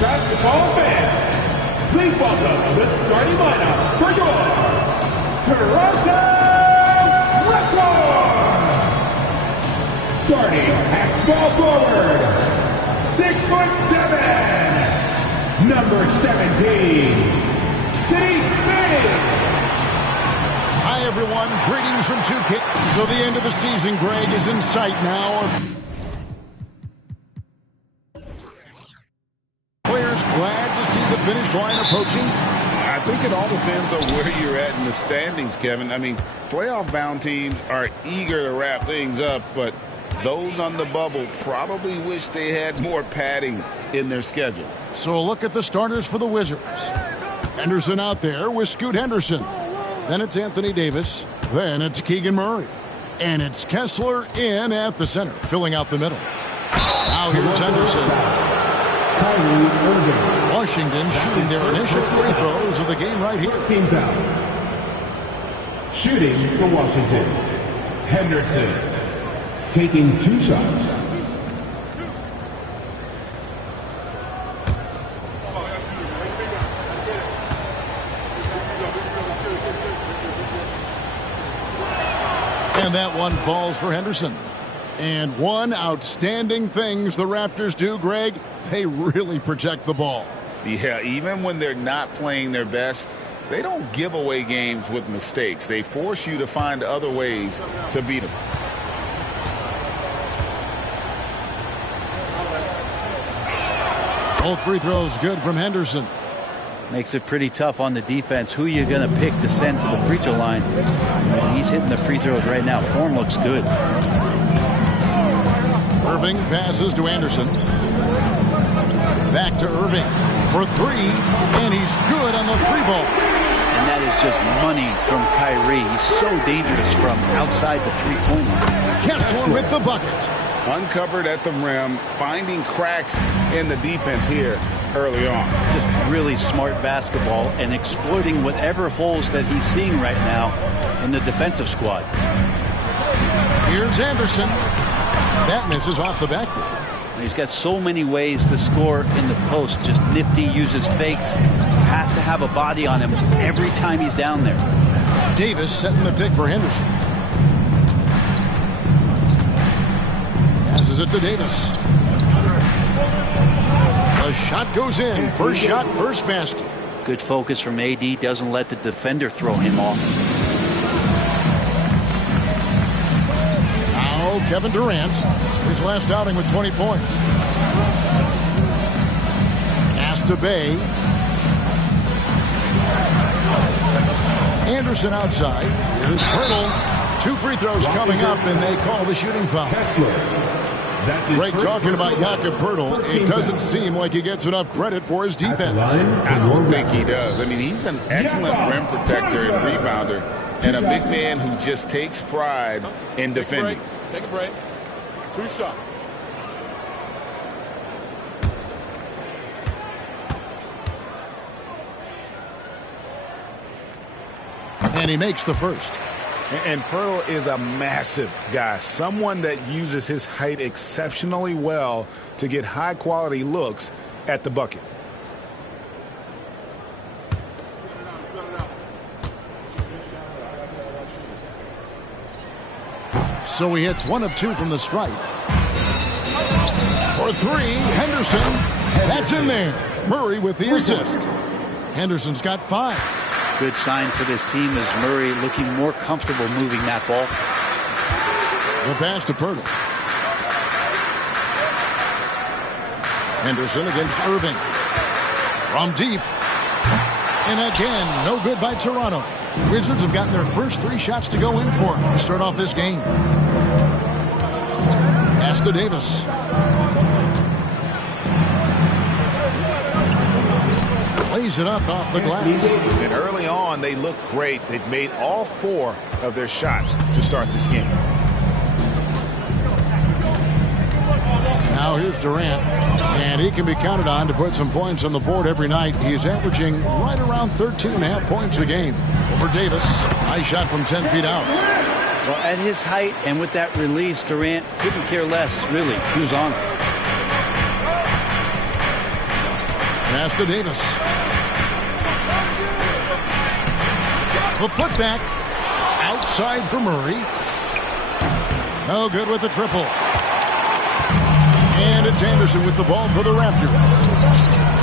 Basketball fans, please welcome the starting lineup for your Toronto Raptors. Starting at small forward, 6'7", number 17, City Big. Hi everyone, greetings from 2K. So the end of the season, Greg, is in sight now. Players glad to see the finish line approaching. I think it all depends on where you're at in the standings, Kevin. I mean, playoff-bound teams are eager to wrap things up, but those on the bubble probably wish they had more padding in their schedule. So a look at the starters for the Wizards. Henderson out there with Scoot Henderson. Then it's Anthony Davis. Then it's Keegan Murray. And it's Kessler in at the center, filling out the middle. Now here's Henderson. Washington shooting their initial free throws of the game right here. Team foul. Shooting for Washington, Henderson, taking 2 shots. And that one falls for Henderson. And one outstanding things the Raptors do, Greg, they really protect the ball. Yeah, even when they're not playing their best, they don't give away games with mistakes. They force you to find other ways to beat them. Both free throws good from Henderson. Makes it pretty tough on the defense. Who you going to pick to send to the free throw line? And he's hitting the free throws right now. Form looks good. Irving passes to Anderson. Back to Irving for 3, and he's good on the 3-ball. And that is just money from Kyrie. He's so dangerous from outside the three-point line. Kessler with the bucket. Uncovered at the rim, finding cracks in the defense here early on. Just really smart basketball and exploiting whatever holes that he's seeing right now in the defensive squad. Here's Anderson. That misses off the backboard. He's got so many ways to score in the post. Just nifty, uses fakes. You have to have a body on him every time he's down there. Davis setting the pick for Henderson. Passes it to Davis. The shot goes in. First shot, first basket. Good focus from AD. Doesn't let the defender throw him off. Now Kevin Durant. His last outing with 20 points. Pass to Bay. Anderson outside. Here's Pirtle. 2 free throws coming up, and they call the shooting foul. Great talking about Jakob Pirtle. It doesn't seem like he gets enough credit for his defense. I don't think he does. I mean, he's an excellent rim protector and rebounder, and a big man who just takes pride in defending. Take a break. 2 shots. And he makes the first. And Pirtle is a massive guy, someone that uses his height exceptionally well to get high-quality looks at the bucket. So he hits 1 of 2 from the stripe. For 3, Henderson. That's in there. Murray with the assist. Henderson's got 5. Good sign for this team is Murray looking more comfortable moving that ball. The pass to Pirtle. Henderson against Irving. From deep. And again, no good by Toronto. Wizards have gotten their first 3 shots to go in for to start off this game. Pass to Davis. Lays it up off the glass. And early on, they look great. They've made all 4 of their shots to start this game. Now here's Durant. And he can be counted on to put some points on the board every night. He's averaging right around 13.5 points a game. Over Davis. Nice shot from 10 feet out. Well, at his height and with that release, Durant couldn't care less, really. He was on it. Pass to Davis. The putback outside for Murray. No good with the triple. And it's Anderson with the ball for the Raptors.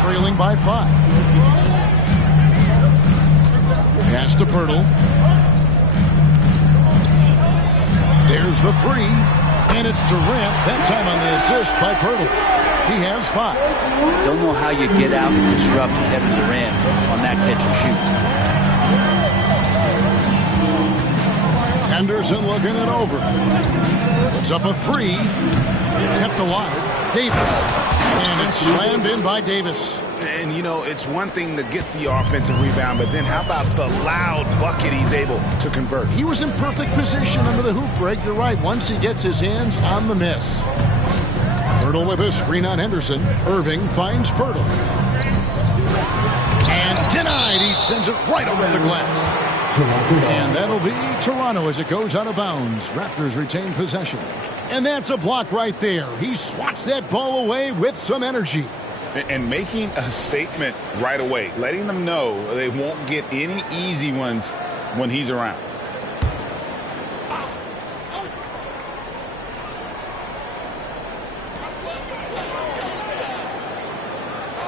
Trailing by 5. Pass to Pirtle. There's the 3. And it's Durant, that time on the assist by Pirtle. He has 5. Don't know how you get out and disrupt Kevin Durant on that catch and shoot. Anderson looking it over. Puts up a 3. Kept alive. Davis. And it's slammed in by Davis. And, you know, it's one thing to get the offensive rebound, but then how about the loud bucket he's able to convert? He was in perfect position under the hoop break. You're right. Once he gets his hands on the miss. Pirtle with a screen on Henderson. Irving finds Pirtle. And denied. He sends it right over the glass. And that'll be Toronto as it goes out of bounds. Raptors retain possession. And that's a block right there. He swats that ball away with some energy. And making a statement right away, letting them know they won't get any easy ones when he's around.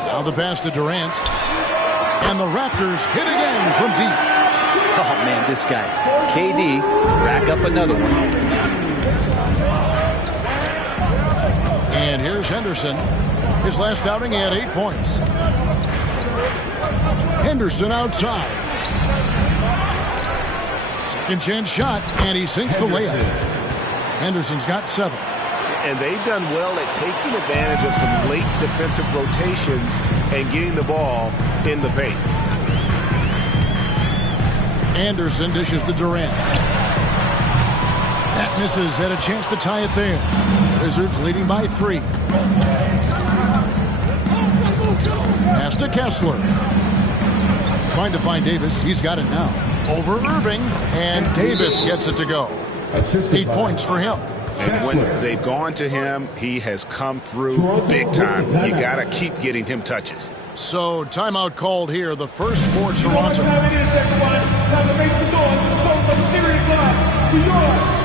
Now the pass to Durant. And the Raptors hit again from deep. Oh, man, this guy. KD, rack up another one. And here's Henderson. His last outing, he had 8 points. Henderson outside. Second chance shot, and he sinks the layup. Henderson's got 7. And they've done well at taking advantage of some late defensive rotations and getting the ball in the paint. Anderson dishes to Durant. That misses. Had a chance to tie it there. Wizards leading by 3. Pass to Kessler. Trying to find Davis. He's got it now. Over Irving. And Davis gets it to go. 8 points for him. And when they've gone to him, he has come through big time. You got to keep getting him touches. So, timeout called here. The first for Toronto. Time it is, everyone. Time to make some noise and show some serious love to your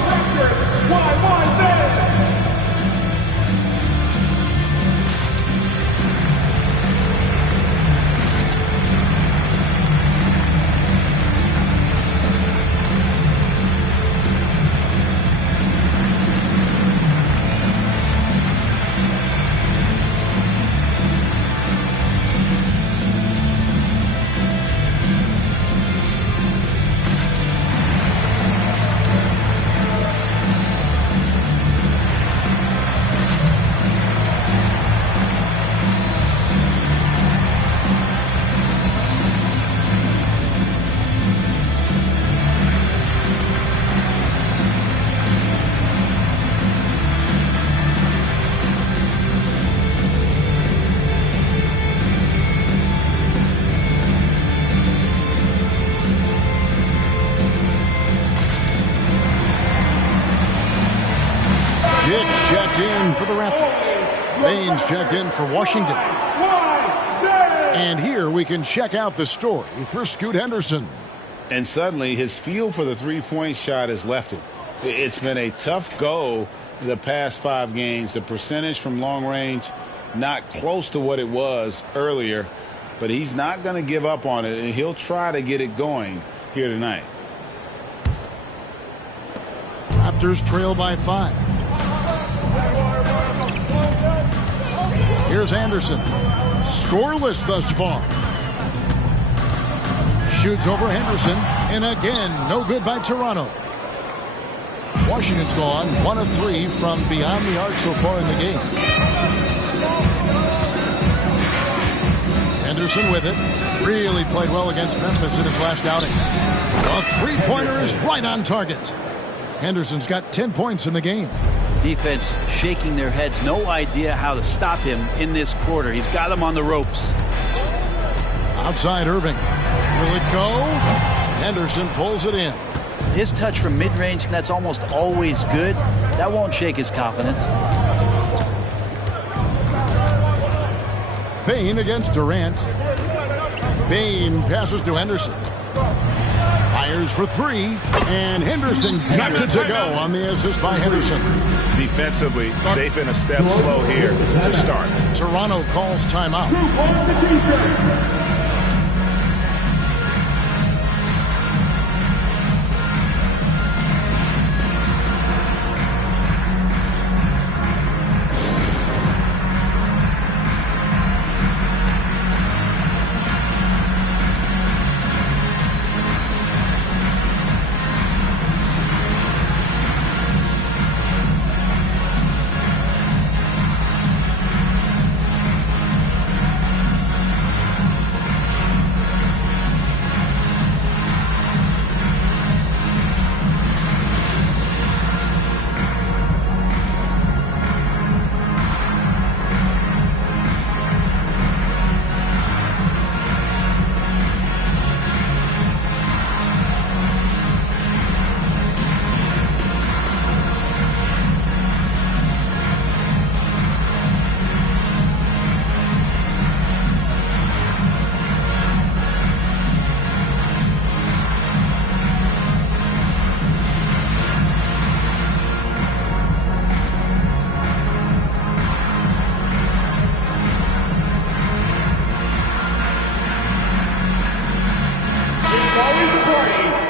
Raptors. YYZ. Diggs checked in for the Raptors. Baines checked in for Washington. And here we can check out the story for Scoot Henderson. And suddenly his feel for the three-point shot has left him. It's been a tough go the past 5 games. The percentage from long range not close to what it was earlier, but he's not going to give up on it, and he'll try to get it going here tonight. Raptors trail by 5. Here's Anderson. Scoreless thus far. Shoots over Henderson. And again, no good by Toronto. Washington's gone 1 of 3 from beyond the arc so far in the game. Henderson with it. Really played well against Memphis in his last outing. A three-pointer is right on target. Henderson's got 10 points in the game. Defense shaking their heads. No idea how to stop him in this quarter. He's got him on the ropes. Outside Irving. Will it go? Henderson pulls it in. His touch from mid-range, that's almost always good. That won't shake his confidence. Bain against Durant. Bain passes to Henderson. Fires for three, and Henderson gets it to go on the assist by Henderson. Defensively, they've been a step slow here to start. Toronto calls timeout.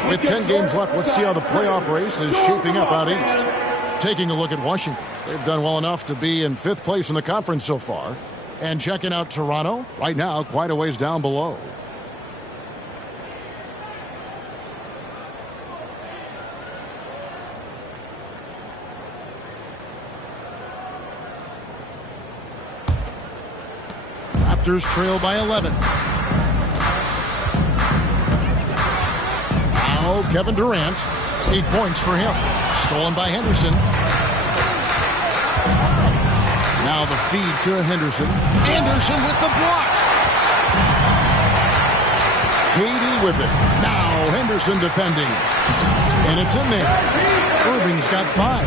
With 10 games left, let's see how the playoff race is shaping up out east. Taking a look at Washington. They've done well enough to be in 5th place in the conference so far. And checking out Toronto, right now, quite a ways down below. Raptors trail by 11. Kevin Durant, 8 points for him. Stolen by Henderson. Now the feed to Henderson. Anderson with the block. KD with it. Now Henderson defending. And it's in there. Irving's got 5.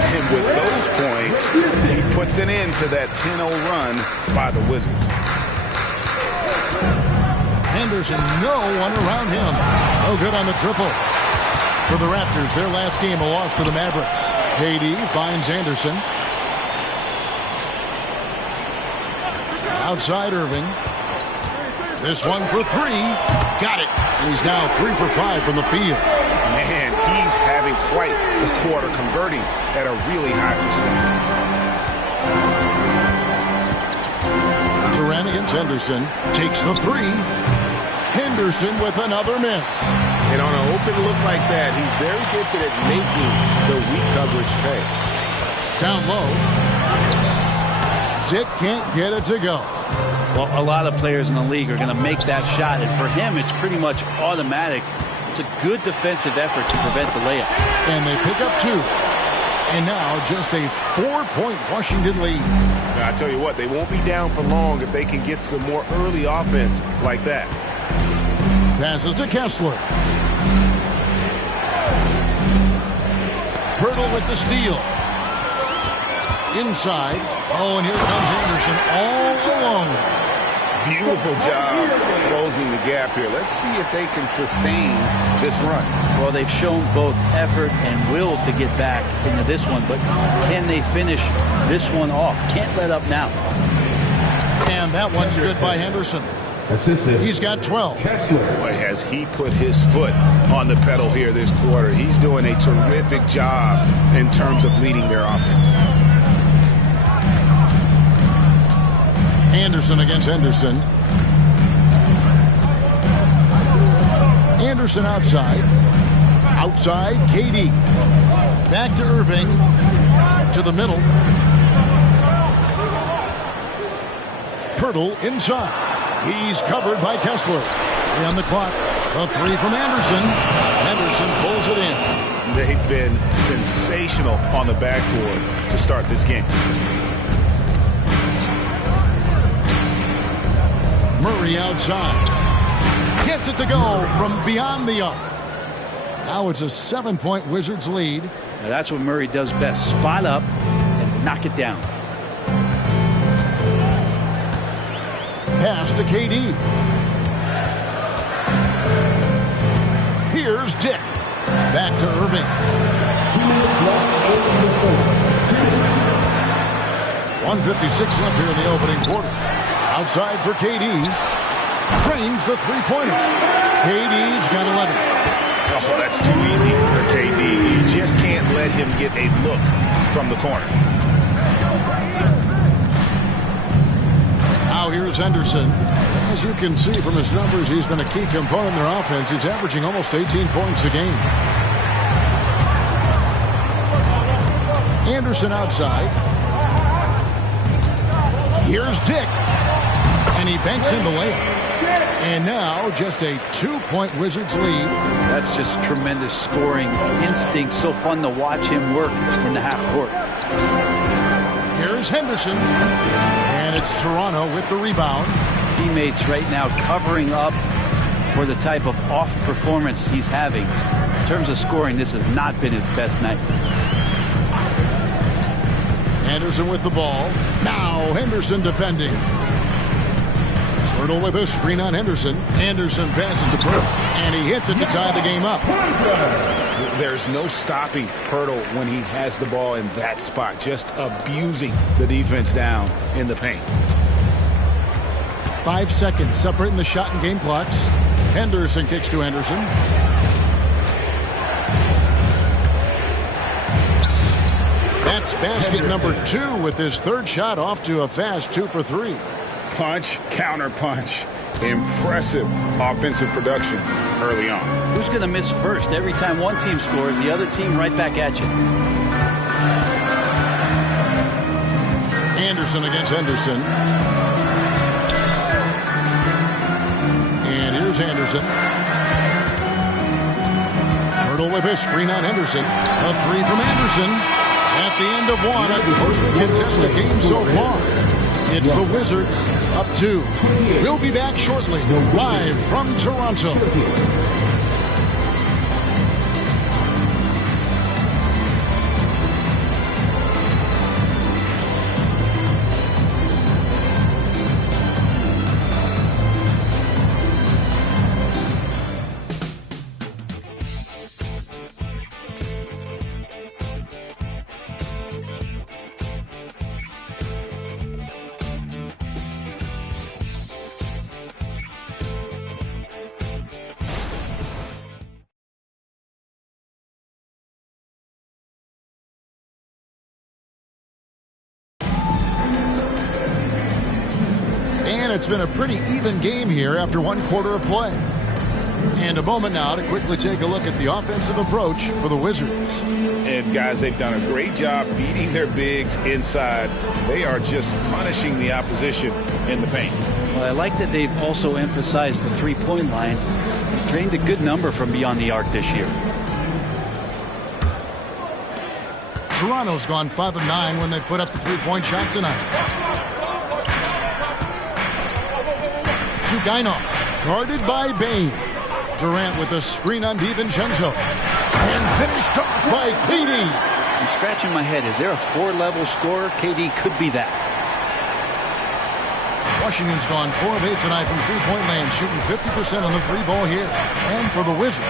And with those points, he puts an end to that 10-0 run by the Wizards. Henderson, no one around him. No good on the triple. For the Raptors, their last game, a loss to the Mavericks. KD finds Anderson. Outside Irving. This one for 3. Got it. He's now 3 for 5 from the field. Man, he's having quite the quarter, converting at a really high percentage. Durant against Henderson. Takes the 3. Henderson with another miss. And on an open look like that, he's very gifted at making the weak coverage pay. Down low. Dick can't get it to go. Well, a lot of players in the league are going to make that shot, and for him, it's pretty much automatic. It's a good defensive effort to prevent the layup. And they pick up 2. And now just a 4-point Washington lead. Now, I tell you what, they won't be down for long if they can get some more early offense like that. Passes to Kessler. Pirtle with the steal. Inside. Oh, and here comes Anderson all alone. Beautiful job closing the gap here. Let's see if they can sustain this run. Well, they've shown both effort and will to get back into this one, but can they finish this one off? Can't let up now. And that one's good by Henderson. He's got 12. Boy, has he put his foot on the pedal here this quarter. He's doing a terrific job in terms of leading their offense. Anderson against Henderson. Anderson outside. Outside, KD. Back to Irving. To the middle. Pirtle inside. He's covered by Kessler. 3 on the clock. A 3 from Anderson. Henderson pulls it in. They've been sensational on the backboard to start this game. Murray outside. Gets it to go from beyond the arc. Now it's a 7-point Wizards lead. Now that's what Murray does best. Spot up and knock it down. Pass to KD. Here's Dick. Back to Irving. 2 minutes left in the first. 1:56 left here in the opening quarter. Outside for KD. Trains the three-pointer. KD's got 11. Oh, that's too easy for KD. You just can't let him get a look from the corner. Now here's Henderson. As you can see from his numbers, he's been a key component in their offense. He's averaging almost 18 points a game. Anderson outside. Here's Dick. And he banks in the layup. And now just a 2-point Wizards lead. That's just tremendous scoring instinct. So fun to watch him work in the half court. Here's Henderson. And it's Toronto with the rebound. Teammates right now covering up for the type of off performance he's having. In terms of scoring, this has not been his best night. Anderson with the ball. Now Henderson defending. Pirtle with a screen on Henderson. Anderson passes to Pirtle. And he hits it to tie the game up. There's no stopping Pirtle when he has the ball in that spot. Just abusing the defense down in the paint. 5 seconds separating the shot and game clocks. Henderson kicks to Anderson. That's basket number 2 with his third shot off to a fast 2 for 3. Punch, counter punch. Impressive offensive production early on. Who's going to miss first? Every time one team scores, the other team right back at you. Anderson against Henderson. And here's Anderson. Pirtle with a screen on Henderson. A 3 from Anderson. At the end of one, a closely contested game so far. It's the Wizards up 2. We'll be back shortly, live from Toronto. It's been a pretty even game here after 1 quarter of play. And a moment now to quickly take a look at the offensive approach for the Wizards. And guys, they've done a great job feeding their bigs inside. They are just punishing the opposition in the paint. Well, I like that they've also emphasized the three-point line. They've drained a good number from beyond the arc this year. Toronto's gone 5 of 9 when they put up the three-point shot tonight. Chugaino, guarded by Bain. Durant with a screen on DiVincenzo. And finished off by KD. I'm scratching my head. Is there a 4-level scorer? KD could be that. Washington's gone 4 of 8 tonight from three-point land, shooting 50% on the free ball here. And for the Wizards,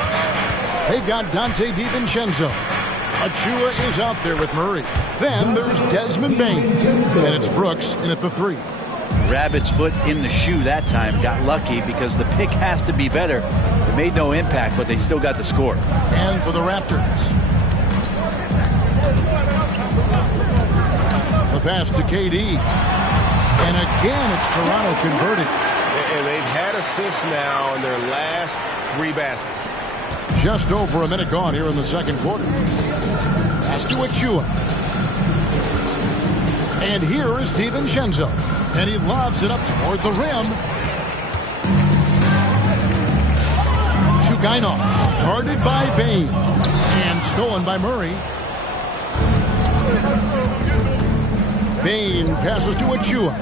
they've got Dante DiVincenzo. Achua is out there with Murray. Then there's Desmond Bain. And it's Brooks in at the 3. Rabbit's foot in the shoe that time. Got lucky because the pick has to be better. It made no impact, but they still got the score. And for the Raptors, the pass to KD. And again, it's Toronto converting. And they've had assists now in their last 3 baskets. Just over a minute gone here in the second quarter. Pass to Achua. And here is DiVincenzo. And he lobs it up toward the rim. Chugaino, guarded by Bain. And stolen by Murray. Bain passes to Achua.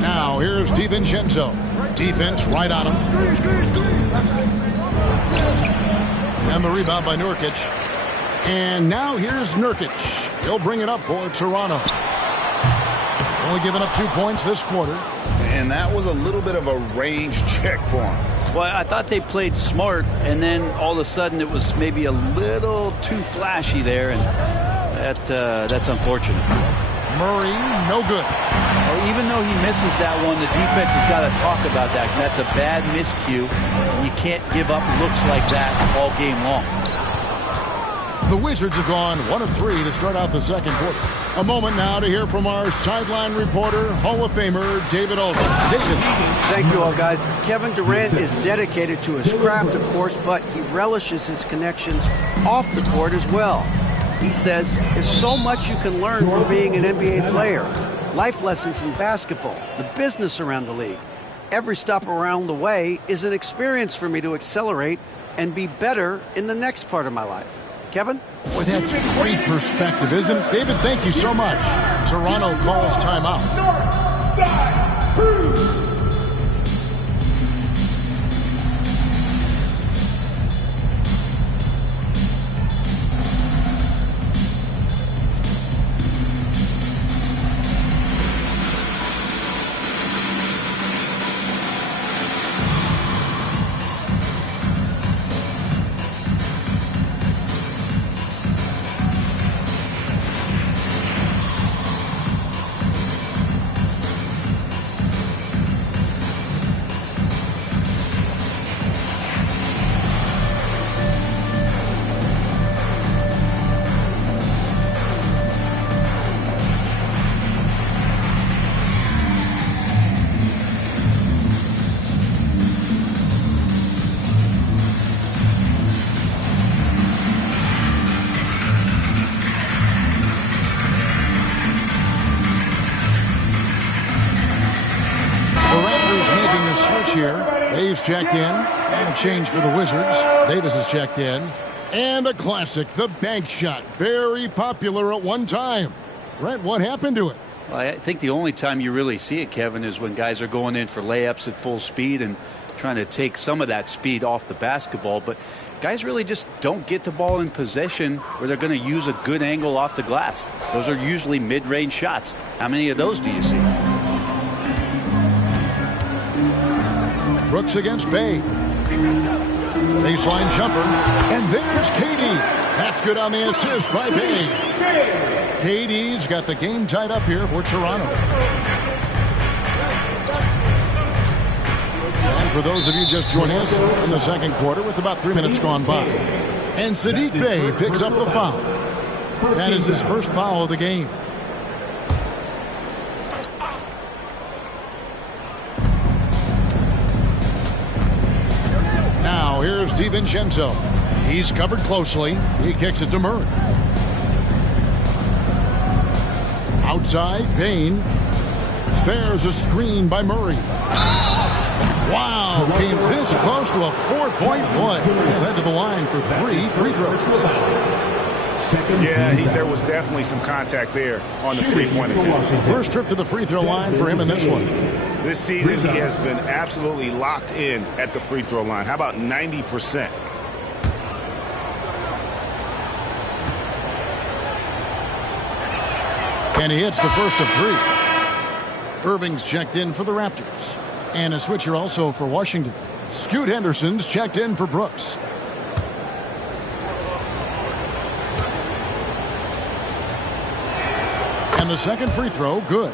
Now here's DiVincenzo. Defense right on him. And the rebound by Nurkic. And now here's Nurkic. He'll bring it up for Toronto. Only giving up 2 points this quarter. And that was a little bit of a range check for him. Well, I thought they played smart, and then all of a sudden it was maybe a little too flashy there, and that's unfortunate. Murray, no good. Well, even though he misses that one, the defense has got to talk about that. That's a bad miscue, and you can't give up looks like that all game long. The Wizards have gone 1 of 3 to start out the second quarter. A moment now to hear from our sideline reporter, Hall of Famer David Aldridge. David. Thank you all, guys. Kevin Durant is dedicated to his craft, of course, but he relishes his connections off the court as well. He says there's so much you can learn from being an NBA player. Life lessons in basketball, the business around the league. Every stop around the way is an experience for me to accelerate and be better in the next part of my life. Kevin? Boy, that's great perspective, isn't it? David, thank you so much. Toronto calls timeout. North side, Bruce. Here. Dave's checked in. And a change for the Wizards. Davis is checked in. And a classic, the bank shot. Very popular at one time. Brent, what happened to it? Well, I think the only time you really see it, Kevin, is when guys are going in for layups at full speed and trying to take some of that speed off the basketball. But guys really just don't get the ball in possession where they're going to use a good angle off the glass. Those are usually mid-range shots. How many of those do you see? Brooks against Bay. Baseline jumper. And there's Katie. That's good on the assist by Bay. Katie's got the game tied up here for Toronto. And for those of you just joining us in the second quarter with about 3 minutes gone by. And Saddiq Bey picks up the foul. That is his first foul of the game. Now here's DiVincenzo. He's covered closely. He kicks it to Murray. Outside, Payne. There's a screen by Murray. Wow, came this close to a 4-point play. Led to the line for 3 free throws. Yeah, there was definitely some contact there on the three-point attempt. First trip to the free throw line for him in this one. This season, he has been absolutely locked in at the free throw line. How about 90%? And he hits the first of 3. Irving's checked in for the Raptors. And a switcher also for Washington. Scoot Henderson's checked in for Brooks. And the second free throw, good.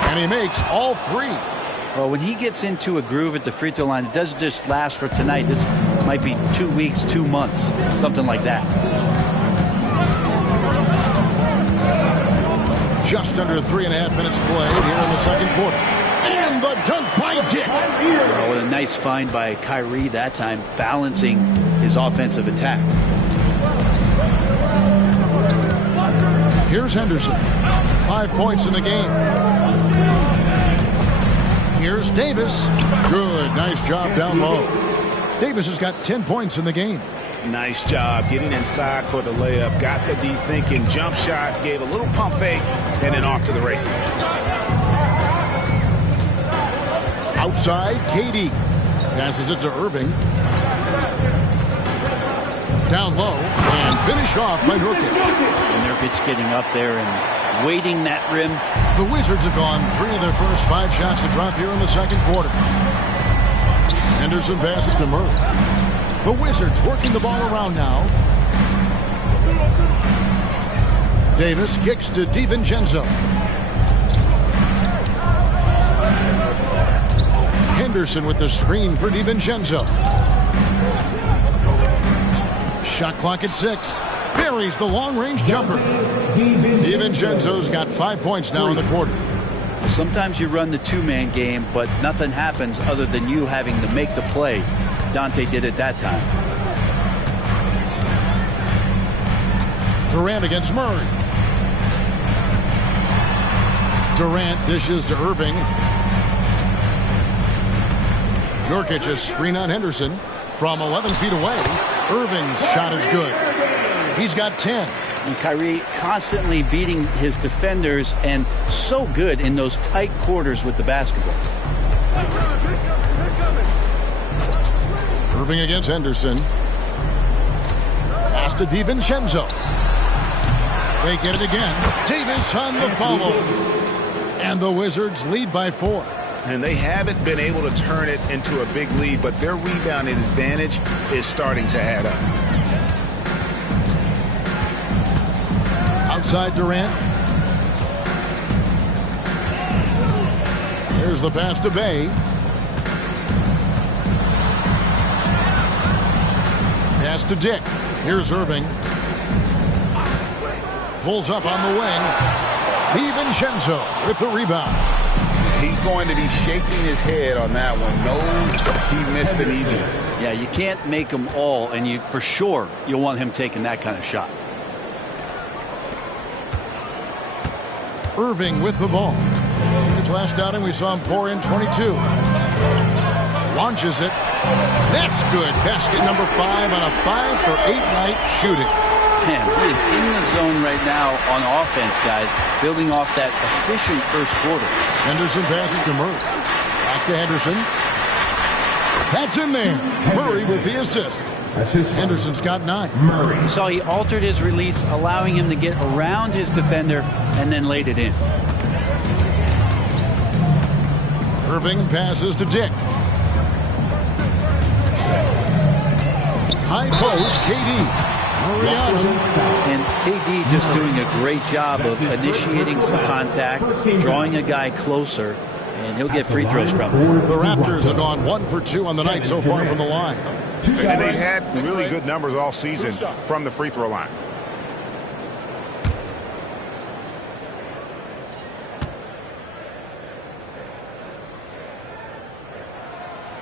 And he makes all 3. Well, when he gets into a groove at the free throw line, it doesn't just last for tonight. This might be 2 weeks, 2 months, something like that. Just under 3.5 minutes played here in the second quarter. And the dunk by Dick. Oh, what a nice find by Kyrie that time, balancing his offensive attack. Here's Henderson. 5 points in the game. Here's Davis. Good. Nice job down low. Davis has got 10 points in the game. Nice job getting inside for the layup. Got the D thinking. Jump shot. Gave a little pump fake. And then off to the races. Outside, KD. Passes it to Irving. Down low. And finish off by Nurkic. And Nurkic getting up there and waiting that rim. The Wizards have gone 3 of their first 5 shots to drop here in the second quarter. Henderson passes to Murray. The Wizards working the ball around now. Davis kicks to DiVincenzo. Henderson with the screen for DiVincenzo. Shot clock at 6. Buries the long-range jumper. DiVincenzo's got 5 points now in the quarter. Sometimes you run the two-man game, but nothing happens other than you having to make the play. Dante did it that time. Durant against Murray. Durant dishes to Irving. Nurkic's screen on Henderson from 11 feet away. Irving's shot is good. He's got 10. And Kyrie constantly beating his defenders and so good in those tight quarters with the basketball. Irving against Henderson. Pass to DiVincenzo. They get it again. Davis on the follow. And the Wizards lead by 4. And they haven't been able to turn it into a big lead, but their rebounding advantage is starting to add up. Outside Durant. Here's the pass to Bay. Pass to Dick. Here's Irving. Pulls up on the wing. DiVincenzo with the rebound. He's going to be shaking his head on that one. No, he missed an easy one. Yeah, you can't make them all, and you for sure you'll want him taking that kind of shot. Irving with the ball. His last outing we saw him pour in 22. Launches it. That's good. Basket number 5 on a 5-for-8 night shooting. Man, he is in the zone right now on offense, guys, building off that efficient first quarter. Henderson passes to Murray. Back to Henderson. That's in there. Murray with the assist. Henderson's got 9. You saw he altered his release, allowing him to get around his defender and then laid it in. Irving passes to Dick. High post, KD. Murray on him. And KD just doing a great job of initiating some contact, drawing a guy closer, and he'll get free throws from him. The Raptors have gone 1 for 2 on the night so far from the line. And they've had really good numbers all season from the free throw line.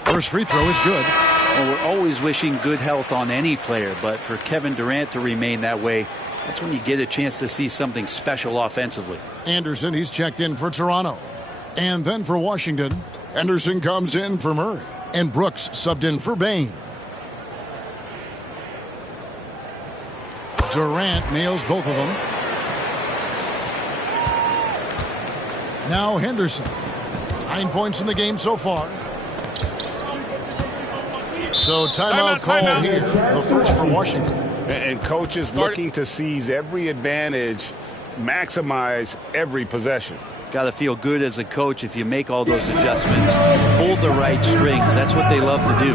First free throw is good. Well, we're always wishing good health on any player, but for Kevin Durant to remain that way, that's when you get a chance to see something special offensively. Anderson, he's checked in for Toronto. And then for Washington, Anderson comes in for Murray. And Brooks subbed in for Bain. Durant nails both of them. Now Henderson. 9 points in the game so far. So timeout call here. The first for Washington. And coach is looking to seize every advantage, maximize every possession. Got to feel good as a coach if you make all those adjustments, pull the right strings. That's what they love to do.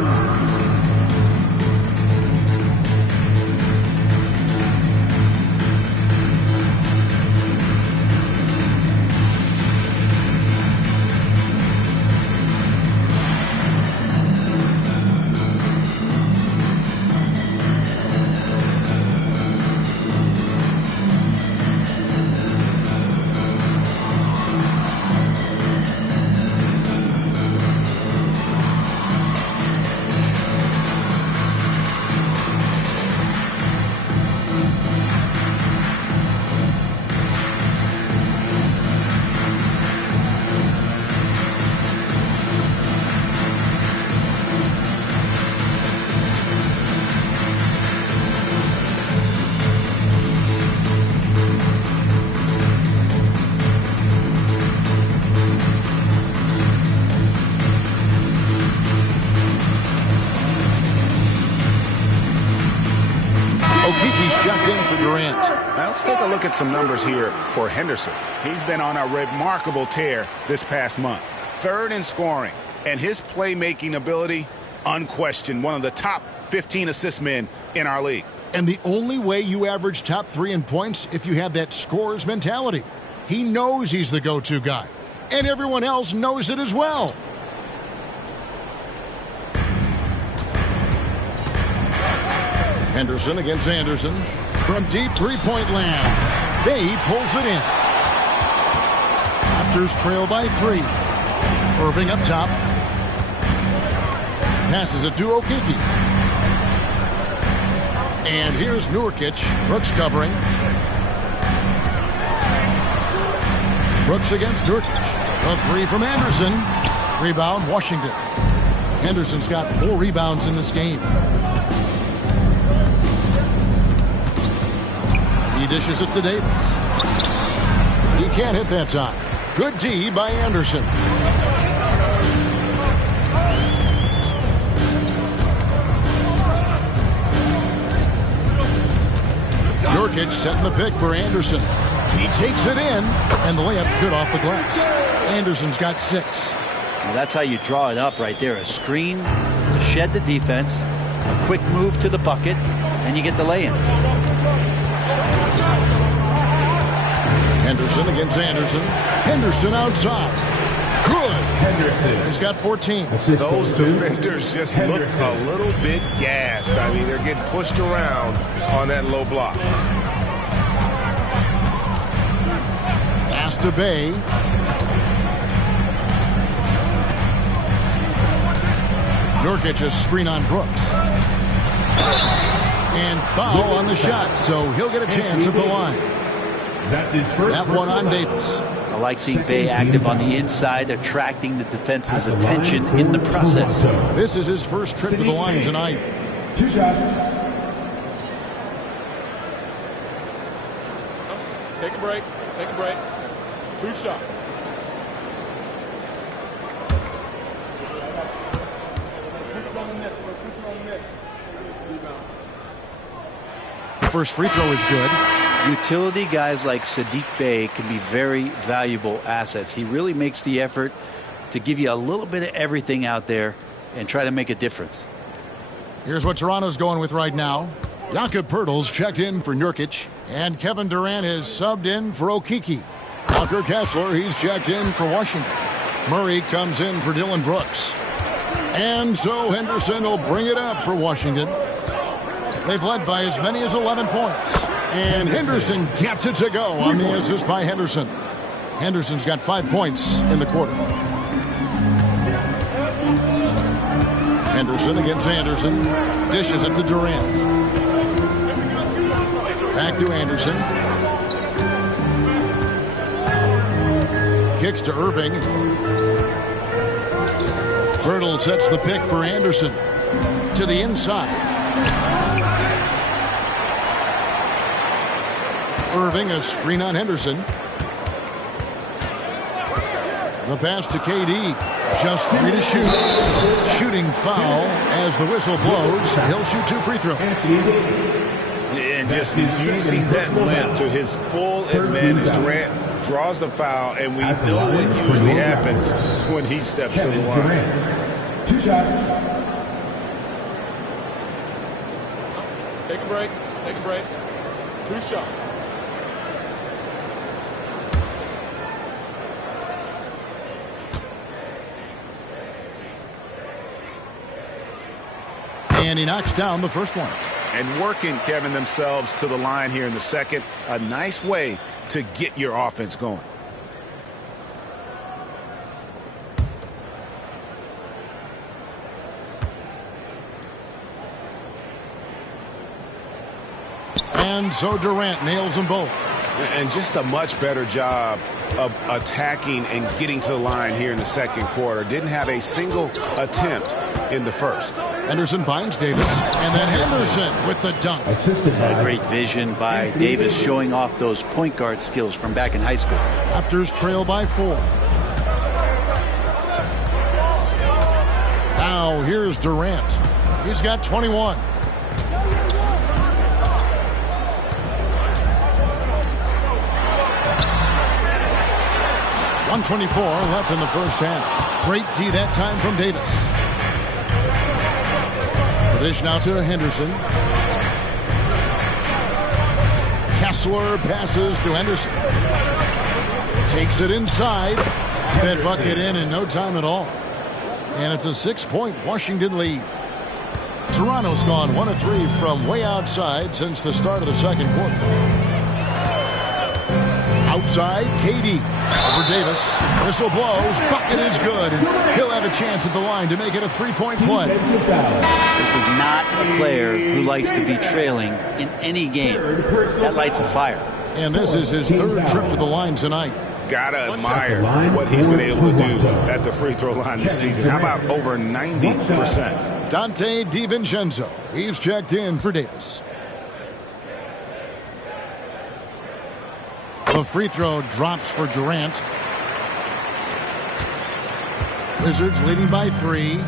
Durant. Now let's take a look at some numbers here for Henderson. He's been on a remarkable tear this past month. 3rd in scoring, and his playmaking ability, unquestioned, one of the top 15 assist men in our league. And the only way you average top 3 in points if you have that scorer's mentality. He knows he's the go-to guy, and everyone else knows it as well. Henderson against Anderson from deep three-point land. Bay pulls it in. Raptors trail by 3. Irving up top. Passes it to Okeke. And here's Nurkic. Brooks covering. Brooks against Nurkic. A 3 from Anderson. Rebound, Washington. Henderson's got 4 rebounds in this game. He dishes it to Davis. He can't hit that time. Good D by Anderson. Nurkic setting the pick for Anderson. He takes it in, and the layup's good off the glass. Anderson's got 6. Well, that's how you draw it up right there. A screen to shed the defense, a quick move to the bucket, and you get the lay-in. Henderson against Anderson. Henderson outside. Good. Henderson. He's got 14. Those defenders just look a little bit gassed. I mean, they're getting pushed around on that low block. Pass to Bay. Nurkic a screen on Brooks. And foul on the shot, so he'll get a chance at the line. That's his first. That one on Davis. I like seeing Bay active on the inside, attracting the defense's attention in the process. This is his first trip to the line tonight. 2 shots. Take a break. Take a break. 2 shots. First free throw is good. Utility guys like Sadiq Bey can be very valuable assets. He really makes the effort to give you a little bit of everything out there and try to make a difference. Here's what Toronto's going with right now. Jakob Poeltl's checked in for Nurkic, and Kevin Durant is subbed in for Okeke. Walker Kessler, he's checked in for Washington. Murray comes in for Dylan Brooks. And so Henderson will bring it up for Washington. They've led by as many as 11 points. And Henderson gets it to go on the assist by Henderson. Henderson's got 5 points in the quarter. Henderson against Anderson. Dishes it to Durant. Back to Anderson. Kicks to Irving. Poeltl sets the pick for Anderson. To the inside. Irving, a screen on Henderson. The pass to KD. Just 3 to shoot. Shooting foul as the whistle blows. He'll shoot 2 free throws. And just using that length to his full advantage. Durant draws the foul, and we know what usually happens when he steps to the line. 2 shots. Take a break. Take a break. 2 shots. And he knocks down the first one. And working, Kevin, themselves to the line here in the second. A nice way to get your offense going. And so Durant nails them both. And just a much better job of attacking and getting to the line here in the second quarter. Didn't have a single attempt in the first. Henderson finds Davis, and then Henderson with the dunk. A great vision by Davis, showing off those point guard skills from back in high school. Raptors trail by 4. Now here's Durant. He's got 21. 1:24 left in the first half. Great D that time from Davis. The dish now to Henderson. Kessler passes to Henderson. Takes it inside. That bucket in no time at all. And it's a 6-point Washington lead. Toronto's gone 1 of 3 from way outside since the start of the second quarter. Outside, KD. Over Davis. Whistle blows. Bucket is good. And he'll have a chance at the line to make it a 3-point play. This is not a player who likes to be trailing in any game. That lights a fire. And this is his third trip to the line tonight. Gotta admire what he's been able to do at the free throw line this season. How about over 90%? Dante DiVincenzo. He's checked in for Davis. The free throw drops for Durant. Wizards leading by 3.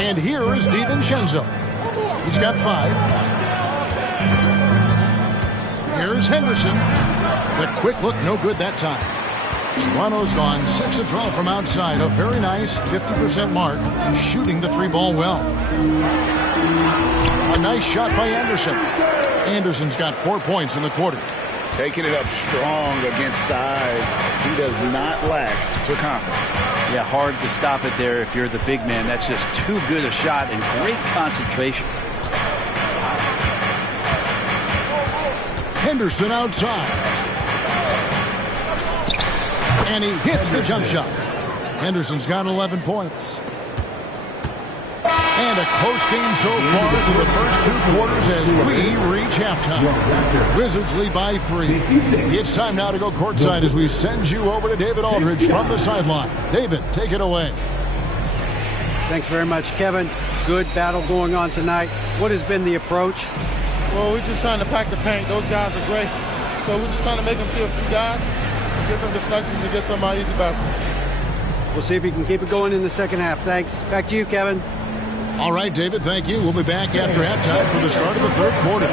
And here is DiVincenzo. He's got 5. Here's Henderson. The quick look, no good that time. Toronto's gone 6 of 12 from outside. A very nice 50% mark. Shooting the 3-ball well. A nice shot by Anderson. Anderson's got 4 points in the quarter. Taking it up strong against size. He does not lack for confidence. Yeah, hard to stop it there if you're the big man. That's just too good a shot and great concentration. Henderson outside. And he hits the jump shot. Henderson's got 11 points. And a close game so far through the first 2 quarters as we reach halftime. Wizards lead by 3. It's time now to go courtside as we send you over to David Aldridge from the sideline. David, take it away. Thanks very much, Kevin. Good battle going on tonight. What has been the approach? Well, we're just trying to pack the paint. Those guys are great. So we're just trying to make them see a few guys, get some deflections, and get some easy baskets. We'll see if you can keep it going in the second half. Thanks. Back to you, Kevin. All right, David, thank you. We'll be back after halftime for the start of the third quarter.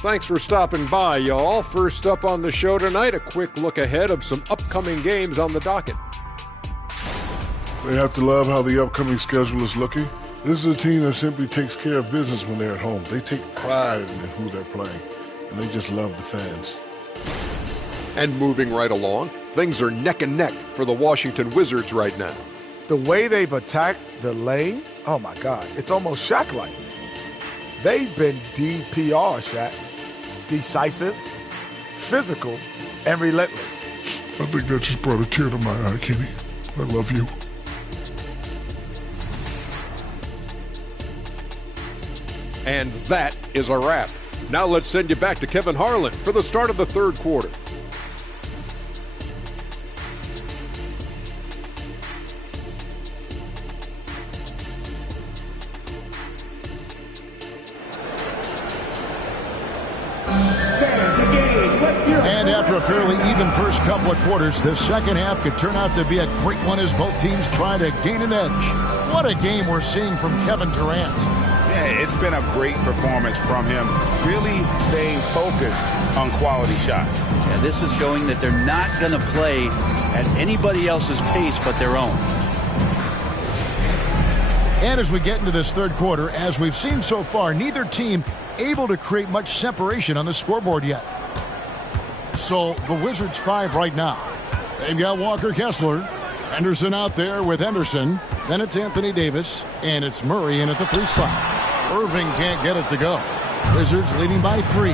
Thanks for stopping by, y'all. First up on the show tonight, a quick look ahead of some upcoming games on the docket. They have to love how the upcoming schedule is looking. This is a team that simply takes care of business when they're at home. They take pride in who they're playing, and they just love the fans. And moving right along, things are neck and neck for the Washington Wizards right now. The way they've attacked the lane, oh my God, it's almost Shaq-like. They've been DPR, Shaq. Decisive, physical, and relentless. I think that just brought a tear to my eye, Kenny. I love you. And that is a wrap. Now let's send you back to Kevin Harlan for the start of the third quarter. And after a fairly even first couple of quarters, the second half could turn out to be a great one as both teams try to gain an edge. What a game we're seeing from Kevin Durant. Yeah, it's been a great performance from him, really staying focused on quality shots. Yeah, this is showing that they're not going to play at anybody else's pace but their own. And as we get into this third quarter, as we've seen so far, neither team able to create much separation on the scoreboard yet. So the Wizards 5 right now. They've got Walker Kessler. Henderson out there with Henderson. Then it's Anthony Davis. And it's Murray in at the 3 spot. Irving can't get it to go. Wizards leading by 3.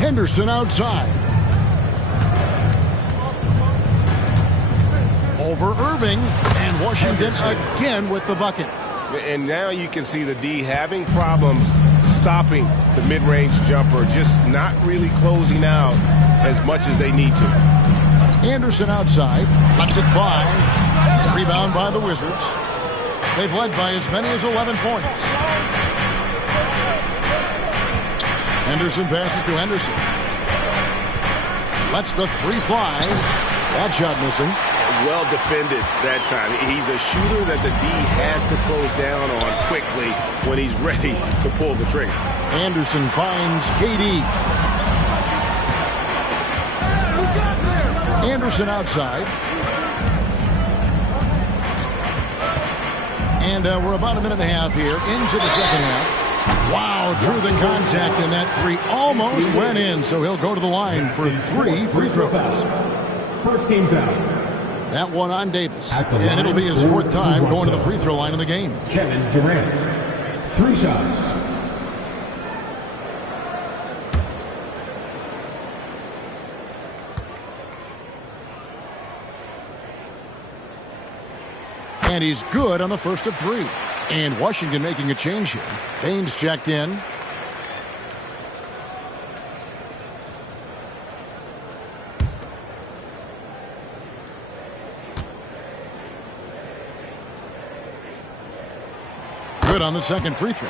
Henderson outside. Over Irving. And Washington again with the bucket. And now you can see the D having problems stopping the mid-range jumper, just not really closing out as much as they need to. Anderson outside, lets it fly. Rebound by the Wizards. They've led by as many as 11 points. Henderson passes to Henderson. Lets the 3 fly. That shot missing. Well defended that time. He's a shooter that the D has to close down on quickly when he's ready to pull the trigger. Anderson finds KD. Anderson outside. And we're about a minute and a half here into the second half. Wow, drew the contact, and that 3 almost went in, so he'll go to the line for 3 free throws. First team foul. That one on Davis. And it'll be his 4th time going to the free throw line in the game. Kevin Durant. 3 shots. And he's good on the first of 3. And Washington making a change here. Baines checked in. Good on the second free throw.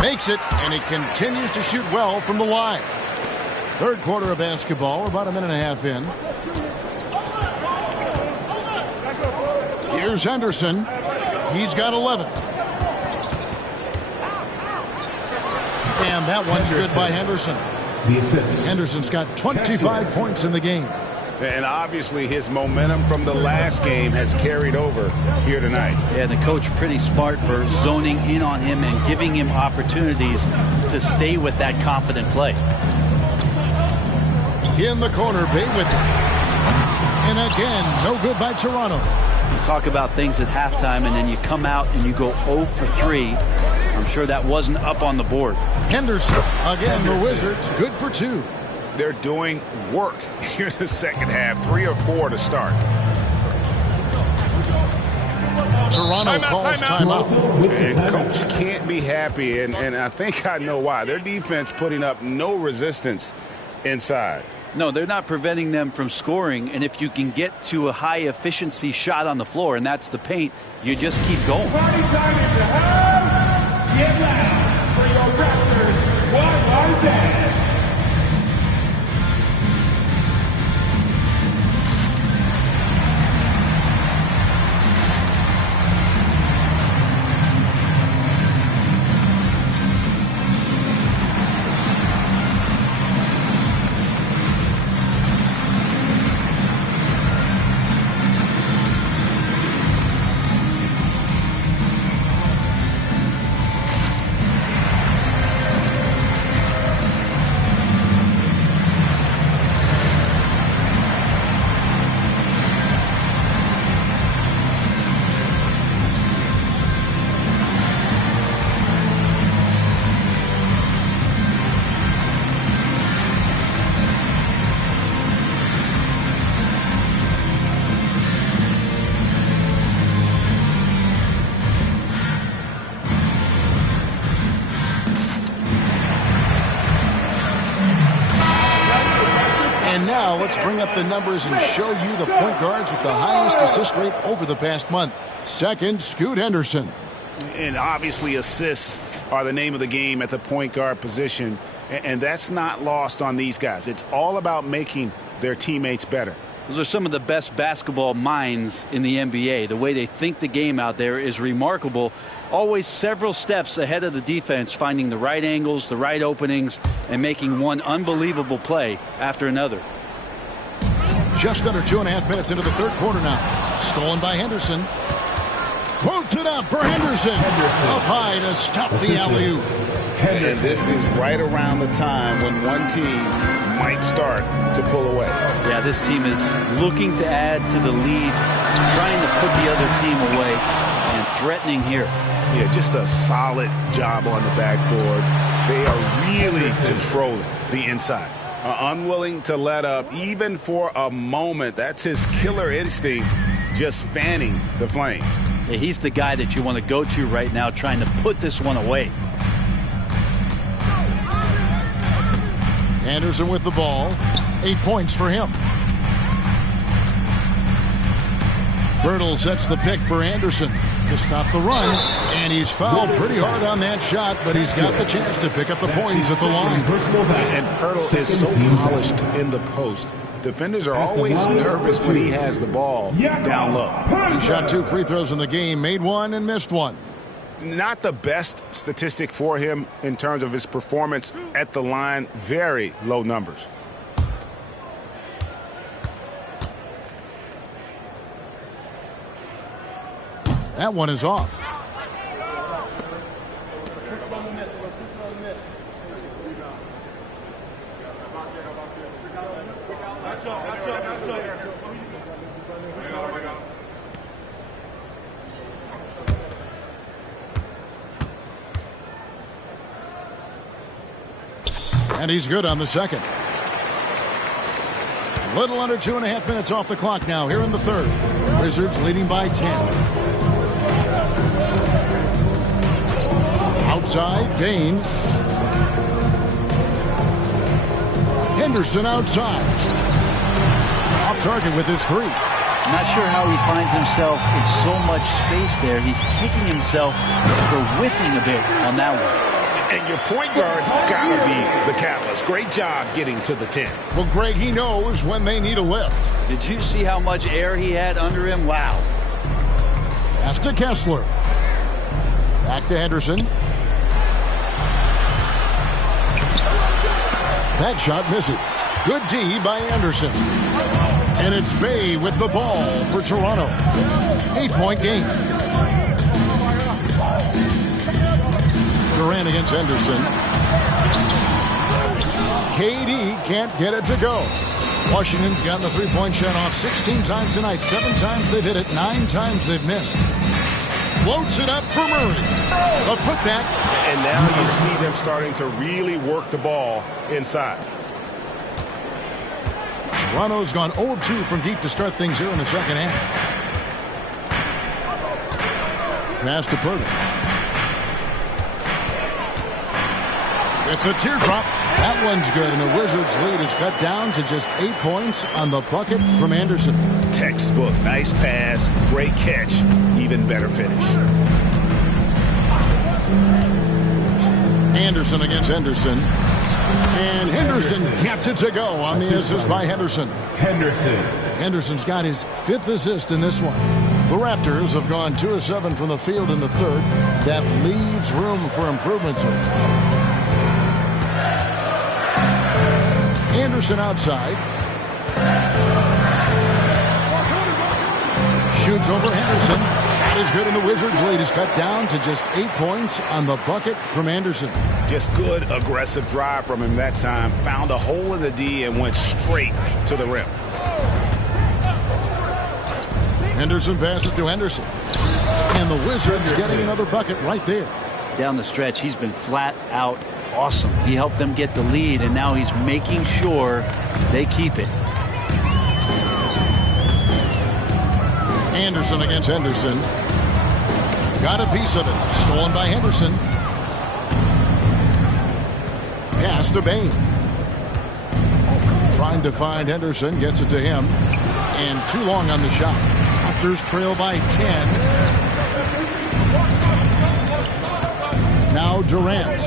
Makes it, and he continues to shoot well from the line. Third quarter of basketball. We're about a minute and a half in. Here's Henderson. He's got 11. And that one's good by Henderson. Henderson's got 25 points in the game. And obviously his momentum from the last game has carried over here tonight. Yeah, the coach pretty smart for zoning in on him and giving him opportunities to stay with that confident play. In the corner, Bay with it. And again, no good by Toronto. You talk about things at halftime, and then you come out and you go 0 for 3. I'm sure that wasn't up on the board. Henderson, again, the Wizards, good for 2. They're doing work here in the second half. 3 or 4 to start. Toronto calls timeout. And coach can't be happy, and I think I know why. Their defense putting up no resistance inside. No, they're not preventing them from scoring, and if you can get to a high-efficiency shot on the floor, and that's the paint, you just keep going. Party time in the house. Get loud for your Raptors. What was that? And now let's bring up the numbers and show you the point guards with the highest assist rate over the past month. Second, Scoot Henderson. And obviously assists are the name of the game at the point guard position. And that's not lost on these guys. It's all about making their teammates better. Those are some of the best basketball minds in the NBA. The way they think the game out there is remarkable. Always several steps ahead of the defense, finding the right angles, the right openings, and making one unbelievable play after another. Just under 2.5 minutes into the third quarter now. Stolen by Henderson. Quotes it up for Henderson. Up high to stop the alley-oop. And this is right around the time when one team might start to pull away. Yeah, this team is looking to add to the lead, trying to put the other team away, and threatening here. Yeah, just a solid job on the backboard. They are really controlling the inside. Unwilling to let up even for a moment. That's his killer instinct, just fanning the flames. Yeah, he's the guy that you want to go to right now, trying to put this one away. Anderson with the ball. 8 points for him. Bertle sets the pick for Anderson to stop the run. And he's fouled pretty hard on that shot, but he's got the chance to pick up the points at the line. And Bertle is so polished in the post. Defenders are always nervous when he has the ball down low. He shot 2 free throws in the game, made 1 and missed 1. Not the best statistic for him in terms of his performance at the line. Very low numbers. That one is off. And he's good on the second. A little under 2.5 minutes off the clock now here in the third. Wizards leading by 10. Outside, Dane. Henderson outside. Off target with his 3. Not sure how he finds himself in so much space there. He's kicking himself for whiffing a bit on that one. And your point guard's got to be the catalyst. Great job getting to the 10. Well, Greg, he knows when they need a lift. Did you see how much air he had under him? Wow. Pass to Kessler. Back to Henderson. That shot misses. Good D by Anderson. And it's Bay with the ball for Toronto. 8-point game. Durant against Henderson. KD can't get it to go. Washington's gotten the three-point shot off 16 times tonight. 7 times they've hit it. 9 times they've missed. Floats it up for Murray. A putback. And now you see them starting to really work the ball inside. Toronto's gone 0 of 2 from deep to start things here in the second half. Pass to Bertle. With the teardrop, that one's good, and the Wizards' lead is cut down to just 8 points on the bucket from Anderson. Textbook, nice pass, great catch, even better finish. Anderson against Henderson. And Henderson gets it to go on the assist by Henderson. Henderson's got his 5th assist in this one. The Raptors have gone 2 of 7 from the field in the third. That leaves room for improvements. Anderson outside. Shoots over Henderson. Shot is good, and the Wizards' lead is cut down to just 8 points on the bucket from Anderson. Just good, aggressive drive from him that time. Found a hole in the D and went straight to the rim. Henderson passes to Henderson. And the Wizards getting another bucket right there. Down the stretch, he's been flat out awesome. He helped them get the lead, and now he's making sure they keep it. Anderson against Henderson. Got a piece of it. Stolen by Henderson. Pass to Bain. Trying to find Henderson. Gets it to him. And too long on the shot. Raptors trail by 10. Now Durant.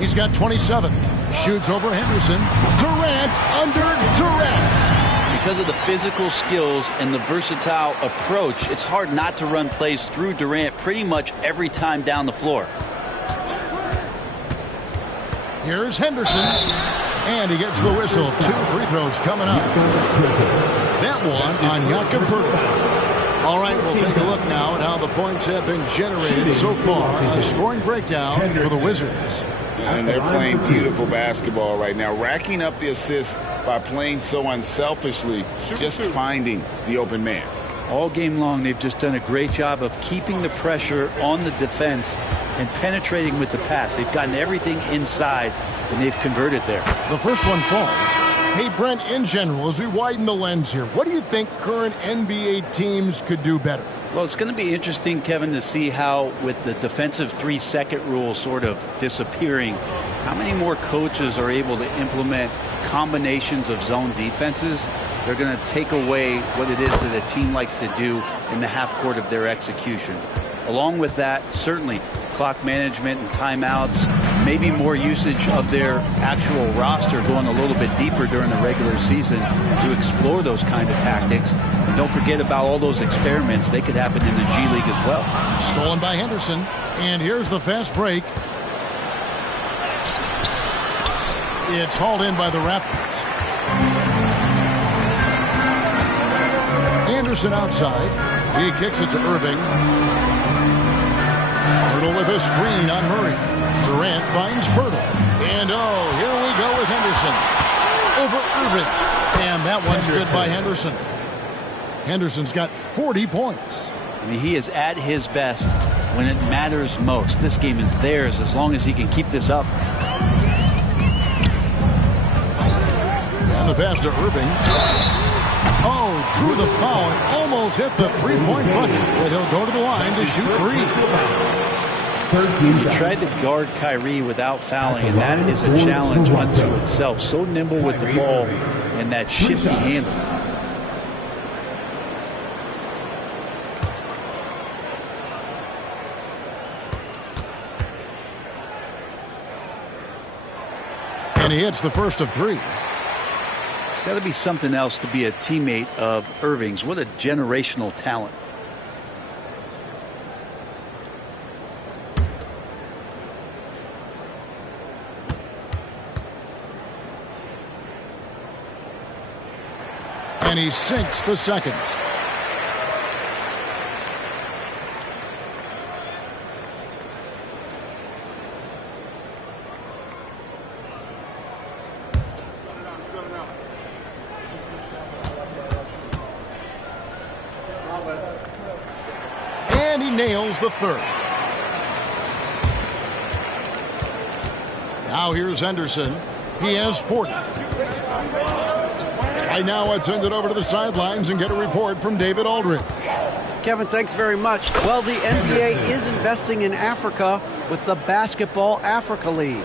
He's got 27. Shoots over Henderson. Durant under duress. Because of the physical skills and the versatile approach, it's hard not to run plays through Durant pretty much every time down the floor. Here's Henderson. And he gets the whistle. 2 free throws coming up. That one on Jakob Poeltl. All right, we'll take a look now at how the points have been generated so far. A scoring breakdown for the Wizards. And they're playing beautiful basketball right now, racking up the assists by playing so unselfishly, just finding the open man. All game long, they've just done a great job of keeping the pressure on the defense and penetrating with the pass. They've gotten everything inside, and they've converted there. The first one falls. Hey, Brent, in general, as we widen the lens here, what do you think current NBA teams could do better? Well, it's going to be interesting, Kevin, to see how, with the defensive 3-second rule sort of disappearing, how many more coaches are able to implement combinations of zone defenses. They're going to take away what it is that a team likes to do in the half court of their execution. Along with that, certainly clock management and timeouts, maybe more usage of their actual roster going a little bit deeper during the regular season to explore those kind of tactics. And don't forget about all those experiments. They could happen in the G League as well. Stolen by Henderson. And here's the fast break. It's hauled in by the Raptors. Anderson outside. He kicks it to Irving. Poeltl with a screen on Murray. Durant finds Poeltl. And here we go with Henderson. Over Irving. And that one's good by Henderson. Henderson's got 40 points. I mean, he is at his best when it matters most. This game is theirs as long as he can keep this up. And the pass to Irving. Drew the foul and almost hit the three-point bucket. But he'll go to the line to shoot 3. He tried to guard Kyrie without fouling, and that is a challenge unto itself. So nimble with the ball and that shifty handle. And he hits the first of 3. It's got to be something else to be a teammate of Irving's. What a generational talent. And he sinks the second. And he nails the third. Now here's Henderson. He has 40. Right now, let's send it over to the sidelines and get a report from David Aldridge. Kevin, thanks very much. Well, the NBA is investing in Africa with the Basketball Africa League.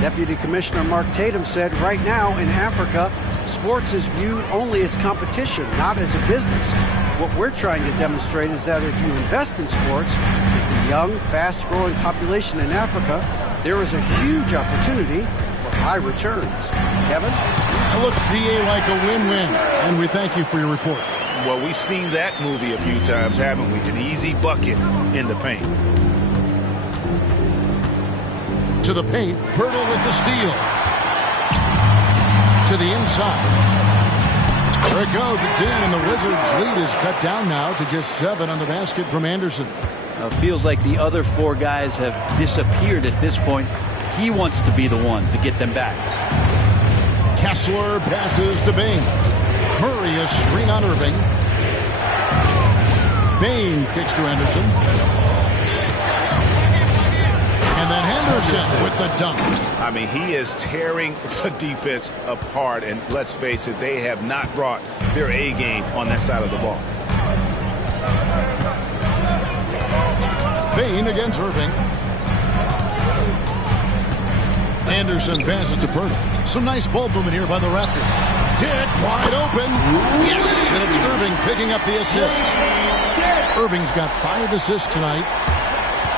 Deputy Commissioner Mark Tatum said right now in Africa, sports is viewed only as competition, not as a business. What we're trying to demonstrate is that if you invest in sports, with the young, fast-growing population in Africa, there is a huge opportunity for high returns. Kevin? It looks, DA, like a win-win, and we thank you for your report. Well, we've seen that movie a few times, haven't we? An easy bucket in the paint. To the paint, Poeltl with the steal. To the inside. There it goes, it's in, and the Wizards' lead is cut down now to just 7 on the basket from Anderson. Feels like the other 4 guys have disappeared at this point. He wants to be the one to get them back. Kessler passes to Bain. Murray a screen on Irving. Bain kicks to Anderson. And then Henderson with the dunk. I mean, he is tearing the defense apart, and let's face it, they have not brought their A game on that side of the ball. Bain against Irving. Anderson passes to Poeltl. Some nice ball movement here by the Raptors. Dick wide open. Yes, and it's Irving picking up the assist. Irving's got 5 assists tonight,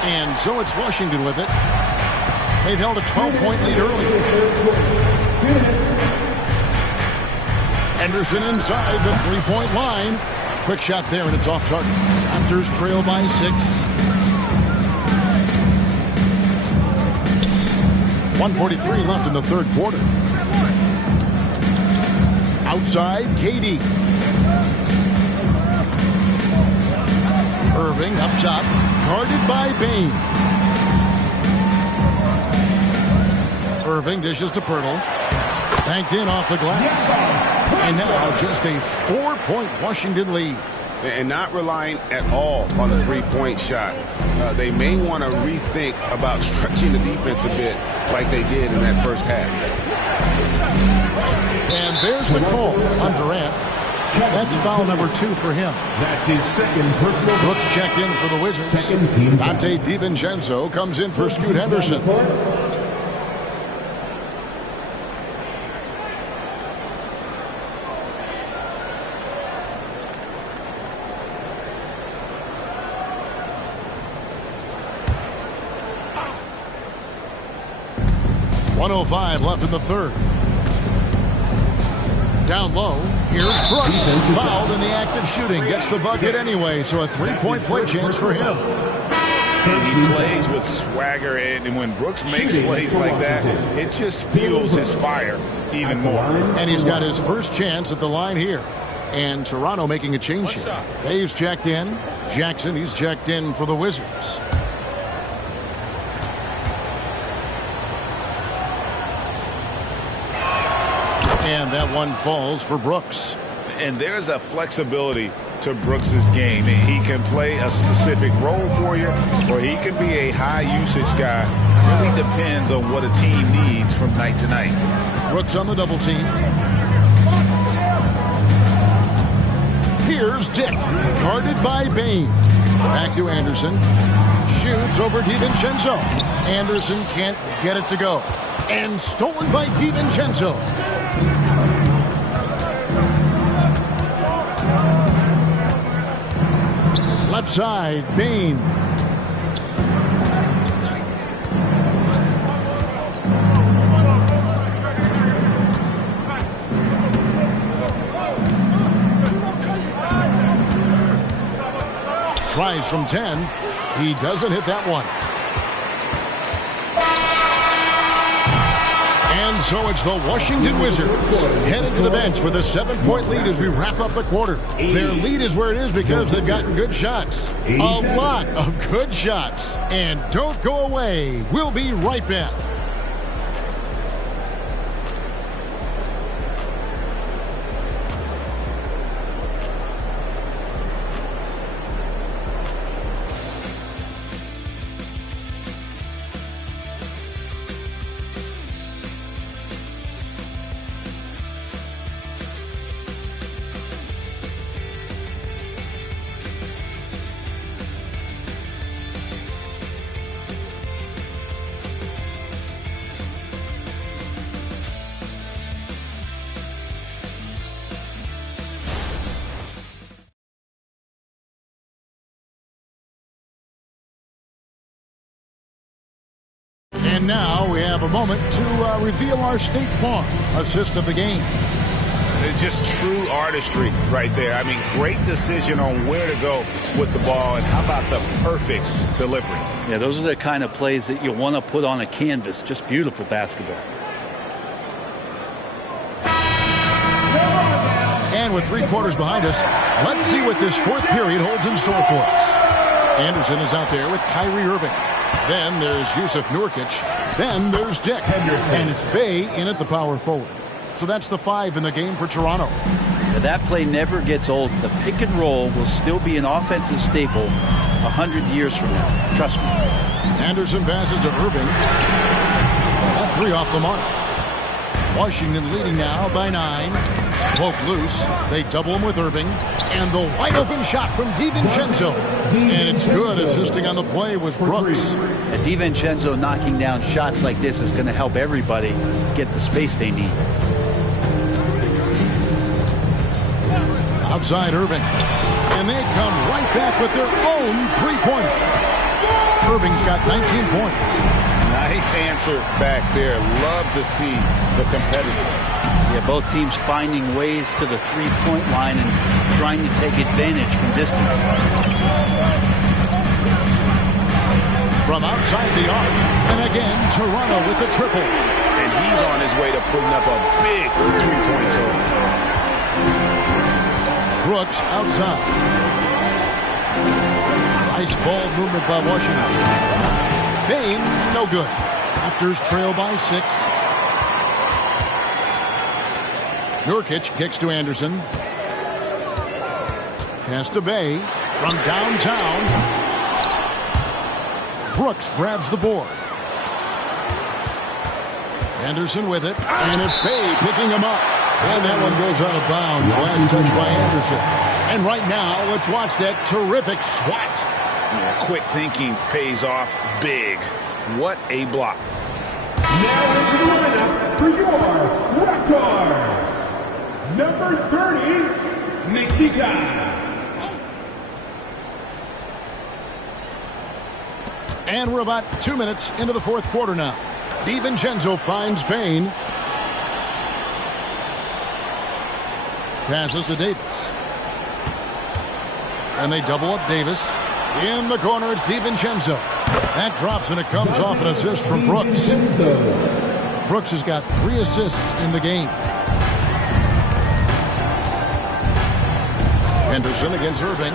and so it's Washington with it. They've held a 12-point lead early. Henderson inside the three-point line. Quick shot there, and it's off target. Raptors trail by 6. 1:43 left in the third quarter. Outside, KD. Irving up top, guarded by Bain. Irving dishes to Pirtle. Banked in off the glass. And now just a 4-point Washington lead. And not relying at all on the three-point shot. They may want to rethink about stretching the defense a bit like they did in that first half. And there's the call on Durant. That's foul number 2 for him. That's his second personal. Brooks checked in for the Wizards. Dante DiVincenzo comes in for Scoot Henderson. .105 left in the third. Down low, here's Brooks. Fouled in the act of shooting. Gets the bucket anyway, so a 3-point play chance for him. He plays with swagger, and when Brooks makes plays like that, it just fuels his fire even more. And he's got his first chance at the line here. And Toronto making a change here. Dave's checked in. Jackson, he's checked in for the Wizards. And that one falls for Brooks. And there's a flexibility to Brooks's game. He can play a specific role for you, or he can be a high-usage guy. Really depends on what a team needs from night to night. Brooks on the double team. Here's Dick, guarded by Bain. Back to Anderson. Shoots over DiVincenzo. Anderson can't get it to go. And stolen by DiVincenzo. Left side, Bain. Tries from 10. He doesn't hit that one. And so it's the Washington Wizards headed to the bench with a 7-point lead as we wrap up the quarter. Their lead is where it is because they've gotten good shots. A lot of good shots. And don't go away. We'll be right back. And now we have a moment to reveal our State Farm assist of the game. It's just true artistry right there. I mean, great decision on where to go with the ball, and how about the perfect delivery? Yeah, those are the kind of plays that you want to put on a canvas. Just beautiful basketball. And with 3 quarters behind us, let's see what this fourth period holds in store for us. Anderson is out there with Kyrie Irving. Then there's Yusuf Nurkic. Then there's Dick. And it's Bay in at the power forward. So that's the 5 in the game for Toronto. Now that play never gets old. The pick and roll will still be an offensive staple 100 years from now. Trust me. Anderson passes to Irving. That 3 off the mark. Washington leading now by 9. Poke loose. They double him with Irving. And the wide open shot from DiVincenzo. And it's good. Assisting on the play was Brooks. DiVincenzo knocking down shots like this is going to help everybody get the space they need. Outside Irving. And they come right back with their own three-pointer. Irving's got 19 points. Nice answer back there. Love to see the competitiveness. Yeah, both teams finding ways to the three-point line and trying to take advantage from distance. From outside the arc. And again, Toronto with the triple. And he's on his way to putting up a big three-point total. Brooks outside. Nice ball movement by Washington. Bain, no good. Raptors trail by 6. Nurkic kicks to Anderson. Pass to Bay from downtown. Brooks grabs the board. Anderson with it. And it's Bay picking him up. And that one goes out of bounds. Last touch by Anderson. And right now, let's watch that terrific swat. Yeah, quick thinking pays off big. What a block. Now into the lineup for your Raptors. Number 30, Nikita. And we're about 2 minutes into the fourth quarter now. DiVincenzo finds Bain. Passes to Davis. And they double up Davis. In the corner, it's DiVincenzo. That drops, and it comes off an assist from Brooks. Brooks has got 3 assists in the game. Henderson against Irving.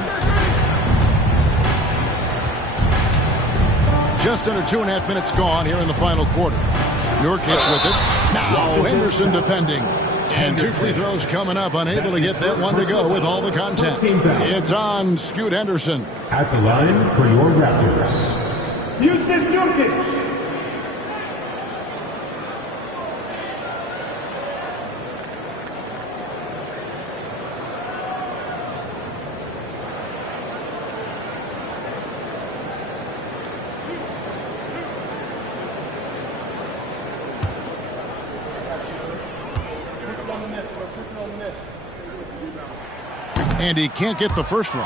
Just under 2.5 minutes gone here in the final quarter. Nurkic with it. Now Henderson defending. And 2 free throws coming up, unable to get that one to go with all the contact. It's on Scoot Henderson. At the line for your Raptors, Yusuf Nurkic. And he can't get the first one.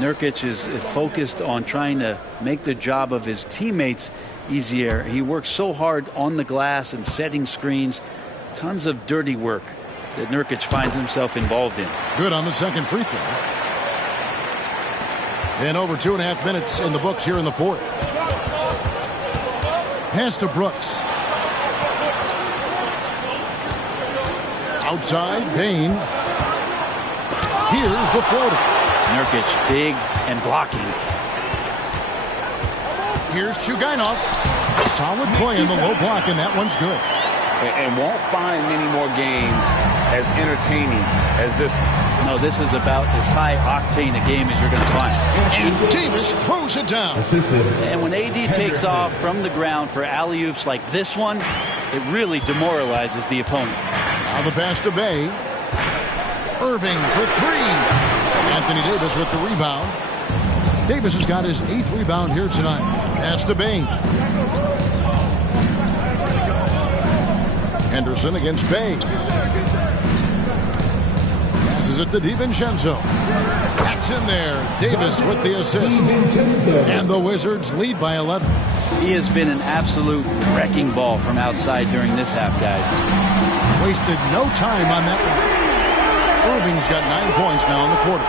Nurkic is focused on trying to make the job of his teammates easier. He works so hard on the glass and setting screens. Tons of dirty work that Nurkic finds himself involved in. Good on the second free throw. And over 2.5 minutes in the books here in the fourth. Pass to Brooks. Outside, Bain. Here's the floater. Nurkic big and blocking. Here's Chugainov. Solid play in the low block, and that one's good. And won't find many more games as entertaining as this. No, this is about as high octane a game as you're going to find. And Davis throws it down. And when AD takes off from the ground for alley-oops like this one, it really demoralizes the opponent. Now the pass to Bay. Irving for 3. Anthony Davis with the rebound. Davis has got his 8th rebound here tonight. Pass to Bain. Henderson against Bay. Passes it to DiVincenzo. That's in there. Davis with the assist. And the Wizards lead by 11. He has been an absolute wrecking ball from outside during this half, guys. Wasted no time on that one. Irving's got 9 points now in the quarter.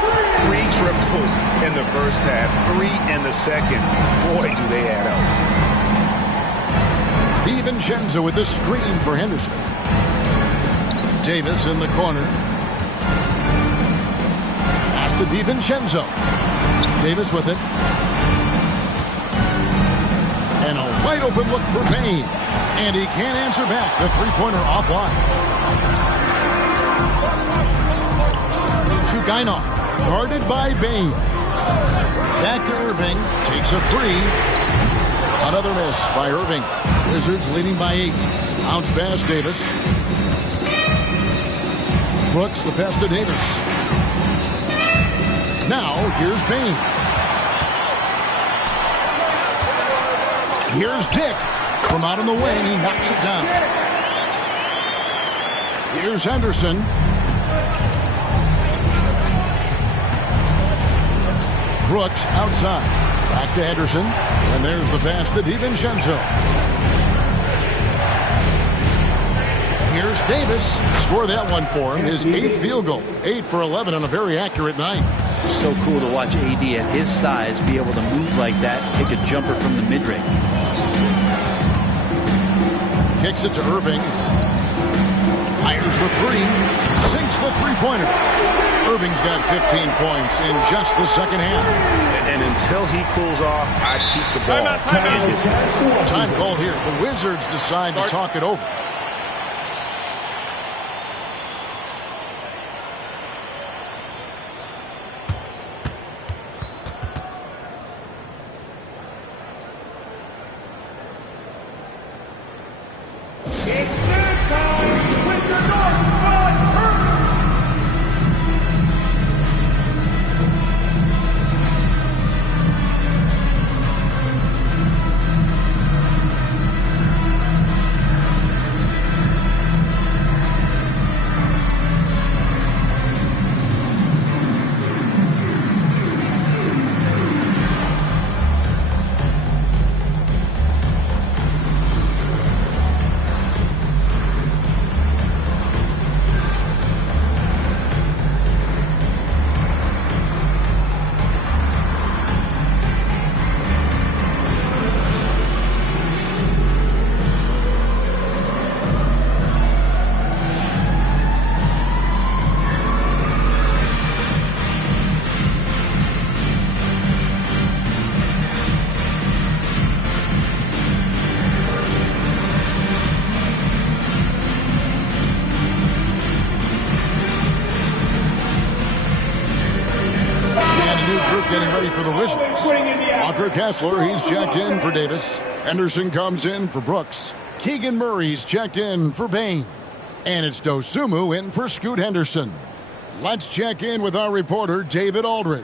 3 triples in the first half, 3 in the second. Boy, do they add up. DiVincenzo with the screen for Henderson. Davis in the corner. Pass to DiVincenzo. Davis with it. And a wide open look for Bain. And he can't answer back. The three-pointer offline. Chugainov, guarded by Bain. Back to Irving. Takes a 3. Another miss by Irving. Wizards leading by 8. Bounce pass, Davis. Brooks, the pass to Davis. Now, here's Bain. Here's Dick. From out on the wing, he knocks it down. Here's Henderson. Brooks outside. Back to Henderson. And there's the pass to DiVincenzo. Here's Davis. Score that one for him. His 8th field goal. 8 for 11 on a very accurate night. So cool to watch AD at his size be able to move like that, take a jumper from the mid-range. Kicks it to Irving. Fires the three. Sinks the three-pointer. Irving's got 15 points in just the second half. And until he cools off, I'd keep the ball. Time called here. The Wizards decide to talk it over. Getting ready for the Wizards. Walker Kessler, he's checked in for Davis. Henderson comes in for Brooks. Keegan Murray's checked in for Bain. And it's Dosunmu in for Scoot Henderson. Let's check in with our reporter, David Aldridge.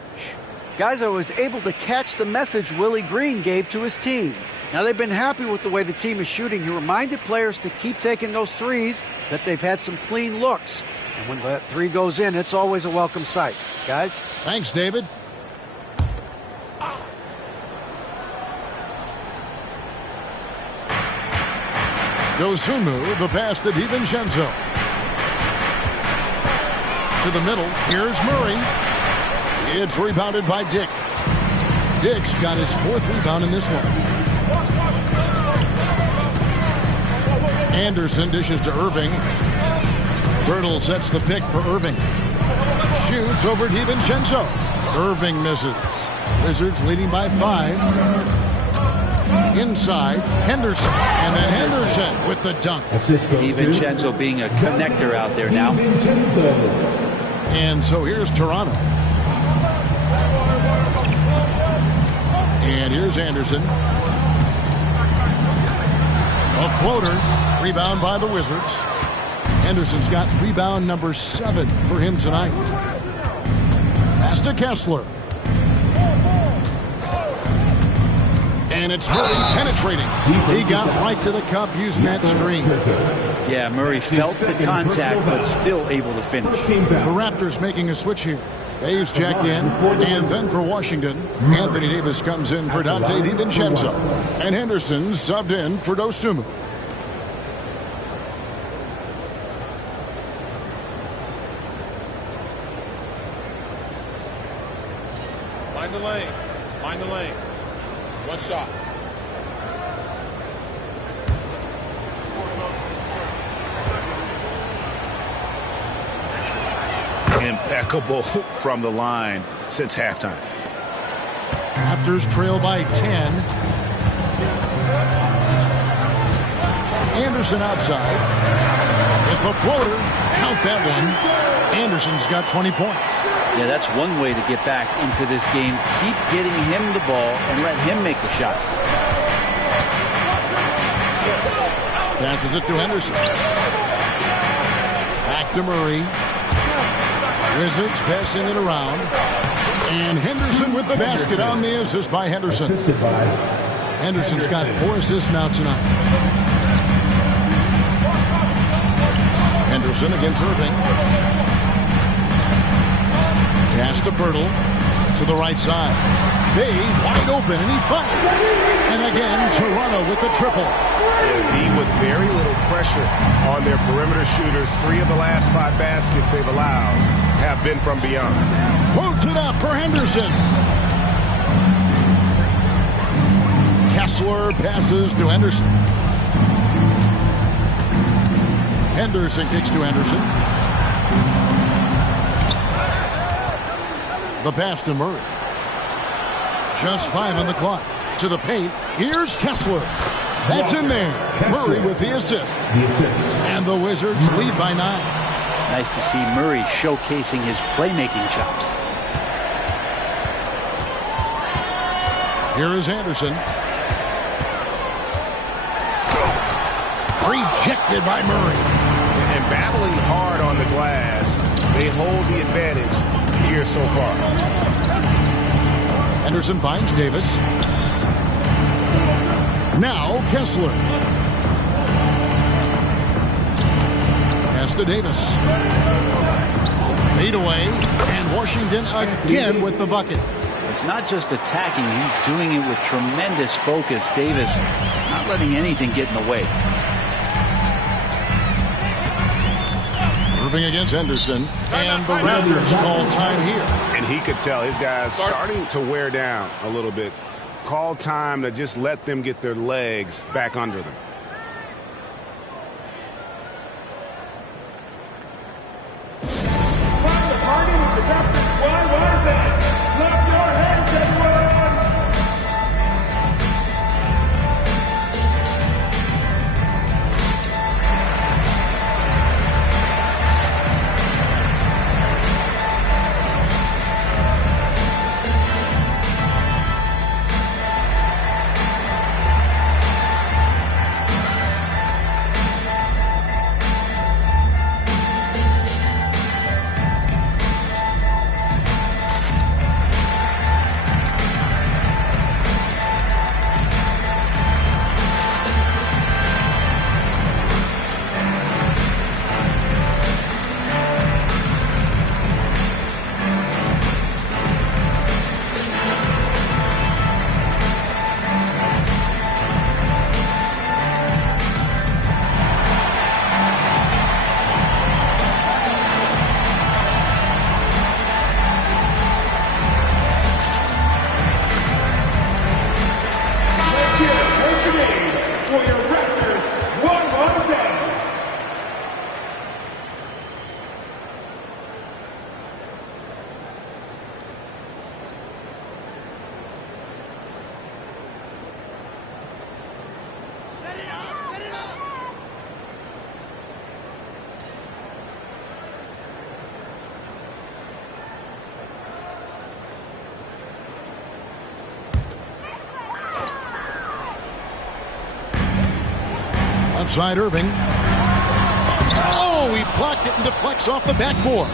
Guys, I was able to catch the message Willie Green gave to his team. Now, they've been happy with the way the team is shooting. He reminded players to keep taking those threes, that they've had some clean looks. And when that three goes in, it's always a welcome sight. Guys? Thanks, David. Dosunmu, the pass to DiVincenzo. To the middle, here's Murray. It's rebounded by Dick. Dick's got his 4th rebound in this one. Anderson dishes to Irving. Birtle sets the pick for Irving. Shoots over DiVincenzo. Irving misses. Wizards leading by 5. Inside, Henderson. And then Henderson with the dunk. DiVincenzo being a connector out there now. And so here's Toronto. And here's Anderson. A floater. Rebound by the Wizards. Henderson's got rebound number 7 for him tonight. Pass to Kessler. And it's Murray penetrating. He got right to the cup using that screen. Yeah, Murray felt the contact, but still able to finish. The Raptors making a switch here. Dave's checked in. And then for Washington, Anthony Davis comes in for Dante DiVincenzo. And Henderson subbed in for Dosunmu. Mind the lanes. Mind the lanes. One shot. Impeccable from the line since halftime. Raptors trail by 10. Anderson outside. With the floater. Count that one. Anderson's got 20 points. Yeah, that's one way to get back into this game. Keep getting him the ball and let him make the shots. Passes it to Henderson. Back to Murray. Wizards passing it around. And Henderson with the basket on the assist by Henderson. Henderson's got 4 assists now tonight. Henderson against Irving. Pass to Pirtle. To the right side. Bay wide open, and he finds it. And again, Toronto with the triple. B with very little pressure on their perimeter shooters. 3 of the last 5 baskets they've allowed have been from beyond. Floats it up for Henderson. Kessler passes to Henderson. Henderson kicks to Henderson. The pass to Murray. Just 5 on the clock. To the paint. Here's Kessler. That's in there. Murray with the assist. And the Wizards lead by 9. Nice to see Murray showcasing his playmaking chops. Here is Anderson. Rejected by Murray. And battling hard on the glass. They hold the advantage here so far. Henderson finds Davis. Now Kessler. Pass to Davis. Fade away. And Washington again with the bucket. It's not just attacking. He's doing it with tremendous focus. Davis not letting anything get in the way. Irving against Henderson. And the Raptors call time here. And he could tell his guys starting to wear down a little bit. Call time to just let them get their legs back under them. Outside Irving. Oh, he blocked it and deflects off the backboard.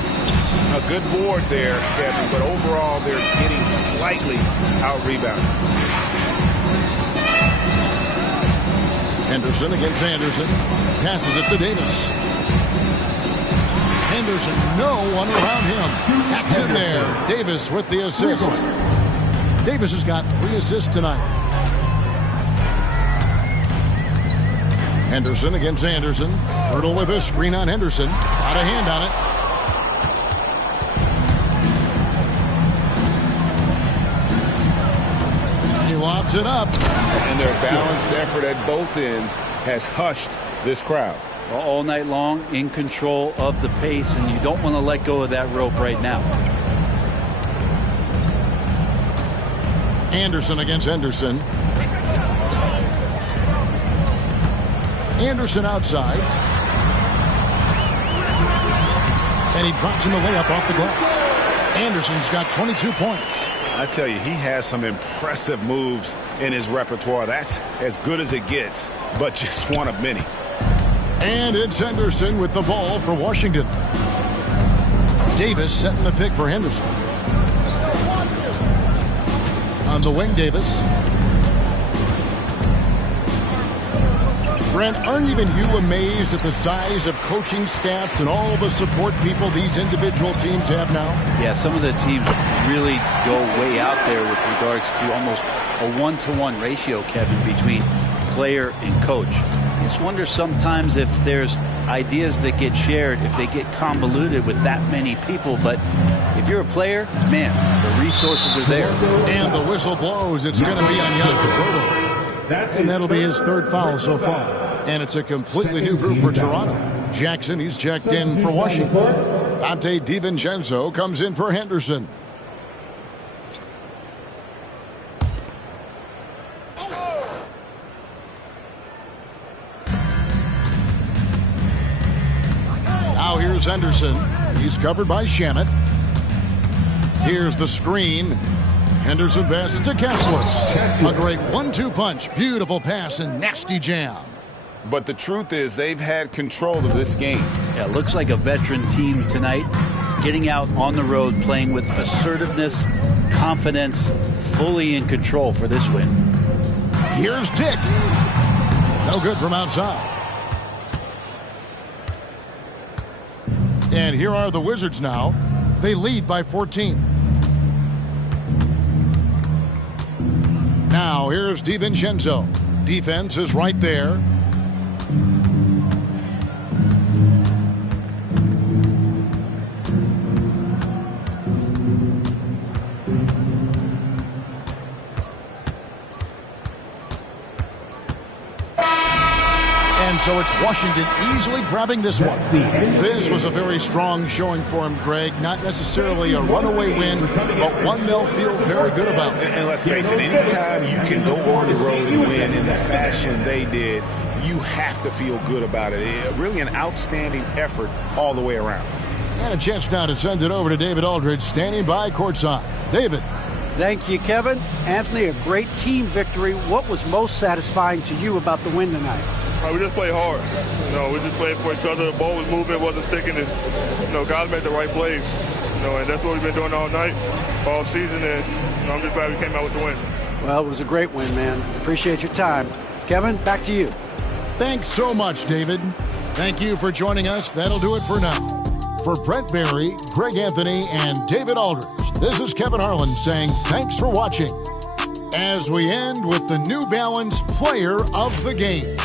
A good board there, Kevin, but overall they're getting slightly out-rebounded. Henderson against Anderson. Passes it to Davis. Henderson, no one around him. That's in there. Davis with the assist. Davis has got 3 assists tonight. Henderson against Anderson. Pirtle with a screen on Henderson. Out of hand on it. He lobs it up. And their balanced effort at both ends has hushed this crowd. All night long, in control of the pace, and you don't want to let go of that rope right now. Anderson against Henderson. Anderson outside. And he drops in the layup off the glass. Anderson's got 22 points. I tell you, he has some impressive moves in his repertoire. That's as good as it gets, but just one of many. And it's Henderson with the ball for Washington. Davis setting the pick for Henderson. On the wing, Davis. Brent, aren't even you amazed at the size of coaching staffs and all the support people these individual teams have now? Yeah, some of the teams really go way out there with regards to almost a 1-to-1 ratio, Kevin, between player and coach. I just wonder sometimes if there's ideas that get shared, if they get convoluted with that many people. But if you're a player, man, the resources are there. And the whistle blows. It's going to be on Jakob. And that'll be his third foul so far. And it's a completely new group for Toronto. Jackson, he's checked in for Washington. Dante DiVincenzo comes in for Henderson. Now here's Henderson. He's covered by Shamet. Here's the screen. Henderson passes to Kessler. A great 1-2 punch. Beautiful pass and nasty jam. But the truth is they've had control of this game. Yeah, looks like a veteran team tonight, getting out on the road, playing with assertiveness, confidence, fully in control for this win. Here's Dick. No good from outside. And here are the Wizards now. They lead by 14. Now here's DiVincenzo. Defense is right there. And so it's Washington easily grabbing this one. This was a very strong showing for him, Greg. Not necessarily a runaway win, but one they'll feel very good about. And let's face it, anytime you can go on the road and win in the fashion they did, you have to feel good about it. Really an outstanding effort all the way around. And a chance now to send it over to David Aldridge, standing by courtside. David. Thank you, Kevin. Anthony, a great team victory. What was most satisfying to you about the win tonight? We just played hard. We just played for each other. The ball was moving, wasn't sticking, and guys made the right plays. And that's what we've been doing all night, all season, and I'm just glad we came out with the win. Well, it was a great win, man. Appreciate your time. Kevin, back to you. Thanks so much, David. Thank you for joining us. That'll do it for now. For Brent Barry, Greg Anthony, and David Aldridge, this is Kevin Harlan saying thanks for watching. As we end with the New Balance Player of the Game.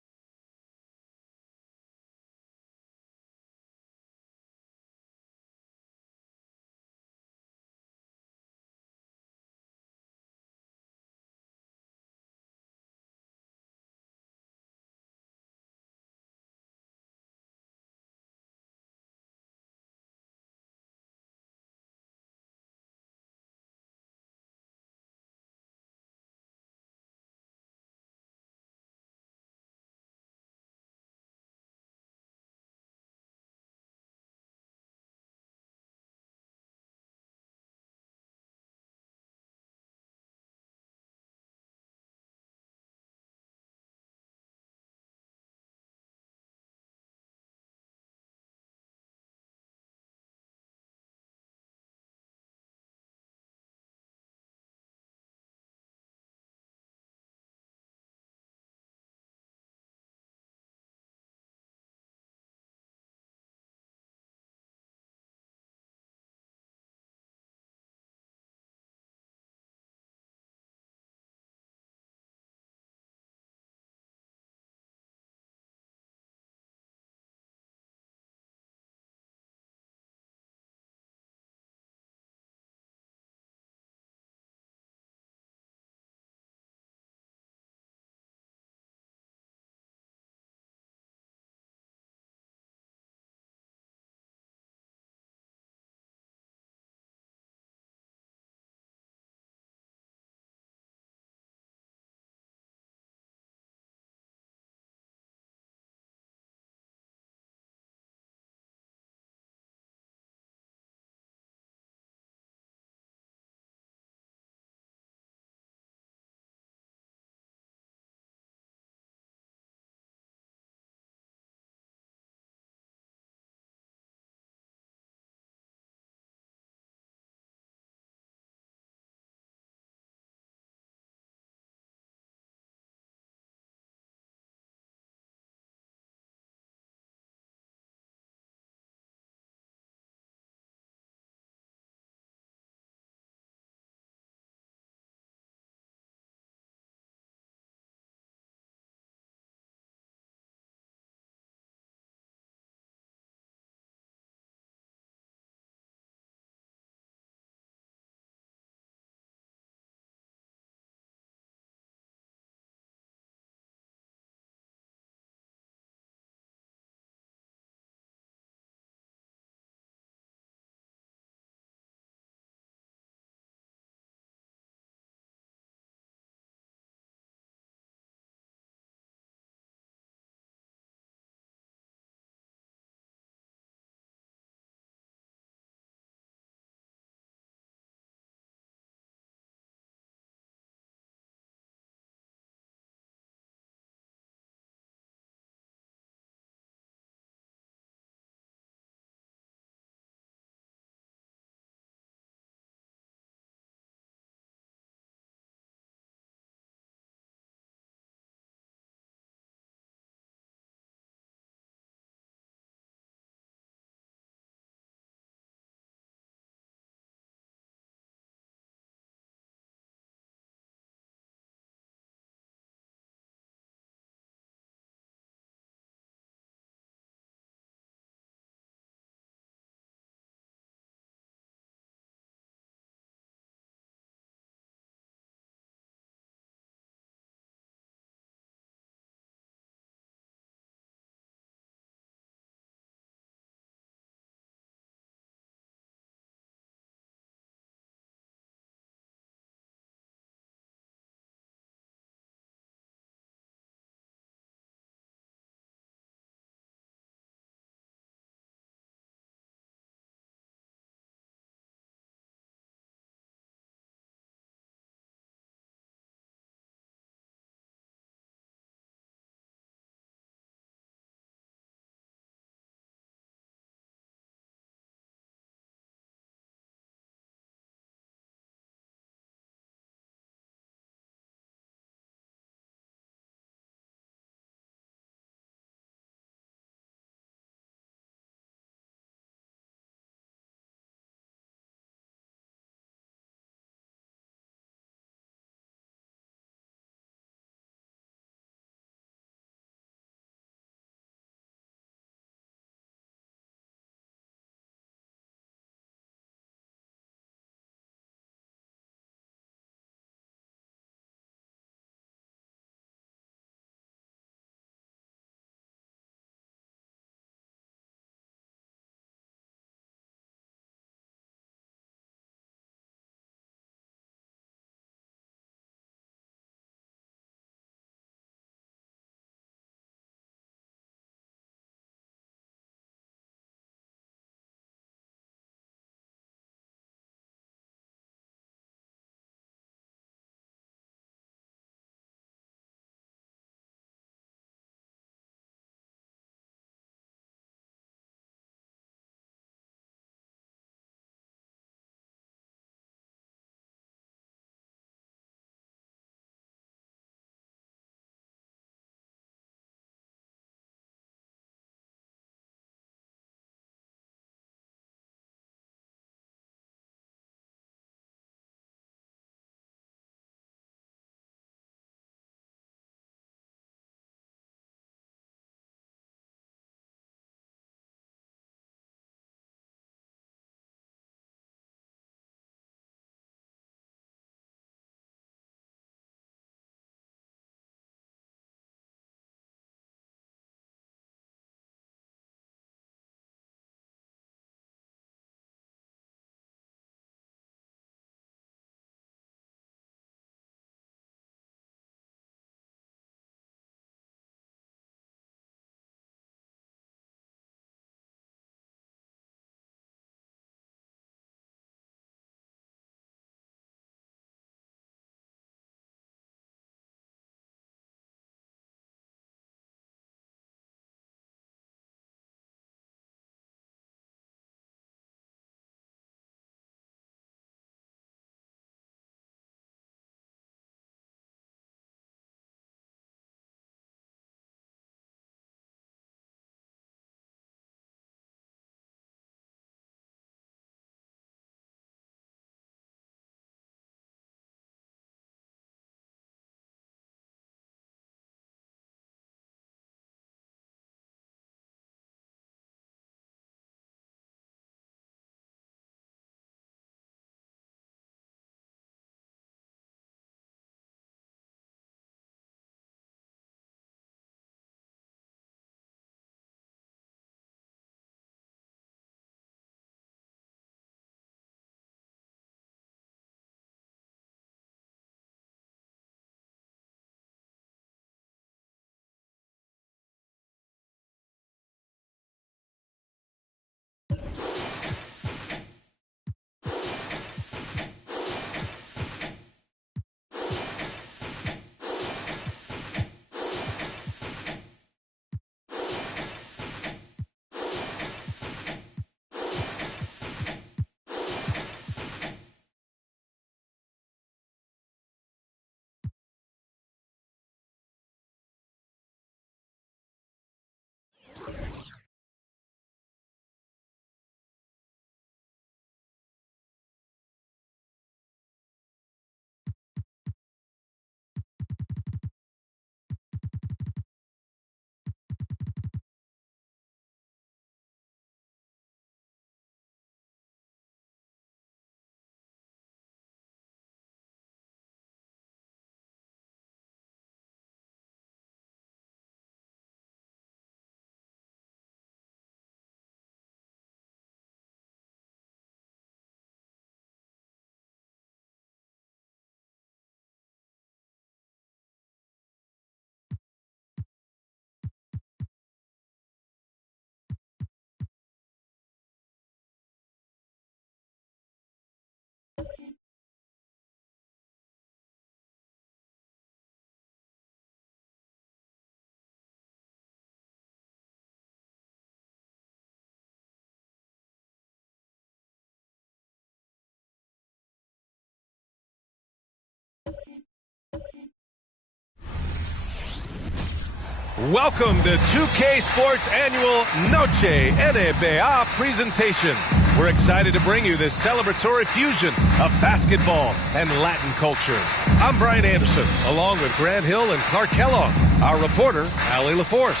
Welcome to 2K Sports Annual Noche NBA presentation. We're excited to bring you this celebratory fusion of basketball and Latin culture. I'm Brian Anderson, along with Grant Hill and Clark Kellogg, our reporter, Allie LaForce.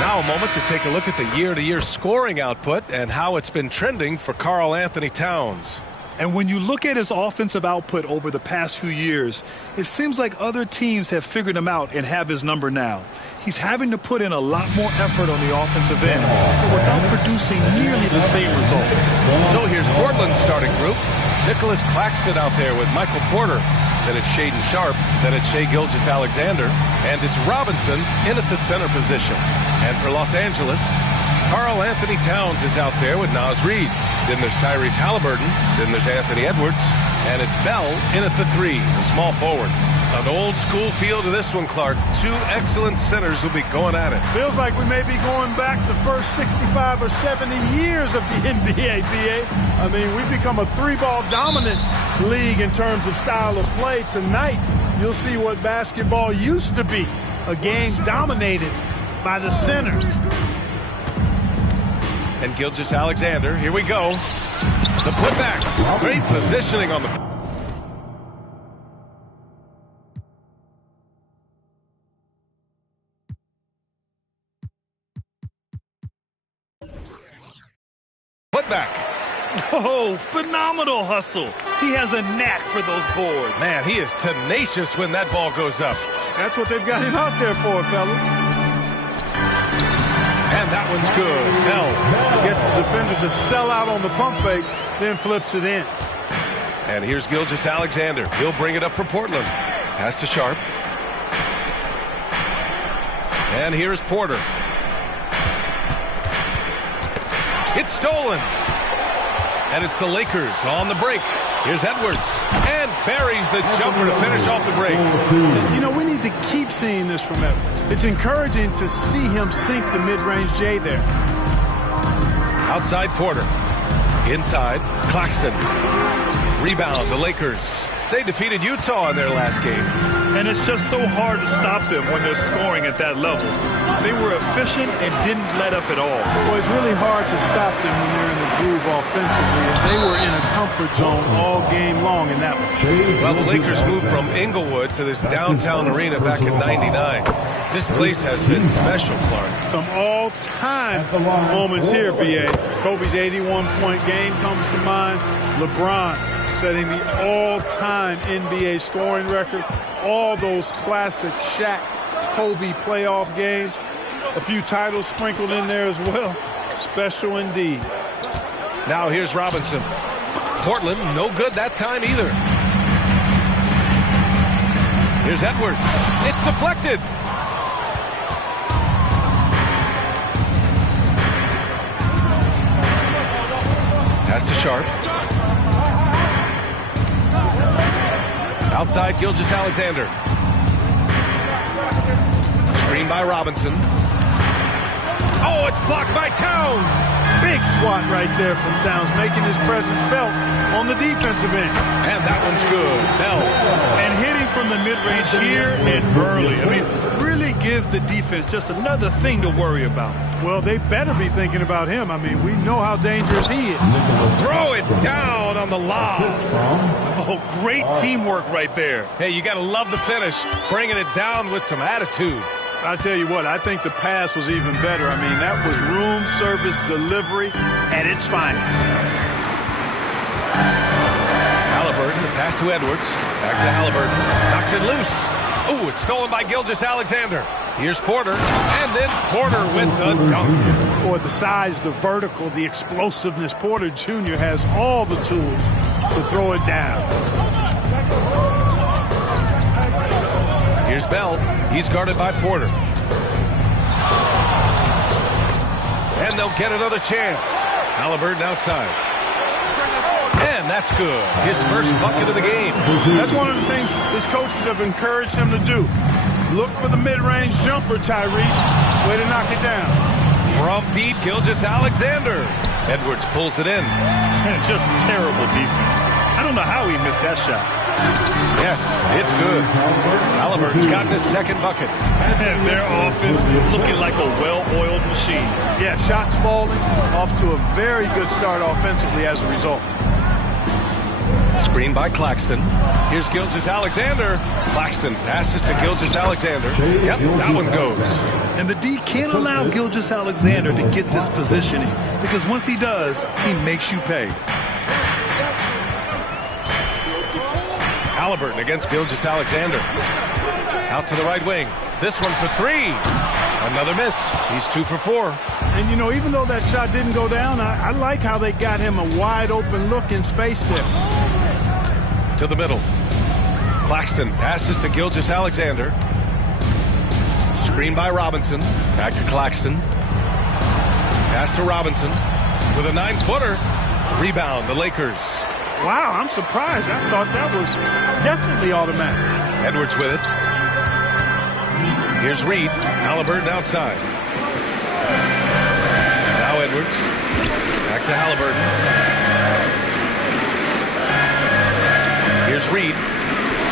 Now a moment to take a look at the year-to-year scoring output and how it's been trending for Karl Anthony Towns. And when you look at his offensive output over the past few years, it seems like other teams have figured him out and have his number now. He's having to put in a lot more effort on the offensive end, but without producing nearly the same results. So here's Portland's starting group. Nicholas Claxton out there with Michael Porter. Then it's Shaedon Sharpe. Then it's Shai Gilgeous-Alexander. And it's Robinson in at the center position. And for Los Angeles, Karl Anthony Towns is out there with Naz Reid. Then there's Tyrese Halliburton. Then there's Anthony Edwards. And it's Bell in at the 3, the small forward. An old school feel to this one, Clark. Two excellent centers will be going at it. Feels like we may be going back the first 65 or 70 years of the NBA, BA. I mean, we've become a three-ball dominant league in terms of style of play. Tonight, you'll see what basketball used to be, a game dominated by the centers. And Gilgeous-Alexander, here we go. The putback. Great positioning on the... Putback. Oh, phenomenal hustle. He has a knack for those boards. Man, he is tenacious when that ball goes up. That's what they've got him out there for, fella. And that one's good. Bell gets the defender to sell out on the pump fake, then flips it in. And here's Gilgeous-Alexander. He'll bring it up for Portland. Pass to Sharpe. And here's Porter. It's stolen. And it's the Lakers on the break. Here's Edwards. And buries the jumper to finish off the break. You know, we need to keep seeing this from Edwards. It's encouraging to see him sink the mid-range J there. Outside Porter. Inside Claxton. Rebound, the Lakers. They defeated Utah in their last game. And it's just so hard to stop them when they're scoring at that level. They were efficient and didn't let up at all. Well, it's really hard to stop them when they're in the groove offensively. And they were in a comfort zone all game long in that one. Well, the Lakers moved from Inglewood to this downtown arena back in '99. This place has been special, Clark. Some all-time moments here, B.A. Kobe's 81-point game comes to mind. LeBron setting the all-time NBA scoring record. All those classic Shaq, Kobe playoff games. A few titles sprinkled in there as well. Special indeed. Now here's Robinson. Portland, no good that time either. Here's Edwards. It's deflected. Pass to Sharpe. Outside Gilgeous-Alexander. Screen by Robinson. Oh, it's blocked by Towns. Big swat right there from Towns, making his presence felt on the defensive end. And that one's good. Bell. And hitting from the mid-range here and early. I mean, really gives the defense just another thing to worry about. Well, they better be thinking about him. I mean, we know how dangerous he is. Throw it down on the lob. Oh, great teamwork right there. Hey, you got to love the finish. Bringing it down with some attitude. I tell you what, I think the pass was even better. I mean, that was room service delivery at its finest. Halliburton, the pass to Edwards. Back to Halliburton. Knocks it loose. Oh, it's stolen by Gilgeous-Alexander. Here's Porter, and then Porter with the dunk. Boy, the size, the vertical, the explosiveness. Porter Jr. has all the tools to throw it down. Here's Bell. He's guarded by Porter. And they'll get another chance. Halliburton outside. And that's good. His first bucket of the game. That's one of the things his coaches have encouraged him to do. Look for the mid-range jumper, Tyrese. Way to knock it down. From deep, Gilgeous-Alexander. Edwards pulls it in. Just terrible defense. I don't know how he missed that shot. Yes, it's good. Halliburton's gotten his second bucket. And their offense looking like a well-oiled machine. Yeah, shots falling, off to a very good start offensively as a result. Screen by Claxton. Here's Gilgeous-Alexander. Claxton passes to Gilgeous-Alexander. Yep, that one goes. And the D can't allow Gilgeous-Alexander to get this positioning, because once he does, he makes you pay. Halliburton against Gilgeous-Alexander. Out to the right wing. This one for three. Another miss. He's 2 for 4. And, you know, even though that shot didn't go down, I like how they got him a wide-open look in space there. To the middle. Claxton passes to Gilgeous-Alexander. Screen by Robinson. Back to Claxton. Pass to Robinson. With a 9-footer. Rebound, the Lakers. Wow, I'm surprised. I thought that was definitely automatic. Edwards with it. Here's Reed. Halliburton outside. Now Edwards. Back to Halliburton. Here's Reed.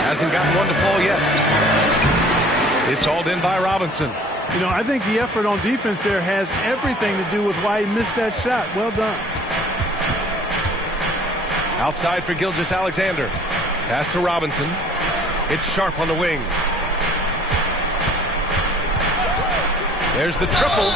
Hasn't gotten one to fall yet. It's hauled in by Robinson. You know, I think the effort on defense there has everything to do with why he missed that shot. Well done. Outside for Gilgeous-Alexander. Pass to Robinson. It's Sharp on the wing. There's the triple.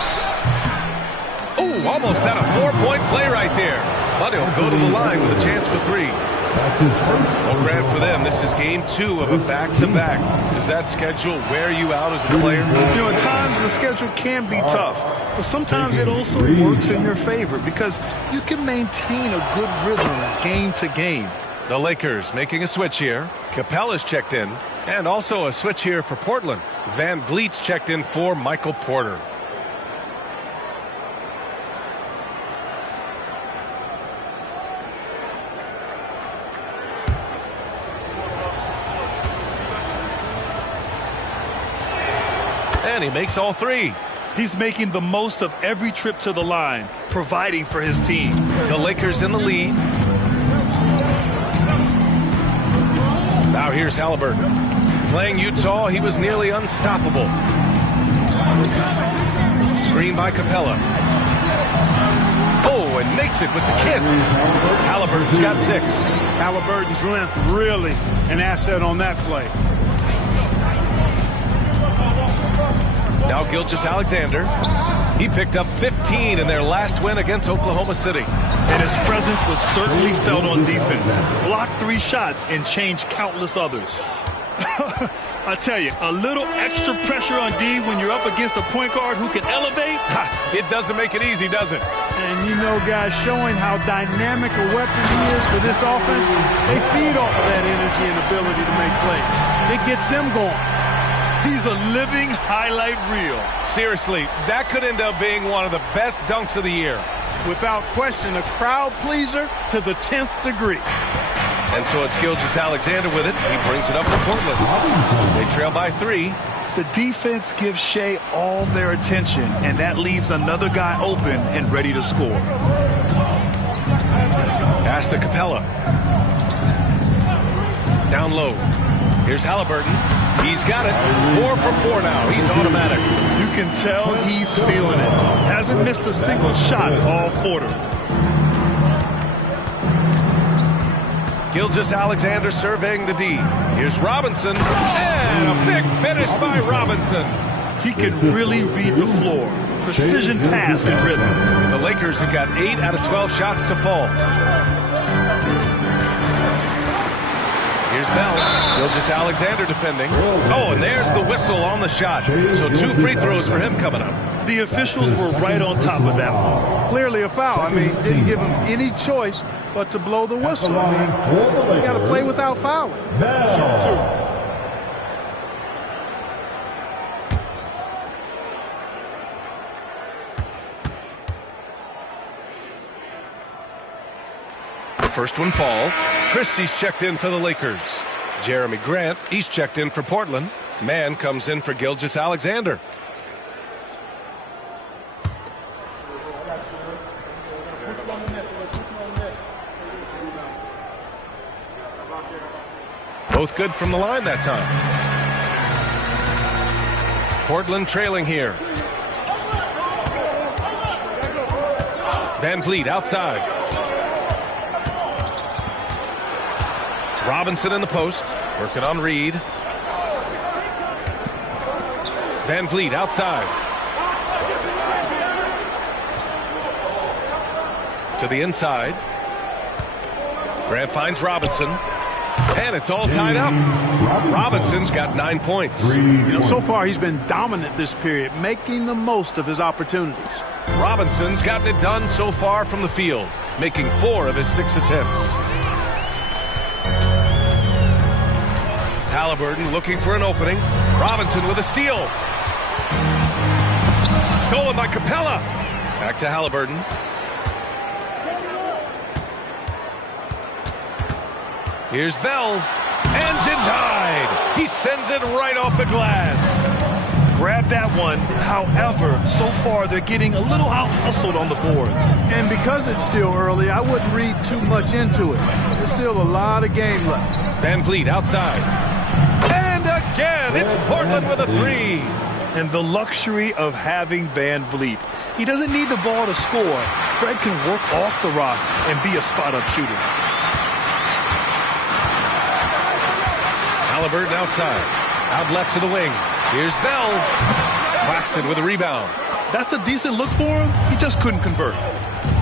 Oh, almost had a 4-point play right there. But he'll go to the line with a chance for 3. That's his first. Well, Grant, for them, this is game 2 of a back-to-back. Does that schedule wear you out as a player? You know, at times the schedule can be tough, but sometimes it also works in your favor because you can maintain a good rhythm game to game. The Lakers making a switch here. Capella's checked in, and also a switch here for Portland. Van Vliet's checked in for Michael Porter. And he makes all 3. He's making the most of every trip to the line, providing for his team. The Lakers in the lead. Now here's Halliburton. Playing Utah, he was nearly unstoppable. Screen by Capella. Oh, and makes it with the kiss. Halliburton's got 6. Halliburton's length really an asset on that play. Now Gilgeous-Alexander. He picked up 15 in their last win against Oklahoma City. And his presence was certainly felt on defense. Blocked 3 shots and changed countless others. I tell you, a little extra pressure on D when you're up against a point guard who can elevate. It doesn't make it easy, does it? And you know, guys, showing how dynamic a weapon he is for this offense, they feed off of that energy and ability to make plays. It gets them going. He's a living highlight reel. Seriously, that could end up being one of the best dunks of the year. Without question, a crowd pleaser to the 10th degree. And so it's Gilgeous-Alexander with it. He brings it up for Portland. They trail by 3. The defense gives Shea all their attention, and that leaves another guy open and ready to score. Pass to Capella. Down low. Here's Halliburton. He's got it. 4 for 4 now. He's automatic. You can tell he's feeling it. Hasn't missed a single shot all quarter. Gilgeous-Alexander surveying the D. Here's Robinson. And a big finish by Robinson. He can really read the floor. Precision pass and rhythm. The Lakers have got 8 out of 12 shots to fall. Here's Bell. Gilgeous-Alexander defending. Oh, and there's the whistle on the shot. So 2 free throws for him coming up. The officials were right on top of that one. Clearly a foul. I mean, didn't give him any choice but to blow the whistle. I mean, you got to play without fouling. Shoot 2. First one falls. Christie's checked in for the Lakers. Jeremy Grant, he's checked in for Portland. Mann comes in for Gilgeous-Alexander. Both good from the line that time. Portland trailing here. Van Vliet outside. Robinson in the post. Working on Reed. Van Vliet outside. To the inside. Grant finds Robinson. And it's all tied up. Robinson's got 9 points. So far he's been dominant this period, making the most of his opportunities. Robinson's gotten it done so far from the field, making 4 of his 6 attempts. Halliburton looking for an opening. Robinson with a steal. Stolen by Capella. Back to Halliburton. Here's Bell. And denied. He sends it right off the glass. Grab that one. However, so far they're getting a little out-hustled on the boards. And because it's still early, I wouldn't read too much into it. There's still a lot of game left. Van Vliet outside. And again, it's Portland with a 3. And the luxury of having Van Vliet. He doesn't need the ball to score. Fred can work off the rock and be a spot-up shooter. Halliburton outside. Out left to the wing. Here's Bell. Claxton with a rebound. That's a decent look for him. He just couldn't convert.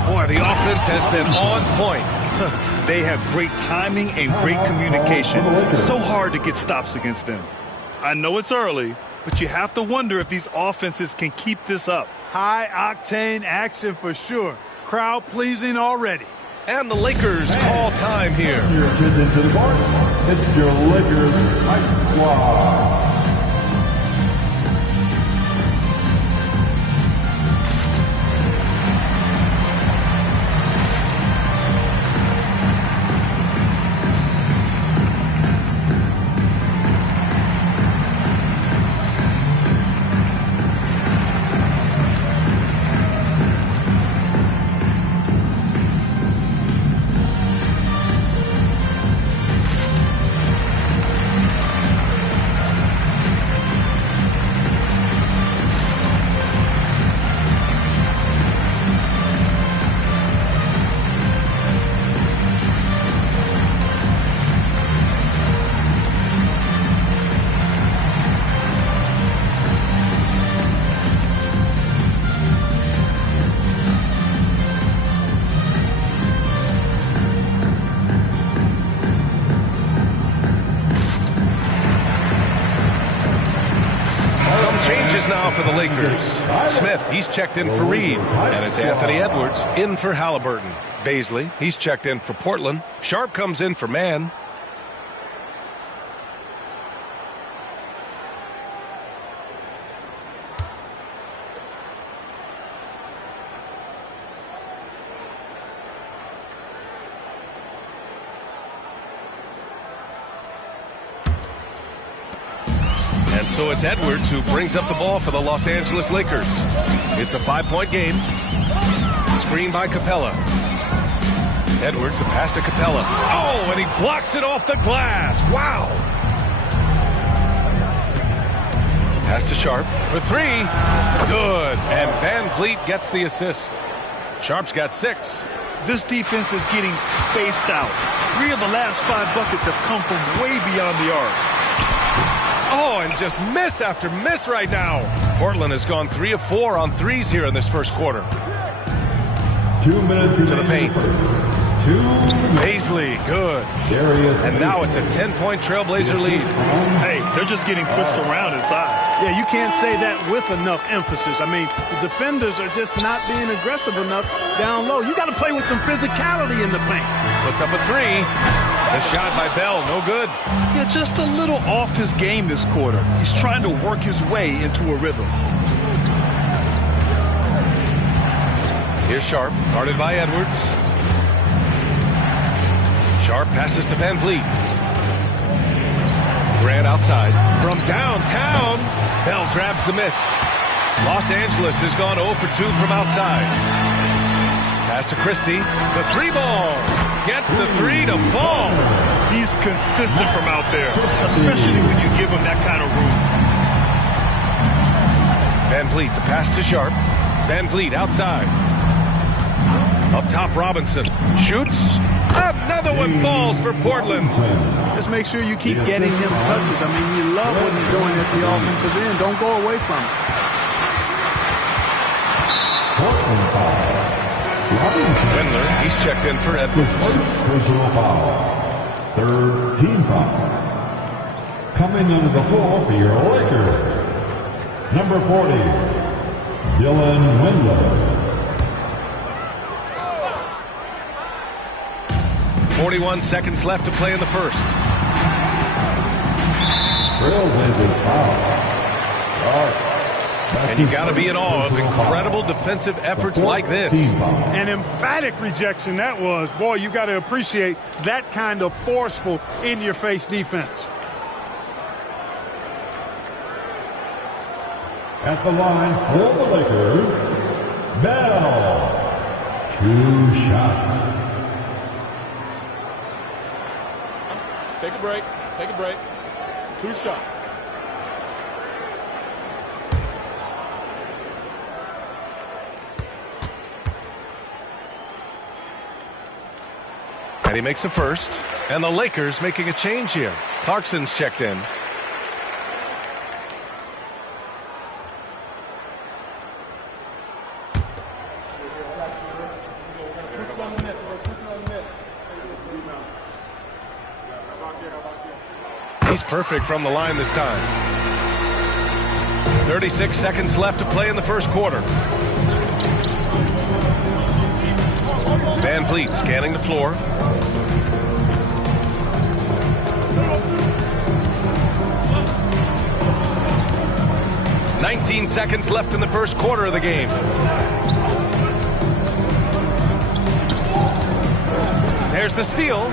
Boy, the offense has been on point. They have great timing and great communication. So hard to get stops against them. I know it's early, but you have to wonder if these offenses can keep this up. High-octane action for sure. Crowd pleasing already. And the Lakers call time here. Your attendance to the court. It's your Lakers Hype Squad. Now for the Lakers. Smith, he's checked in for Reed. And it's Anthony Edwards in for Halliburton. Baisley, he's checked in for Portland. Sharp comes in for Mann. So it's Edwards who brings up the ball for the Los Angeles Lakers. It's a 5-point game. Screen by Capella. Edwards, the pass to Capella. Oh, and he blocks it off the glass. Wow. Pass to Sharp for 3. Good. And Van Vliet gets the assist. Sharp's got 6. This defense is getting spaced out. 3 of the last 5 buckets have come from way beyond the arc. Oh, and just miss after miss right now. Portland has gone 3 of 4 on threes here in this first quarter. 2 minutes to the paint. 2 Baisley, good. And now it's a 10-point Trailblazer lead. Hey, they're just getting pushed around inside. Yeah, you can't say that with enough emphasis. I mean, the defenders are just not being aggressive enough down low. You got to play with some physicality in the paint. Puts up a 3. The shot by Bell, no good. Yeah, just a little off his game this quarter. He's trying to work his way into a rhythm. Here's Sharp, guarded by Edwards. Sharp passes to Van Vliet. Grant outside. From downtown, Bell grabs the miss. Los Angeles has gone 0 for 2 from outside. Pass to Christie. The 3 ball. Gets the 3 to fall. He's consistent from out there, especially when you give him that kind of room. Van Vliet, the pass to Sharp. Van Vliet outside. Up top, Robinson shoots. Another one falls for Portland. Just make sure you keep getting him touches. I mean, you love what he's doing at the offensive end. Don't go away from it. Wendler, he's checked in for Edwards. Personal foul. Third team foul. Coming onto the floor for your Lakers. Number 40, Dylan Wendler. 41 seconds left to play in the first. Trailblazers foul. And you got to be in awe of incredible defensive efforts like this. An emphatic rejection that was. Boy, you got to appreciate that kind of forceful in-your-face defense. At the line for the Lakers, Bell. 2 shots. Take a break. Take a break. 2 shots. And he makes a first. And the Lakers making a change here. Clarkson's checked in. He's perfect from the line this time. 36 seconds left to play in the first quarter. Van Vliet scanning the floor. "19 seconds left in the first quarter of the game. There's the steal.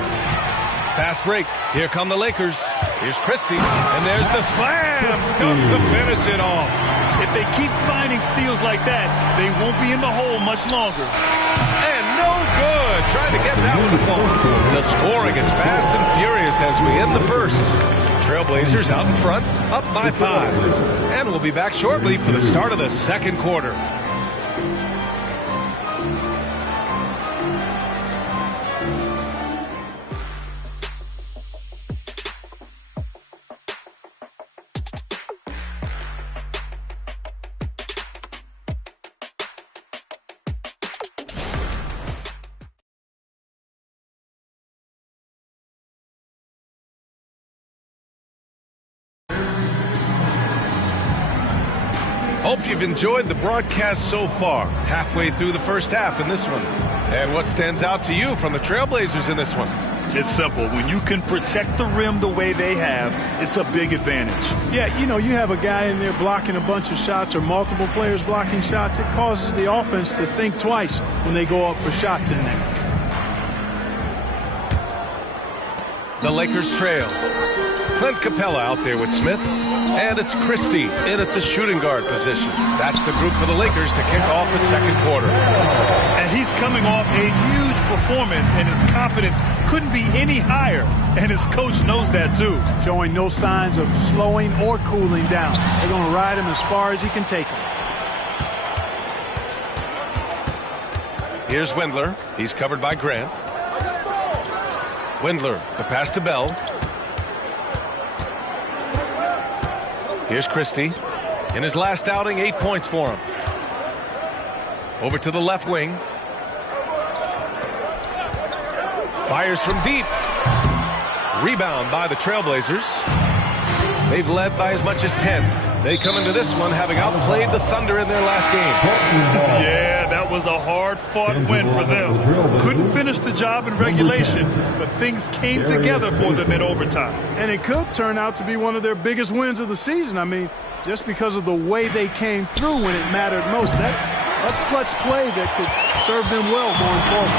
Fast break. Here come the Lakers. Here's Christie. And there's the slam. To finish it off. If they keep finding steals like that, they won't be in the hole much longer. And no good. Trying to get that one to fall. The scoring is fast and furious as we end the first. Trailblazers out in front, up by 5. And we'll be back shortly for the start of the second quarter. Hope you've enjoyed the broadcast so far. Halfway through the first half in this one. And what stands out to you from the Trailblazers in this one? It's simple. When you can protect the rim the way they have, it's a big advantage. Yeah, you know, you have a guy in there blocking a bunch of shots or multiple players blocking shots. It causes the offense to think twice when they go up for shots in there. The Lakers trail. Clint Capella out there with Smith. And it's Christie in at the shooting guard position. That's the group for the Lakers to kick off the second quarter. And he's coming off a huge performance, and his confidence couldn't be any higher. And his coach knows that, too. Showing no signs of slowing or cooling down. They're going to ride him as far as he can take him. Here's Wendler. He's covered by Grant. Wendler, the pass to Bell. Here's Christie. In his last outing, 8 points for him. Over to the left wing. Fires from deep. Rebound by the Trailblazers. They've led by as much as 10. They come into this one having outplayed the Thunder in their last game. Yeah, that was a hard-fought win for them. Couldn't finish the job in regulation, but things came together for them in overtime. And it could turn out to be one of their biggest wins of the season. I mean, just because of the way they came through when it mattered most. That's clutch play that could serve them well going forward.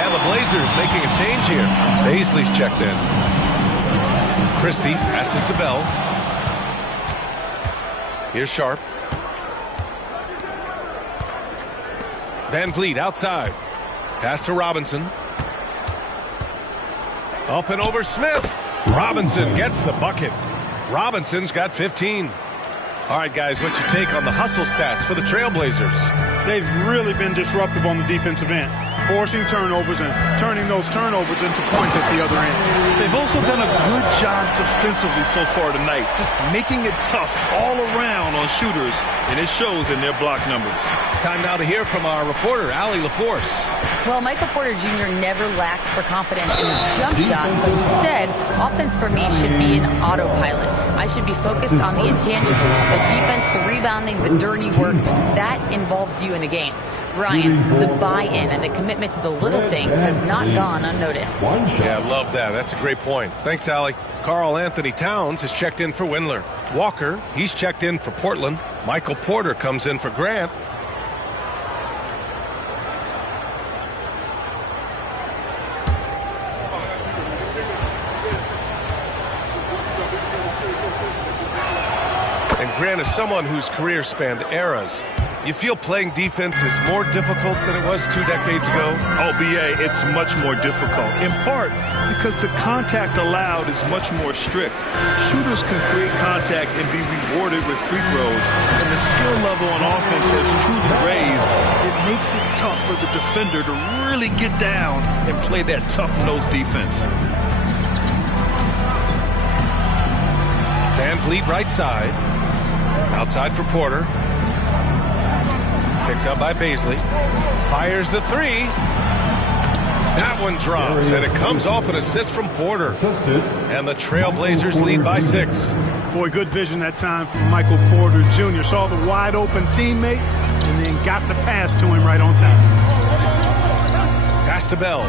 And the Blazers making a change here. Paisley's checked in. Christie passes to Bell. Here's Sharp. Van Vliet outside. Pass to Robinson. Up and over Smith. Robinson gets the bucket. Robinson's got 15. All right, guys, what's your take on the hustle stats for the Trailblazers? They've really been disruptive on the defensive end, forcing turnovers and turning those turnovers into points at the other end. They've also done a good job defensively so far tonight, just making it tough all around on shooters, and it shows in their block numbers. Time now to hear from our reporter, Allie LaForce. Well, Michael Porter Jr. never lacks for confidence in his jump shot, but he said offense for me should be an autopilot. I should be focused on the intangibles, the defense, the rebounding, the dirty work. That involves you in a game. Brian, the buy-in and the commitment to the little things has not gone unnoticed. Yeah, I love that. That's a great point. Thanks, Allie. Karl Anthony Towns has checked in for Windler. Walker, he's checked in for Portland. Michael Porter comes in for Grant. And Grant is someone whose career spanned eras. You feel playing defense is more difficult than it was 2 decades ago? Oh, BA, it's much more difficult, in part because the contact allowed is much more strict. Shooters can create contact and be rewarded with free throws, and the skill level on offense has truly raised. It makes it tough for the defender to really get down and play that tough-nosed defense. Van Vliet right side. Outside for Porter. Picked up by Baisley. Fires the three. That one drops, and it comes off an assist from Porter. And the Trailblazers lead by 6. Boy, good vision that time from Michael Porter Jr. Saw the wide-open teammate and then got the pass to him right on time. Pass to Bell.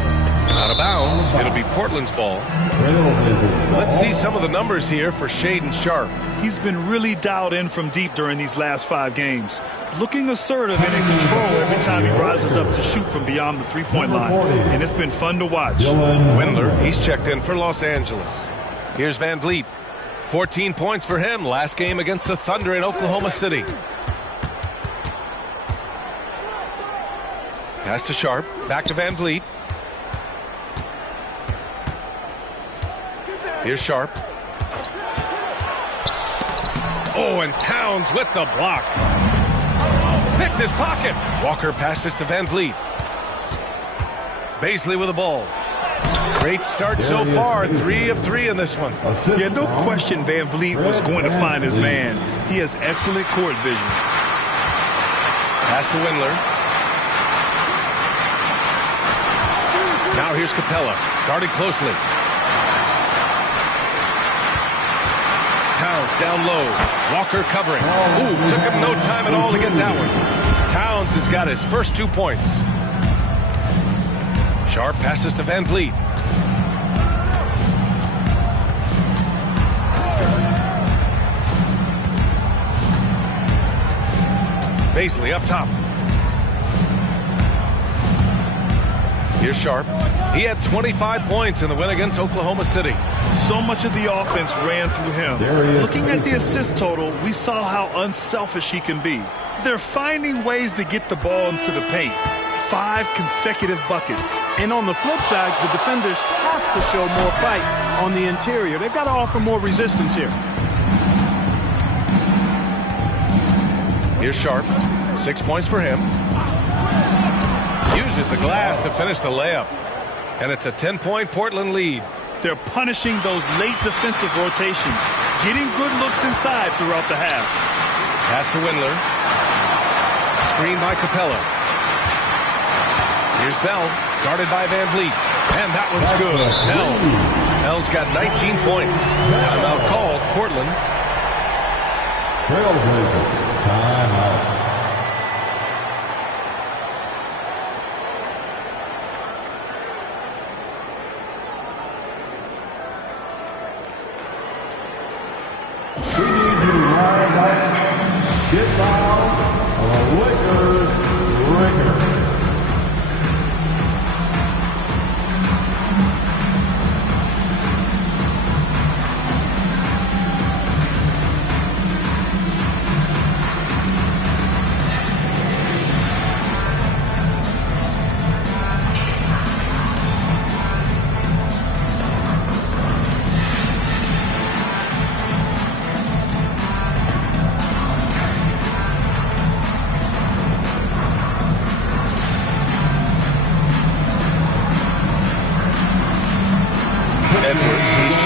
Out of bounds. It'll be Portland's ball. Let's see some of the numbers here for Shaedon Sharpe. He's been really dialed in from deep during these last 5 games. Looking assertive and in control every time he rises up to shoot from beyond the three-point line. And it's been fun to watch. Windler, he's checked in for Los Angeles. Here's Van Vliet. 14 points for him last game against the Thunder in Oklahoma City. Pass to Sharpe. Back to Van Vliet. Here's Sharpe. Oh, and Towns with the block. Picked his pocket. Walker passes to Van Vliet. Baisley with the ball. Great start so far. 3 of 3 in this one. Yeah, no question Van Vliet was going to find his man. He has excellent court vision. Pass to Windler. Now here's Capella. Guarded closely. Towns down low. Walker covering. Ooh, took him no time at all to get that one. Towns has got his first 2 points. Sharpe passes to Van Vliet. Baisley up top. Here's Sharpe. He had 25 points in the win against Oklahoma City. So much of the offense ran through him. Looking at the assist total, we saw how unselfish he can be. They're finding ways to get the ball into the paint. 5 consecutive buckets. And on the flip side, the defenders have to show more fight on the interior. They've got to offer more resistance here. Here's Sharpe. 6 points for him. Uses the glass to finish the layup. And it's a 10-point Portland lead. They're punishing those late defensive rotations, getting good looks inside throughout the half. Pass to Windler. Screen by Capella. Here's Bell, guarded by Van Vliet. And that one's good. Bell's got 19 points. Timeout called, Portland. Trailblazers, timeout. Get loud, a Lakers ringer.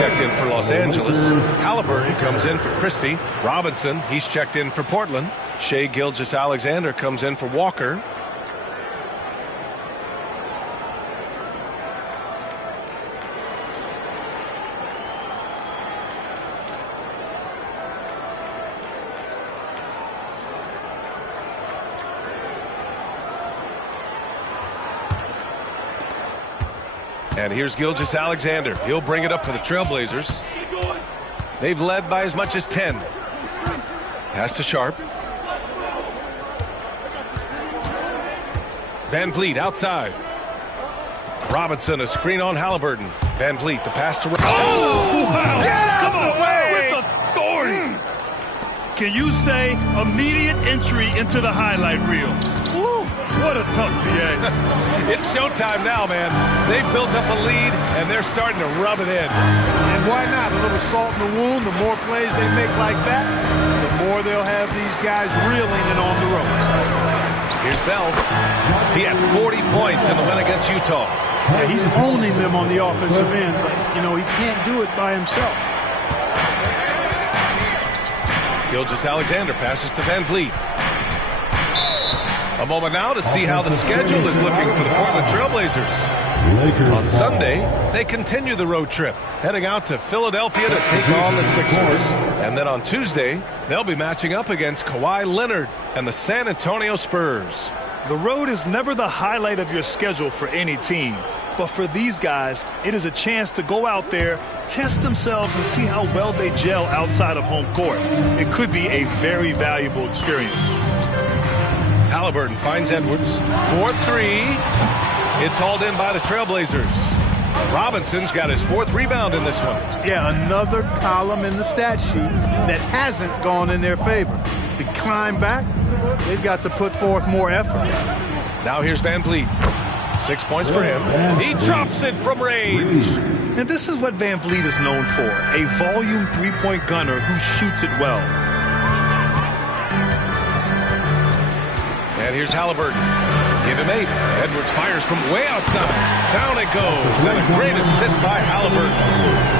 checked in for Los Angeles. Halliburton comes in for Christie. Robinson, he's checked in for Portland. Shai Gilgeous-Alexander comes in for Walker. And here's Gilgeous-Alexander. He'll bring it up for the Trailblazers. They've led by as much as 10. Pass to Sharp. Van Vliet outside. Robinson, a screen on Halliburton. Van Vliet, the pass to... Oh, wow. Come on, with authority. Can you say immediate entry into the highlight reel? Woo, what a tuck, BA. It's showtime now, man. They've built up a lead, and they're starting to rub it in. And why not? A little salt in the wound. The more plays they make like that, the more they'll have these guys reeling and on the ropes. Here's Bell. He had 40 points in the win against Utah. Yeah, he's owning them on the offensive end, but, you know, he can't do it by himself. Gilgeous-Alexander passes to Van Vliet. A moment now to see how the schedule is looking for the Portland Trailblazers. On Sunday, they continue the road trip, heading out to Philadelphia to take on the Sixers. And then on Tuesday, they'll be matching up against Kawhi Leonard and the San Antonio Spurs. The road is never the highlight of your schedule for any team. But for these guys, it is a chance to go out there, test themselves, and see how well they gel outside of home court. It could be a very valuable experience. Halliburton finds Edwards. 4-3. It's hauled in by the Trailblazers. Robinson's got his 4th rebound in this one. Yeah, another column in the stat sheet that hasn't gone in their favor. To climb back, they've got to put forth more effort. Now here's Van Vliet. 6 points for him. He drops it from range. And this is what Van Vliet is known for, a volume three-point gunner who shoots it well. And here's Halliburton. Give him 8. Edwards fires from way outside. Down it goes. And a great assist by Halliburton.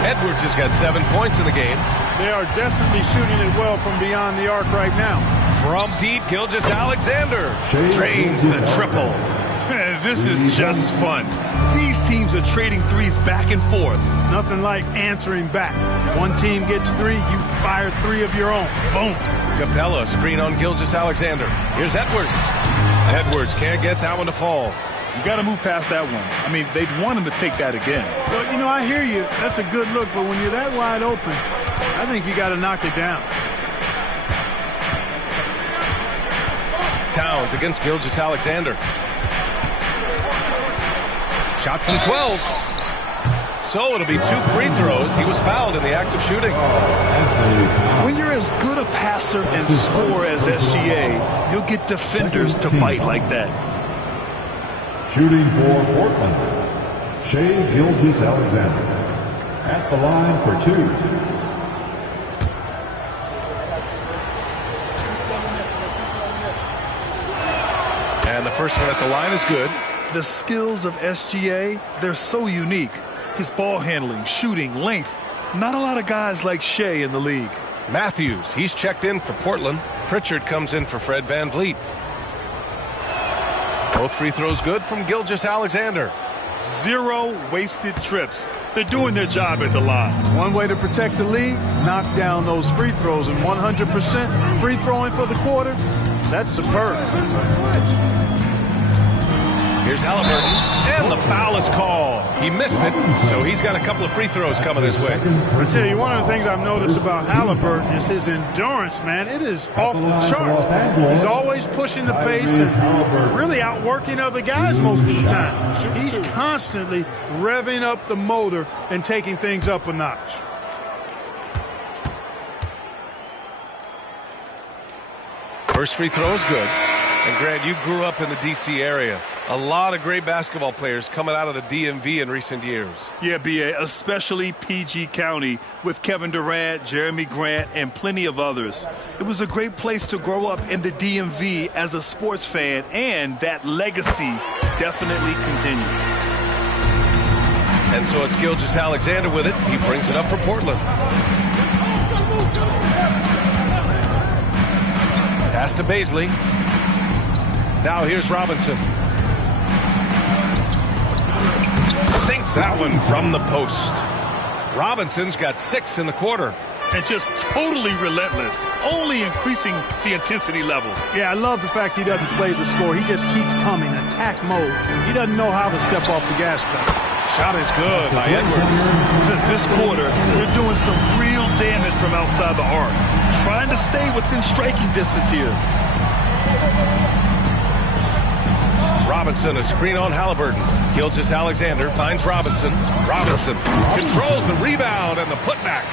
Edwards has got 7 points in the game. They are definitely shooting it well from beyond the arc right now. From deep, Gilgeous-Alexander drains the triple. This is just fun. These teams are trading threes back and forth. Nothing like answering back. One team gets 3, you fire 3 of your own. Boom. Capella, screen on Gilgeous-Alexander. Here's Edwards. Edwards can't get that one to fall. You got to move past that one. I mean, they'd want him to take that again. Well, you know, I hear you. That's a good look, but when you're that wide open, I think you got to knock it down. Towns against Gilgeous-Alexander. Shot from 12. So it'll be 2 free throws. He was fouled in the act of shooting. When you're as good a passer and scorer as SGA, you'll get defenders to bite like that. Shooting for Portland, Shai Gilgeous-Alexander. At the line for 2. And the first one at the line is good. The skills of SGA, they're so unique. His ball handling, shooting, length. Not a lot of guys like Shai in the league. Matthews, he's checked in for Portland. Pritchard comes in for Fred Van Vliet. Both free throws good from Gilgeous-Alexander. 0 wasted trips. They're doing their job at the line. One way to protect the lead, knock down those free throws, and 100% free throwing for the quarter, that's superb. Here's Halliburton, and the foul is called. He missed it, so he's got a couple of free throws coming his way. I tell you, one of the things I've noticed about Halliburton is his endurance, man. It is off the charts. He's always pushing the pace and really outworking other guys most of the time. He's constantly revving up the motor and taking things up a notch. First free throw is good. And Grant, you grew up in the D.C. area. A lot of great basketball players coming out of the DMV in recent years. Yeah, B.A., especially PG County with Kevin Durant, Jeremy Grant, and plenty of others. It was a great place to grow up in the DMV as a sports fan, and that legacy definitely continues. And so it's Gilgeous-Alexander with it. He brings it up for Portland. Pass to Baisley. Now here's Robinson. Sinks that one from the post. Robinson's got 6 in the quarter. And just totally relentless, only increasing the intensity level. Yeah, I love the fact he doesn't play the score. He just keeps coming, attack mode. He doesn't know how to step off the gas pedal. Shot is good by Edwards. This quarter, they're doing some real damage from outside the arc. Trying to stay within striking distance here. Robinson, a screen on Halliburton. Gilgeous-Alexander finds Robinson. Robinson controls the rebound and the putback.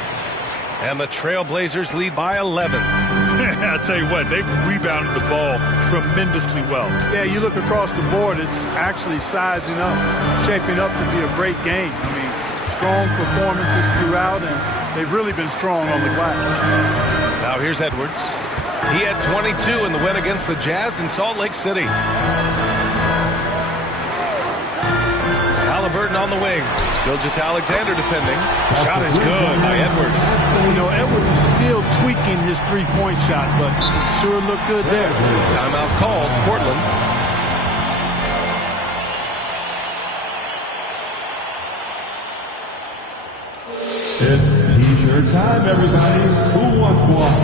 And the Trailblazers lead by 11. I'll tell you what, they've rebounded the ball tremendously well. Yeah, you look across the board, it's actually sizing up, shaping up to be a great game. I mean, strong performances throughout, and they've really been strong on the glass. Now here's Edwards. He had 22 in the win against the Jazz in Salt Lake City. Halliburton on the wing. Gilgeous-Alexander defending. Shot is good by Edwards. You know, Edwards is still tweaking his three-point shot, but sure looked good there. Timeout called, Portland. It's T-shirt time, everybody. Who wants one?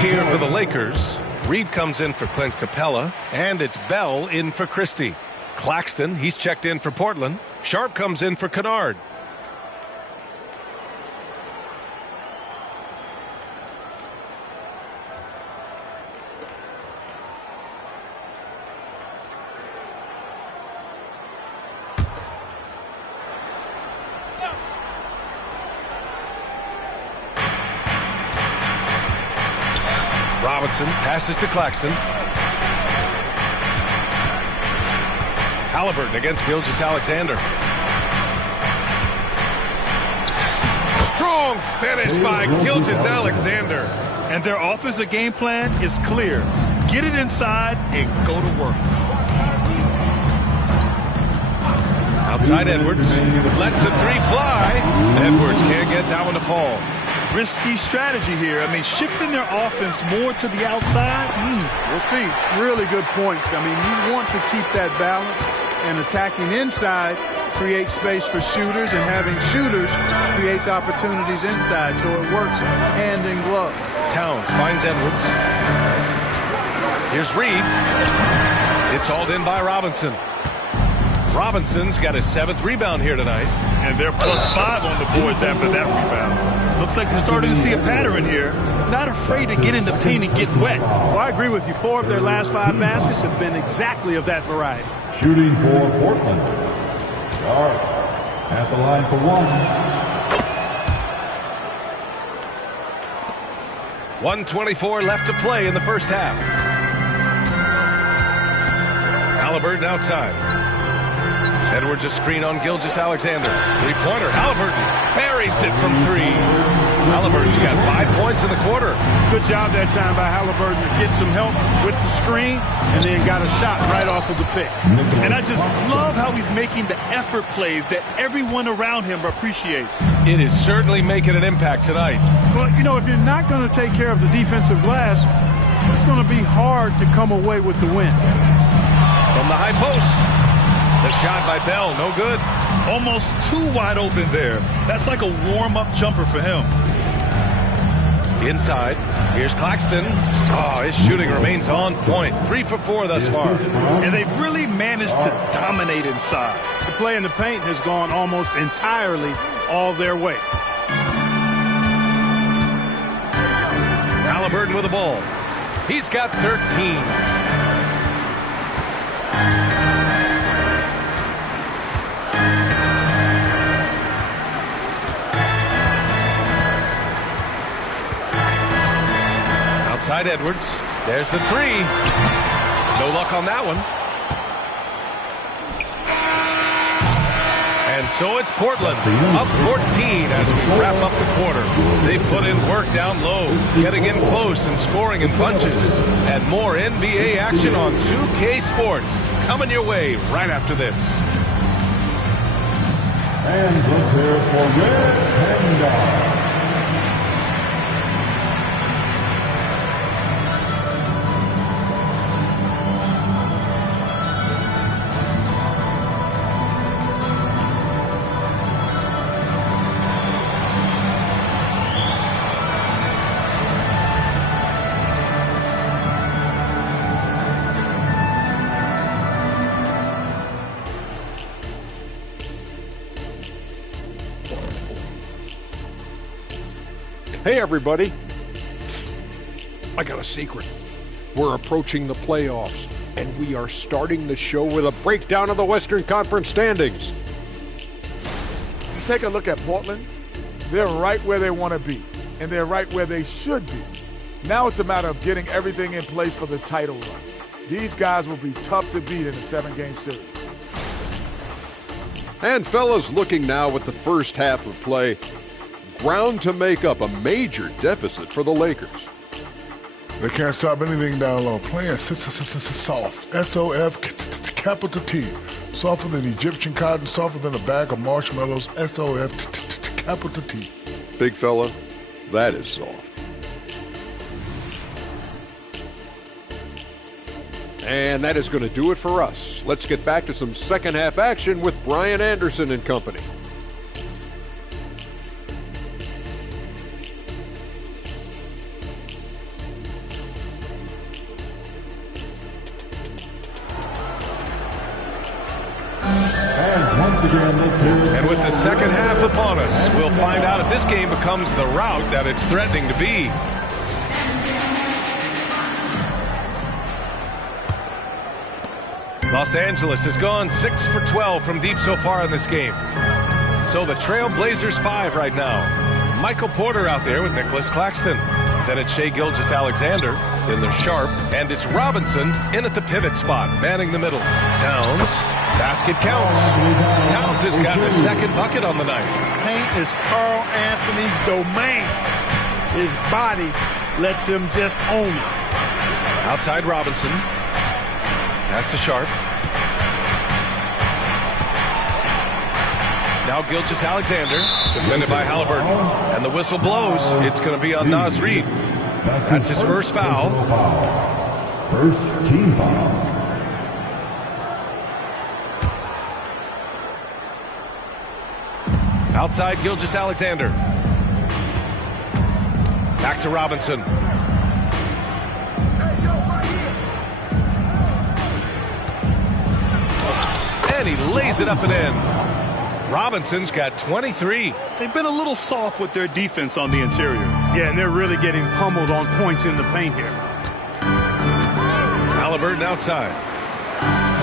Here for the Lakers. Reed comes in for Clint Capella, and it's Bell in for Christie. Claxton, he's checked in for Portland. Sharp comes in for Kennard. Robinson passes to Claxton. Halliburton against Gilgeous-Alexander. Strong finish by Gilgeous-Alexander. And their offensive game plan is clear. Get it inside and go to work. Outside Edwards. Lets the three fly. Edwards can't get that one to fall. Risky strategy here. I mean, shifting their offense more to the outside. We'll see. Really good point. I mean, you want to keep that balance, and attacking inside creates space for shooters, and having shooters creates opportunities inside, so it works hand in glove. Towns finds Edwards. Here's Reed. It's hauled in by Robinson. Robinson's got his 7th rebound here tonight. And they're +5 on the boards after that rebound. Looks like we're starting to see a pattern here. Not afraid to get in the paint and get wet. Well, I agree with you. 4 of their last 5 baskets have been exactly of that variety. Shooting for Portland. Sharp at the line for 1. 1:24 left to play in the first half. Halliburton outside. Edwards a screen on Gilgeous-Alexander. Three-pointer. Halliburton buries it from 3. Halliburton's got 5 points in the quarter. Good job that time by Halliburton to get some help with the screen and then got a shot right off of the pick. And I just love how he's making the effort plays that everyone around him appreciates. It is certainly making an impact tonight. Well, you know, if you're not going to take care of the defensive glass, it's going to be hard to come away with the win. From the high post. The shot by Bell, no good. Almost too wide open there. That's like a warm-up jumper for him. Inside, here's Claxton. Oh, his shooting remains on point. 3 for 4 thus far. And they've really managed to dominate inside. The play in the paint has gone almost entirely all their way. Halliburton with the ball. He's got 13. Outside Edwards. There's the three. No luck on that one. And so it's Portland, up 14 as we wrap up the quarter. They put in work down low, getting in close and scoring in bunches. And more NBA action on 2K Sports coming your way right after this. And let's hear it for Red Panda. Hey, everybody. I got a secret. We're approaching the playoffs, and we are starting the show with a breakdown of the Western Conference standings. Take a look at Portland. They're right where they want to be, and they're right where they should be. Now it's a matter of getting everything in place for the title run. These guys will be tough to beat in a 7-game series. And fellas, looking now at the first half of play, ground to make up a major deficit for the Lakers. They can't stop anything down low. Playing soft. S-O-F, capital T. Softer than Egyptian cotton, softer than a bag of marshmallows. S-O-F, capital T. Big fella, that is soft. And that is going to do it for us. Let's get back to some second half action with Brian Anderson and company. And with the second half upon us, we'll find out if this game becomes the rout that it's threatening to be. Los Angeles has gone 6 for 12 from deep so far in this game. So the Trail Blazers 5 right now. Michael Porter out there with Nicholas Claxton. Then it's Shai Gilgeous-Alexander. Then there's Sharp. And it's Robinson in at the pivot spot, manning the middle. Towns. Basket counts. Towns has got the second bucket on the night. Paint is Carl Anthony's domain. His body lets him just own it. Outside Robinson. Pass to Sharp. Now Gilgeous-Alexander, defended by Halliburton. And the whistle blows. It's going to be on Naz Reid. That's his first foul. First team foul. Outside Gilgeous-Alexander. Back to Robinson. And he lays it up and in. Robinson's got 23. They've been a little soft with their defense on the interior. Yeah, and they're really getting pummeled on points in the paint here. Halliburton outside.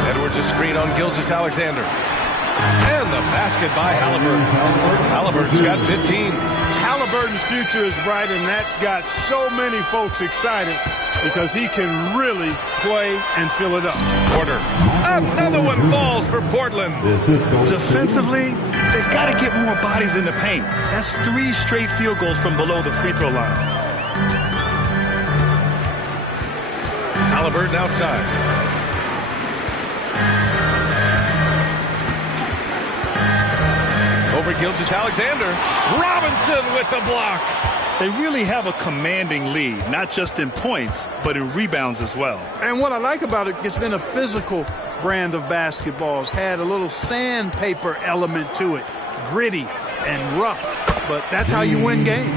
Edwards a screen on Gilgeous-Alexander. And the basket by Halliburton. Halliburton's got 15. Halliburton's future is bright, and that's got so many folks excited because he can really play and fill it up. Porter. Another one falls for Portland. Defensively, they've got to get more bodies in the paint. That's 3 straight field goals from below the free throw line. Halliburton outside. Over Gilgeous-Alexander. Robinson with the block. They really have a commanding lead, not just in points, but in rebounds as well. And what I like about it, it's been a physical brand of basketball. It's had a little sandpaper element to it, gritty and rough, but that's how you win games.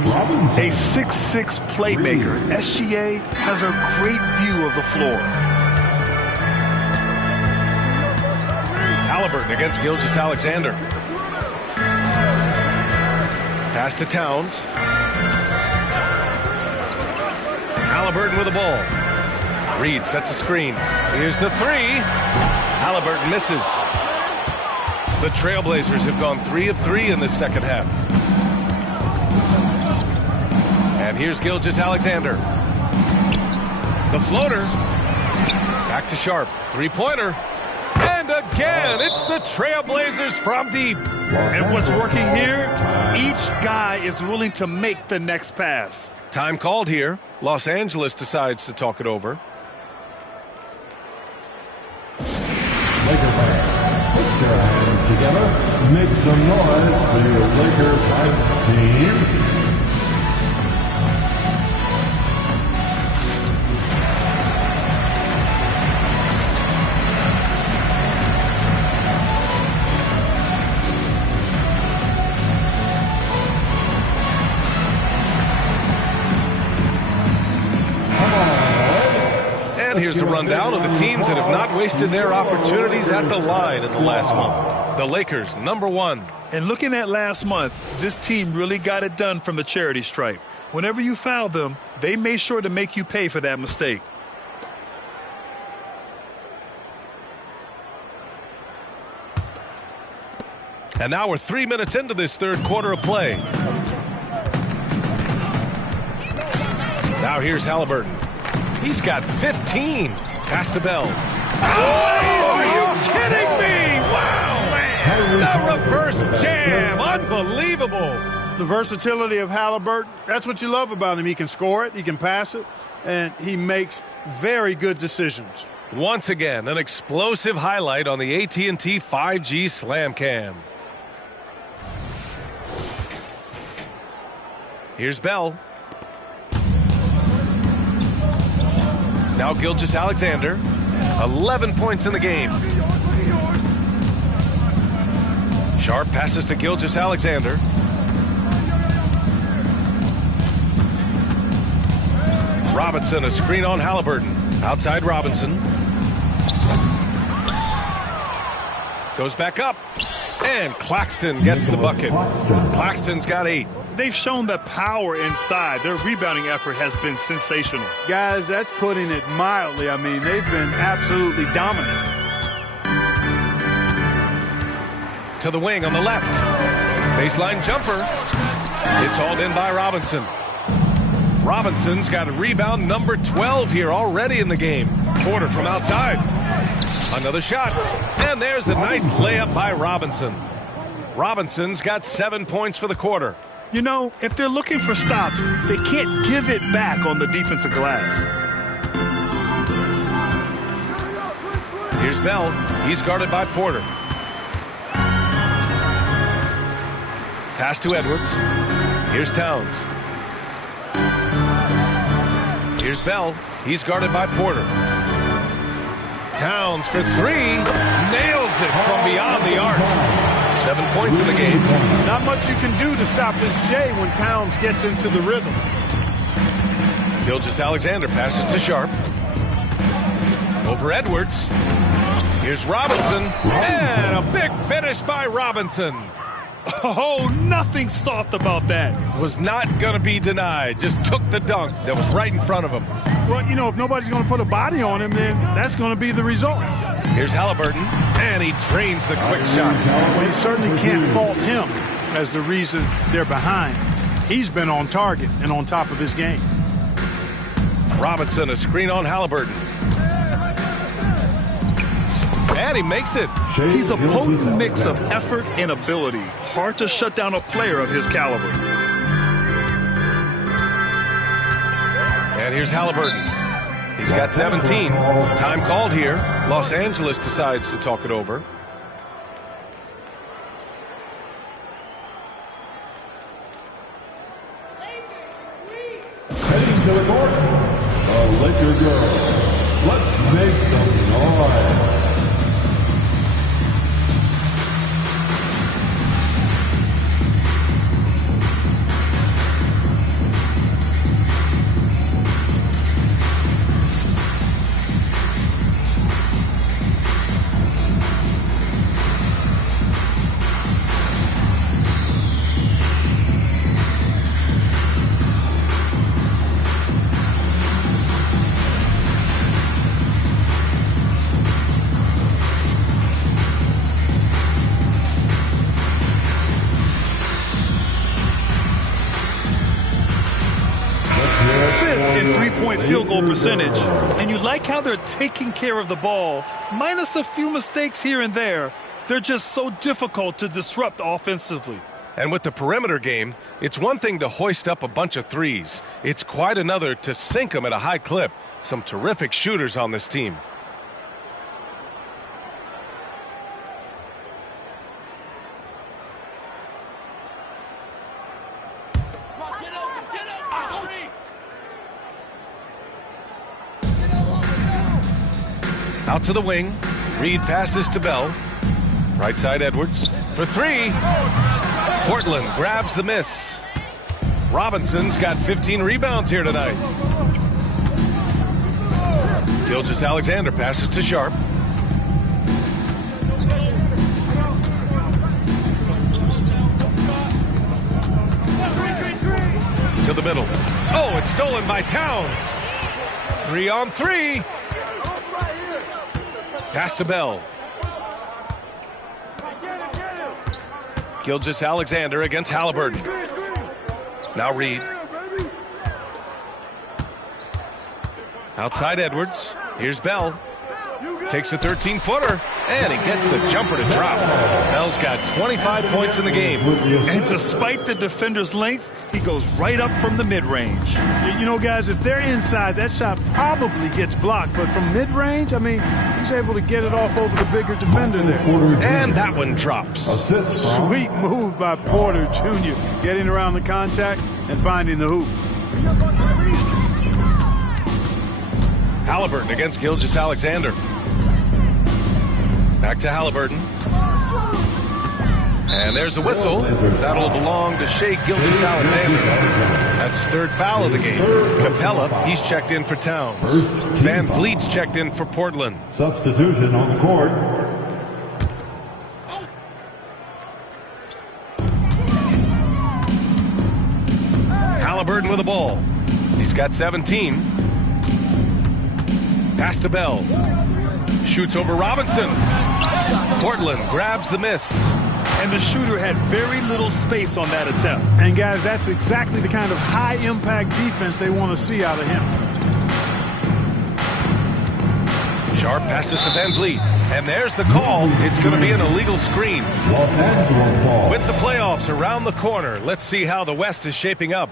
A 6'6" playmaker, SGA has a great view of the floor. Halliburton against Gilgeous-Alexander. Pass to Towns. Halliburton with the ball. Reed sets a screen. Here's the three. Halliburton misses. The Trailblazers have gone 3 of 3 in this second half. And here's Gilgeous-Alexander. The floater. Back to Sharp. Three-pointer. And again, it's the Trailblazers from deep. And what's working here, each guy is willing to make the next pass. Time called here. Los Angeles decides to talk it over. Laker fans, put your hands together. Make some noise for your Lakers hype team. Here's a rundown of the teams that have not wasted their opportunities at the line in the last month. The Lakers, #1. And looking at last month, this team really got it done from the charity stripe. Whenever you foul them, they made sure to make you pay for that mistake. And now we're 3 minutes into this third quarter of play. Now here's Halliburton. He's got 15. Pass to Bell. Oh, are you kidding me? Wow, man. The reverse jam. Unbelievable. The versatility of Halliburton, that's what you love about him. He can score it, he can pass it, and he makes very good decisions. Once again, an explosive highlight on the AT&T 5G Slam Cam. Here's Bell. Now Gilgeous-Alexander, 11 points in the game. Sharp passes to Gilgeous-Alexander. Robinson, a screen on Halliburton. Outside Robinson. Goes back up. And Claxton gets the bucket. Claxton's got 8. They've shown that power inside. Their rebounding effort has been sensational. Guys, that's putting it mildly. I mean, they've been absolutely dominant. To the wing on the left. Baseline jumper. It's hauled in by Robinson. Robinson's got a rebound number 12 here already in the game. Porter from outside. Another shot. And there's a nice layup by Robinson. Robinson's got 7 points for the quarter. You know, if they're looking for stops, they can't give it back on the defensive glass. Here's Bell. He's guarded by Porter. Pass to Edwards. Here's Towns. Here's Bell. He's guarded by Porter. Towns for 3. Nails it from beyond the arc. 7 points in the game. Not much you can do to stop this J when Towns gets into the rhythm. Gilgeous-Alexander passes to Sharp. Over Edwards. Here's Robinson. And a big finish by Robinson. Oh, nothing soft about that. Was not going to be denied. Just took the dunk that was right in front of him. Well, you know, if nobody's going to put a body on him, then that's going to be the result. Here's Halliburton, and he drains the quick shot. Well, you certainly can't fault him as the reason they're behind. He's been on target and on top of his game. Robinson, a screen on Halliburton. And he makes it. He's a potent mix of effort and ability. Hard to shut down a player of his caliber. And here's Halliburton. He's got 17. Time called here. Los Angeles decides to talk it over. Heading to the court, the Laker girls. Let's make some noise. field goal percentage, and you like how they're taking care of the ball, minus a few mistakes here and there. They're just so difficult to disrupt offensively. And with the perimeter game, it's one thing to hoist up a bunch of threes. It's quite another to sink them at a high clip. Some terrific shooters on this team. Out to the wing. Reed passes to Bell. Right side Edwards for three. Portland grabs the miss. Robinson's got 15 rebounds here tonight. Gilgeous-Alexander passes to Sharp. To the middle. Oh, it's stolen by Towns. 3-on-3. Pass to Bell. Gilgeous-Alexander against Halliburton. Now Reed. Outside Edwards. Here's Bell. Takes a 13-footer, and he gets the jumper to drop. Bell's got 25 points in the game. And despite the defender's length, he goes right up from the mid-range. You know, guys, if they're inside, that shot probably gets blocked. But from mid-range, I mean, he's able to get it off over the bigger defender there. And that one drops. Sweet move by Porter Jr., getting around the contact and finding the hoop. Halliburton against Gilgeous-Alexander. Back to Halliburton. And there's a whistle. That'll belong to Shai Gilgeous-Alexander. That's his third foul of the game. Capella, he's checked in for Towns. Van Vliet's checked in for Portland. Substitution on the court. Halliburton with the ball. He's got 17. Pass to Bell. Shoots over Robinson. Portland grabs the miss. And the shooter had very little space on that attempt. And guys, that's exactly the kind of high-impact defense they want to see out of him. Sharp passes to Van Vliet. And there's the call. It's going to be an illegal screen. With the playoffs around the corner, let's see how the West is shaping up.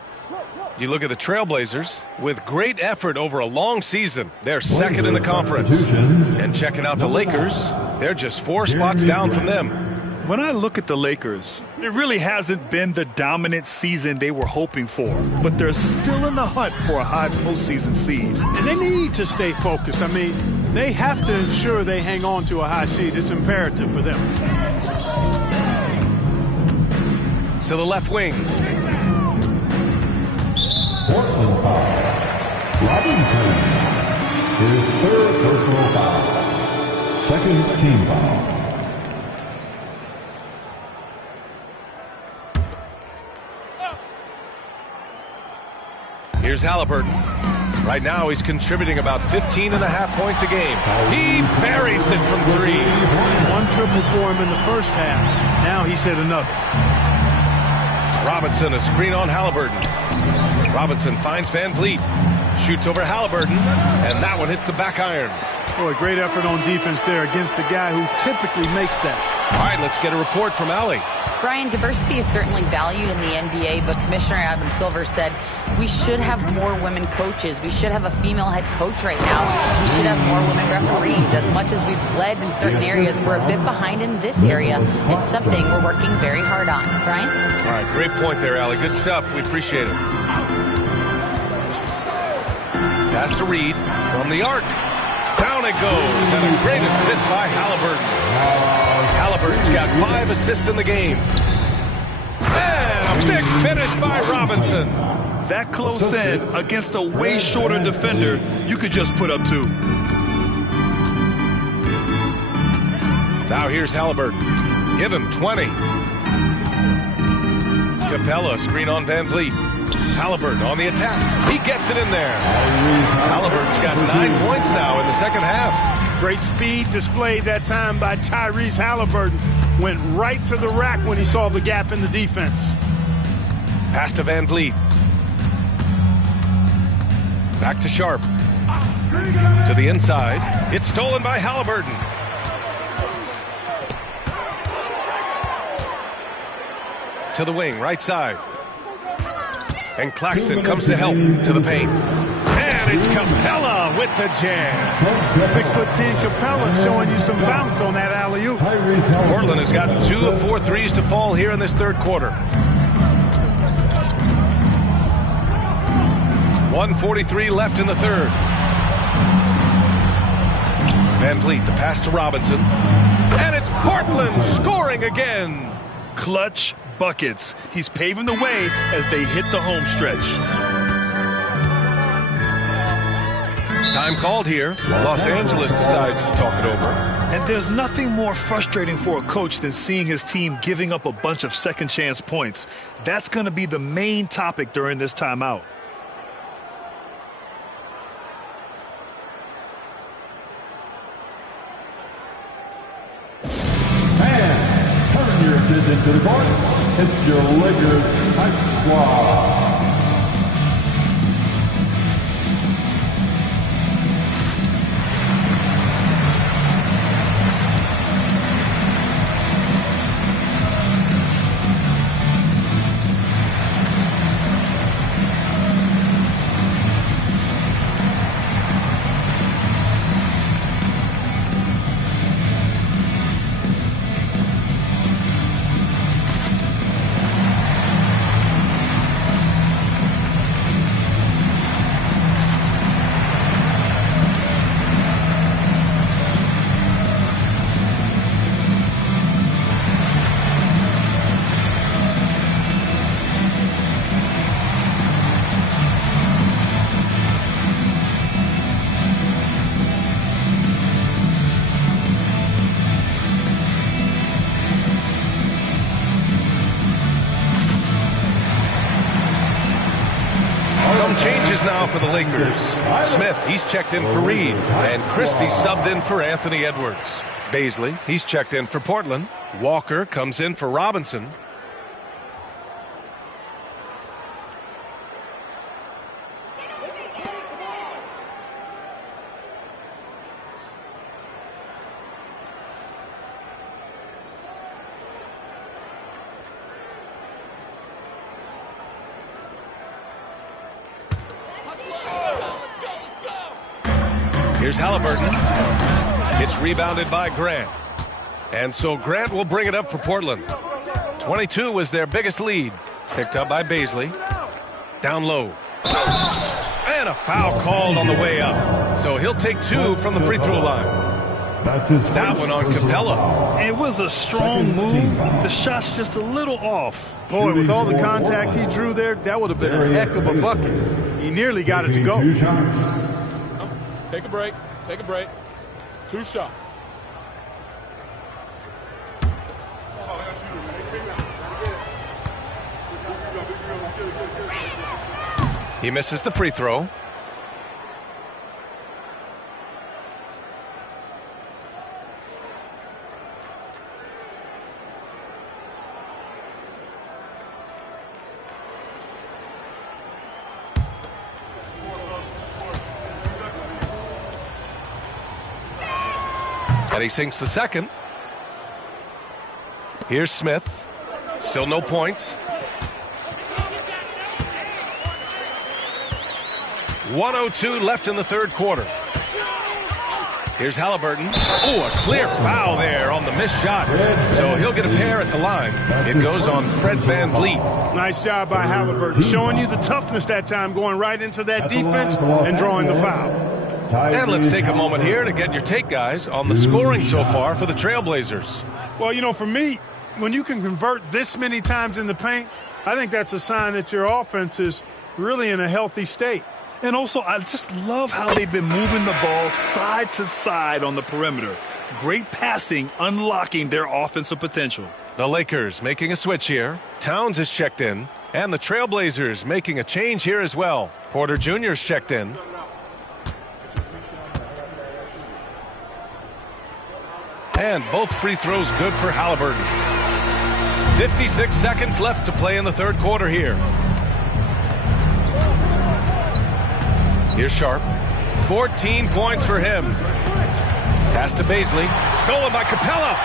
You look at the Trailblazers, with great effort over a long season, they're second in the conference. And checking out the Lakers, they're just 4 spots down from them. When I look at the Lakers, it really hasn't been the dominant season they were hoping for, but they're still in the hunt for a high postseason seed. And they need to stay focused. I mean, they have to ensure they hang on to a high seed. It's imperative for them. To the left wing. Portland foul. Robinson. His third personal foul. Second team foul. Here's Halliburton. Right now he's contributing about 15.5 points a game. He buries it from 3. One triple for him in the first half. Now he's hit another. Robinson, a screen on Halliburton. Robinson finds Van Vliet. Shoots over Halliburton, and that one hits the back iron. Boy, great effort on defense there against a guy who typically makes that. All right, let's get a report from Allie. Brian, diversity is certainly valued in the NBA, but Commissioner Adam Silver said we should have more women coaches. We should have a female head coach right now. We should have more women referees. As much as we've led in certain areas, we're a bit behind in this area. It's something we're working very hard on. Brian? All right, great point there, Allie. Good stuff. We appreciate it. Pass to Reed from the arc. Down it goes, and a great assist by Halliburton. Halliburton's got 5 assists in the game. And a big finish by Robinson. That close in against a way shorter defender, you could just put up 2. Now here's Halliburton. Give him 20. Capella, screen on Van Vliet. Halliburton on the attack. He gets it in there. Halliburton's got 9 points now in the second half. Great speed displayed that time by Tyrese Halliburton. Went right to the rack when he saw the gap in the defense. Pass to Van Vliet. Back to Sharp. To the inside. It's stolen by Halliburton. To the wing, right side. And Claxton comes to help to the paint. And it's Capella with the jam. 6'10" Capella showing you some bounce on that alley-oop. Portland has gotten 2 of 4 threes to fall here in this third quarter. 1:43 left in the third. Van Vliet, the pass to Robinson. And it's Portland scoring again. Clutch buckets. He's paving the way as they hit the home stretch. Time called here. Los Angeles decides to talk it over. And there's nothing more frustrating for a coach than seeing his team giving up a bunch of second chance points. That's going to be the main topic during this timeout. Turn your attention to the court. It's your Lakers Hype Squad. Now for the Lakers. Smith, he's checked in for Reed. And Christie subbed in for Anthony Edwards. Baisley, he's checked in for Portland. Walker comes in for Robinson. Here's Halliburton. It's rebounded by Grant. And so Grant will bring it up for Portland. 22 was their biggest lead. Picked up by Baisley. Down low. And a foul called on the way up. So he'll take 2 from the free throw line. That one on Capella. It was a strong move. The shot's just a little off. Boy, with all the contact he drew there, that would have been a heck of a bucket. He nearly got it to go. Take a break. Take a break. 2 shots. He misses the free throw. And he sinks the second. Here's Smith. Still no points. 1:02 left in the third quarter. Here's Halliburton. Oh, a clear foul there on the missed shot. So he'll get a pair at the line. It goes on Fred Van Vliet. Nice job by Halliburton. Showing you the toughness that time, going right into that defense and drawing the foul. And let's take a moment here to get your take, guys, on the scoring so far for the Trailblazers. Well, you know, for me, when you can convert this many times in the paint, I think that's a sign that your offense is really in a healthy state. And also, I just love how they've been moving the ball side to side on the perimeter. Great passing, unlocking their offensive potential. The Lakers making a switch here. Towns is checked in. And the Trailblazers making a change here as well. Porter Jr.'s checked in. And both free throws good for Halliburton. 56 seconds left to play in the third quarter here. Here's Sharp. 14 points for him. Pass to Baisley. Stolen by Capella.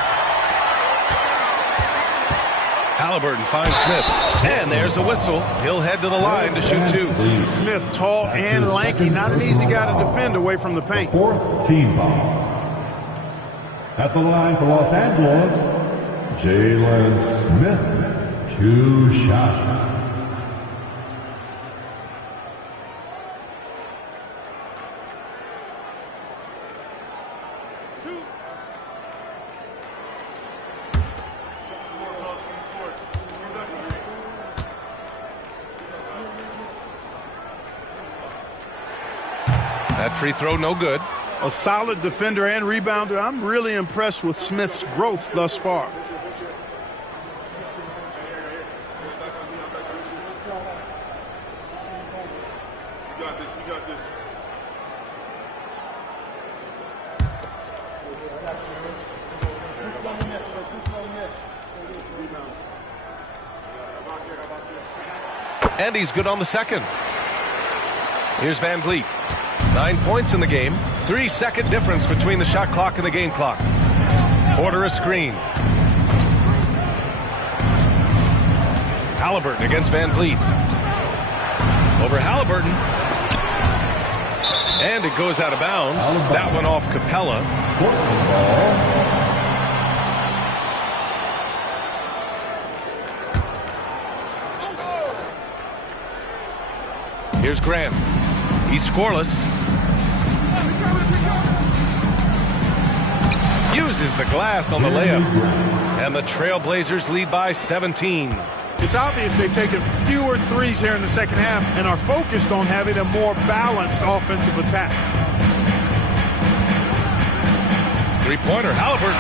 Halliburton finds Smith. And there's a whistle. He'll head to the line to shoot 2. Smith, tall and lanky. Not an easy guy to defend away from the paint. 4th team foul. At the line for Los Angeles, Jalen Smith. 2 shots. That free throw no good. A solid defender and rebounder. I'm really impressed with Smith's growth thus far. We got this. We got this. And he's good on the second. Here's Van Vliet. 9 points in the game. 3-second difference between the shot clock and the game clock. Porter a screen. Halliburton against Van Vliet. Over Halliburton. And it goes out of bounds. That one off Capella. Here's Grant. He's scoreless. Uses the glass on the layup. And the Trailblazers lead by 17. It's obvious they've taken fewer threes here in the second half and are focused on having a more balanced offensive attack. Three-pointer, Halliburton.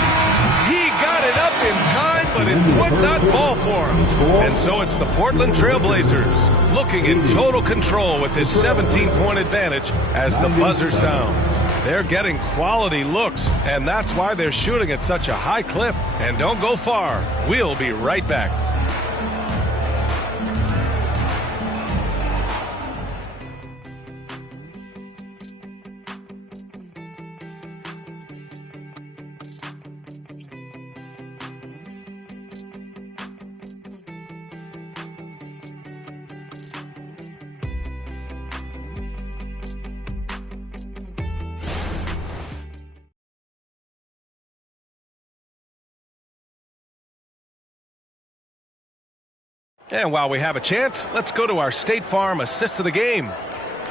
He got it up in time, but it would not fall for him. And so it's the Portland Trailblazers looking in total control with this 17-point advantage as the buzzer sounds. They're getting quality looks, and that's why they're shooting at such a high clip. And don't go far. We'll be right back. And while we have a chance, let's go to our State Farm assist of the game.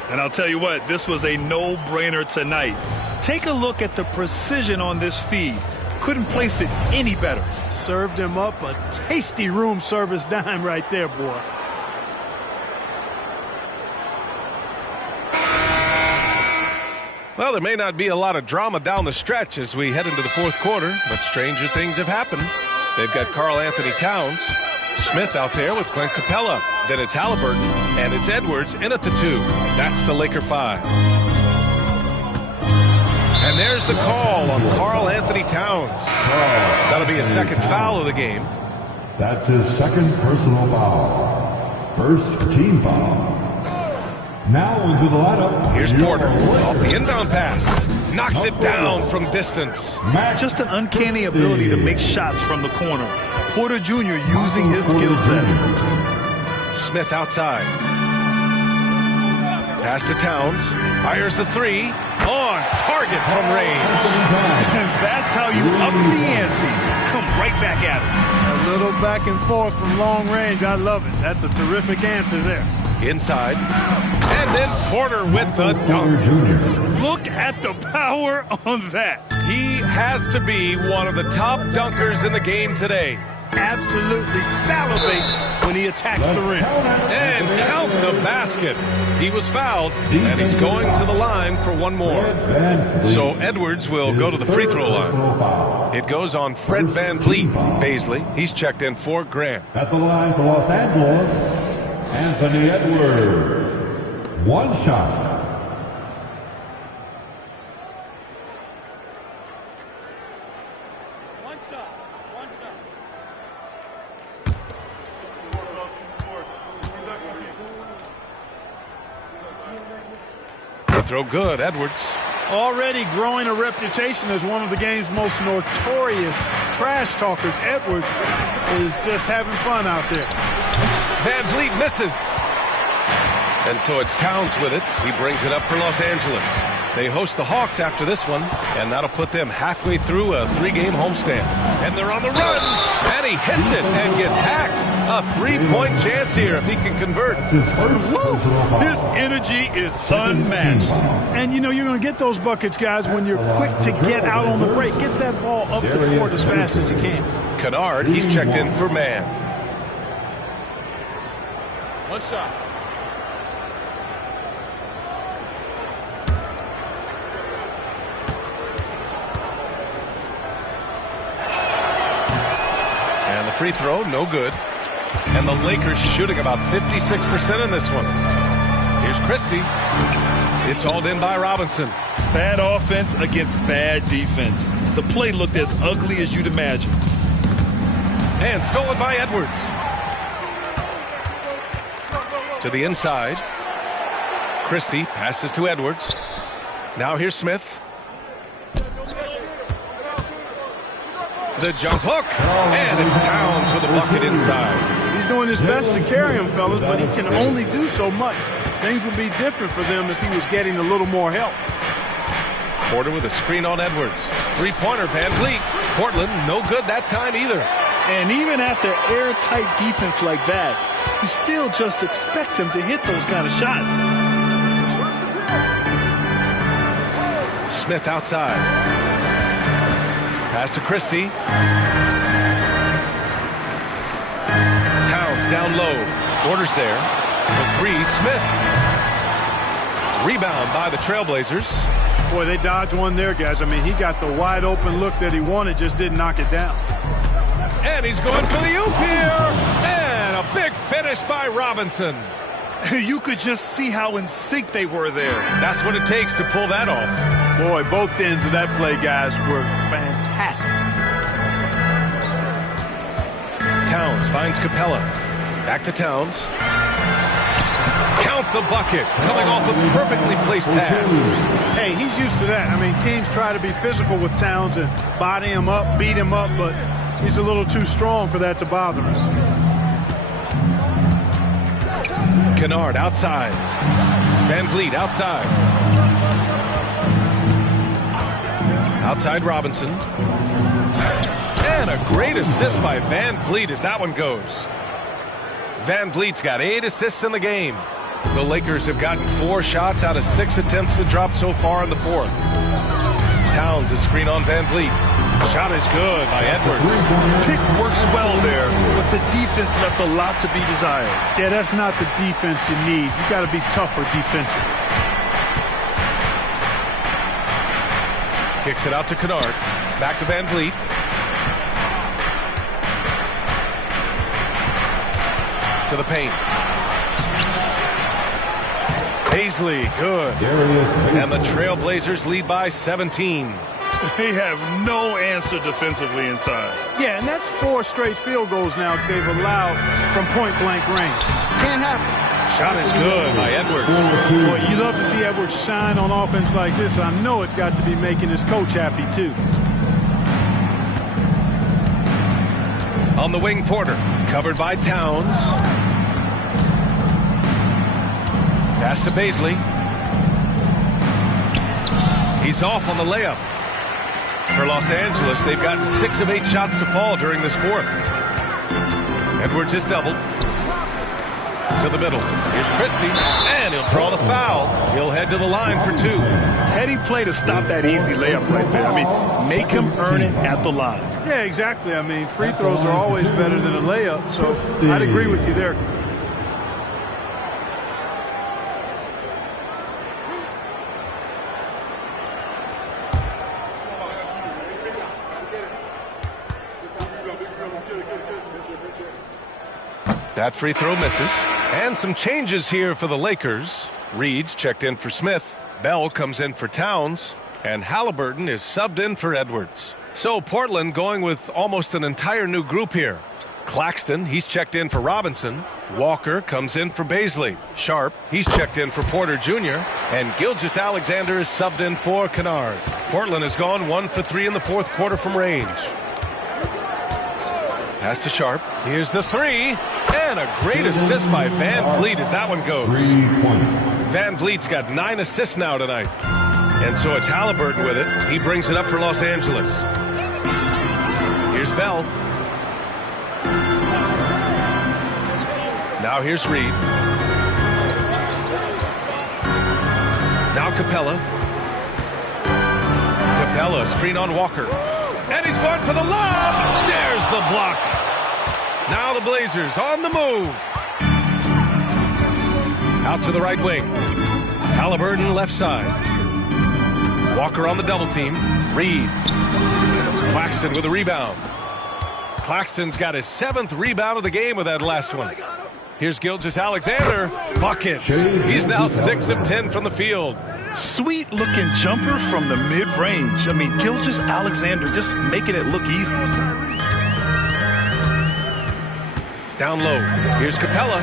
And I'll tell you what, this was a no-brainer tonight. Take a look at the precision on this feed. Couldn't place it any better. Served him up a tasty room service dime right there, boy. Well, there may not be a lot of drama down the stretch as we head into the fourth quarter, but stranger things have happened. They've got Karl Anthony Towns. Smith out there with Clint Capella. Then it's Halliburton, and it's Edwards in at the 2. That's the Laker 5. And there's the call on Karl Anthony Towns. That'll be a second foul of the game. That's his second personal foul. First team foul. Now into the lineup. Here's Porter off the inbound pass. Knocks it down from distance. Just an uncanny ability to make shots from the corner. Porter Jr. using his skill set. Smith outside. Pass to Towns. Fires the 3. On target from range. And that's how you up the ante. Come right back at it. A little back and forth from long range. I love it. That's a terrific answer there. Inside. And then Porter with the dunk. Look at the power on that. He has to be one of the top dunkers in the game today. Absolutely salivates when he attacks the rim. And count the basket. He was fouled, and he's going to the line for one more. So Edwards will go to the free throw line. It goes on Fred Van Vliet. Baisley, he's checked in for Grant. At the line for Los Angeles, Anthony Edwards. One shot. throw good. Edwards. Already growing a reputation as one of the game's most notorious trash talkers, Edwards is just having fun out there. Van Vliet misses. And so it's Towns with it. He brings it up for Los Angeles. They host the Hawks after this one, and that'll put them halfway through a 3-game homestand. And they're on the run, and he hits it and gets hacked. A 3-point chance here if he can convert. His energy is unmatched. And, you know, you're going to get those buckets, guys, when you're quick to get out on the break. Get that ball up the court as fast as you can. Kennard, he's checked in for man. One shot. And the free throw, no good. And the Lakers shooting about 56% in this one. Here's Christie. It's hauled in by Robinson. Bad offense against bad defense. The play looked as ugly as you'd imagine. And stolen by Edwards. To the inside. Christie passes to Edwards. Now here's Smith. The jump hook. And it's Towns with a bucket inside. He's doing his best to carry him, fellas, but he can only do so much. Things would be different for them if he was getting a little more help. Porter with a screen on Edwards. Three-pointer, Van Vliet. Portland, no good that time either. And even after airtight defense like that, you still just expect him to hit those kind of shots. Smith outside. Pass to Christie. Towns down low. Orders there. The three, Smith. Rebound by the Trailblazers. Boy, they dodged one there, guys. I mean, he got the wide open look that he wanted, just didn't knock it down. And he's going for the oop here. And a big finish by Robinson. You could just see how in sync they were there. That's what it takes to pull that off. Boy, both ends of that play, guys, were fantastic. Towns finds Capella. Back to Towns. Count the bucket. Coming off a perfectly placed pass. Hey, he's used to that. I mean, teams try to be physical with Towns and body him up, beat him up, but he's a little too strong for that to bother him. Kennard outside. Van Vliet outside. Outside Robinson. And a great assist by Van Vliet as that one goes. Van Vliet's got 8 assists in the game. The Lakers have gotten 4 shots out of 6 attempts to drop so far in the fourth. Towns a screen on Van Vliet. Shot is good by Edwards. Pick works well there, but the defense left a lot to be desired. Yeah, that's not the defense you need. You got to be tougher defensive. Kicks it out to Kennard. Back to Van Vliet. To the paint. Paisley, good. And the Trailblazers lead by 17. They have no answer defensively inside. Yeah, and that's 4 straight field goals now they've allowed from point-blank range. Can't happen. Shot is good by Edwards. Boy, you love to see Edwards shine on offense like this. I know it's got to be making his coach happy, too. On the wing, Porter. Covered by Towns. Pass to Paisley. He's off on the layup. For Los Angeles, they've gotten 6 of 8 shots to fall during this fourth. Edwards is doubled. To the middle. Here's Christie. And he'll draw the foul. He'll head to the line for 2. Heady play to stop that easy layup right there. I mean, make him earn it at the line. Yeah, exactly. I mean, free throws are always better than a layup, so I'd agree with you there. That free throw misses. And some changes here for the Lakers. Reed's checked in for Smith. Bell comes in for Towns. And Halliburton is subbed in for Edwards. So Portland going with almost an entire new group here. Claxton, he's checked in for Robinson. Walker comes in for Baisley. Sharp, he's checked in for Porter Jr. And Gilgeous-Alexander is subbed in for Kennard. Portland has gone 1 for 3 in the fourth quarter from range. Pass to Sharp. Here's the three. And a great assist by Van Vliet as that one goes. Van Vliet's got 9 assists now tonight. And so it's Halliburton with it. He brings it up for Los Angeles. Here's Bell. Now here's Reed. Now Capella. Capella, screen on Walker. And he's going for the lob. There's the block. Now the Blazers on the move. Out to the right wing. Halliburton left side. Walker on the double team. Reed. Claxton with a rebound. Claxton's got his 7th rebound of the game with that last one. Here's Gilgeous-Alexander. Buckets. He's now 6 of 10 from the field. Sweet looking jumper from the mid-range. I mean, Gilgeous-Alexander just making it look easy. Down low. Here's Capella.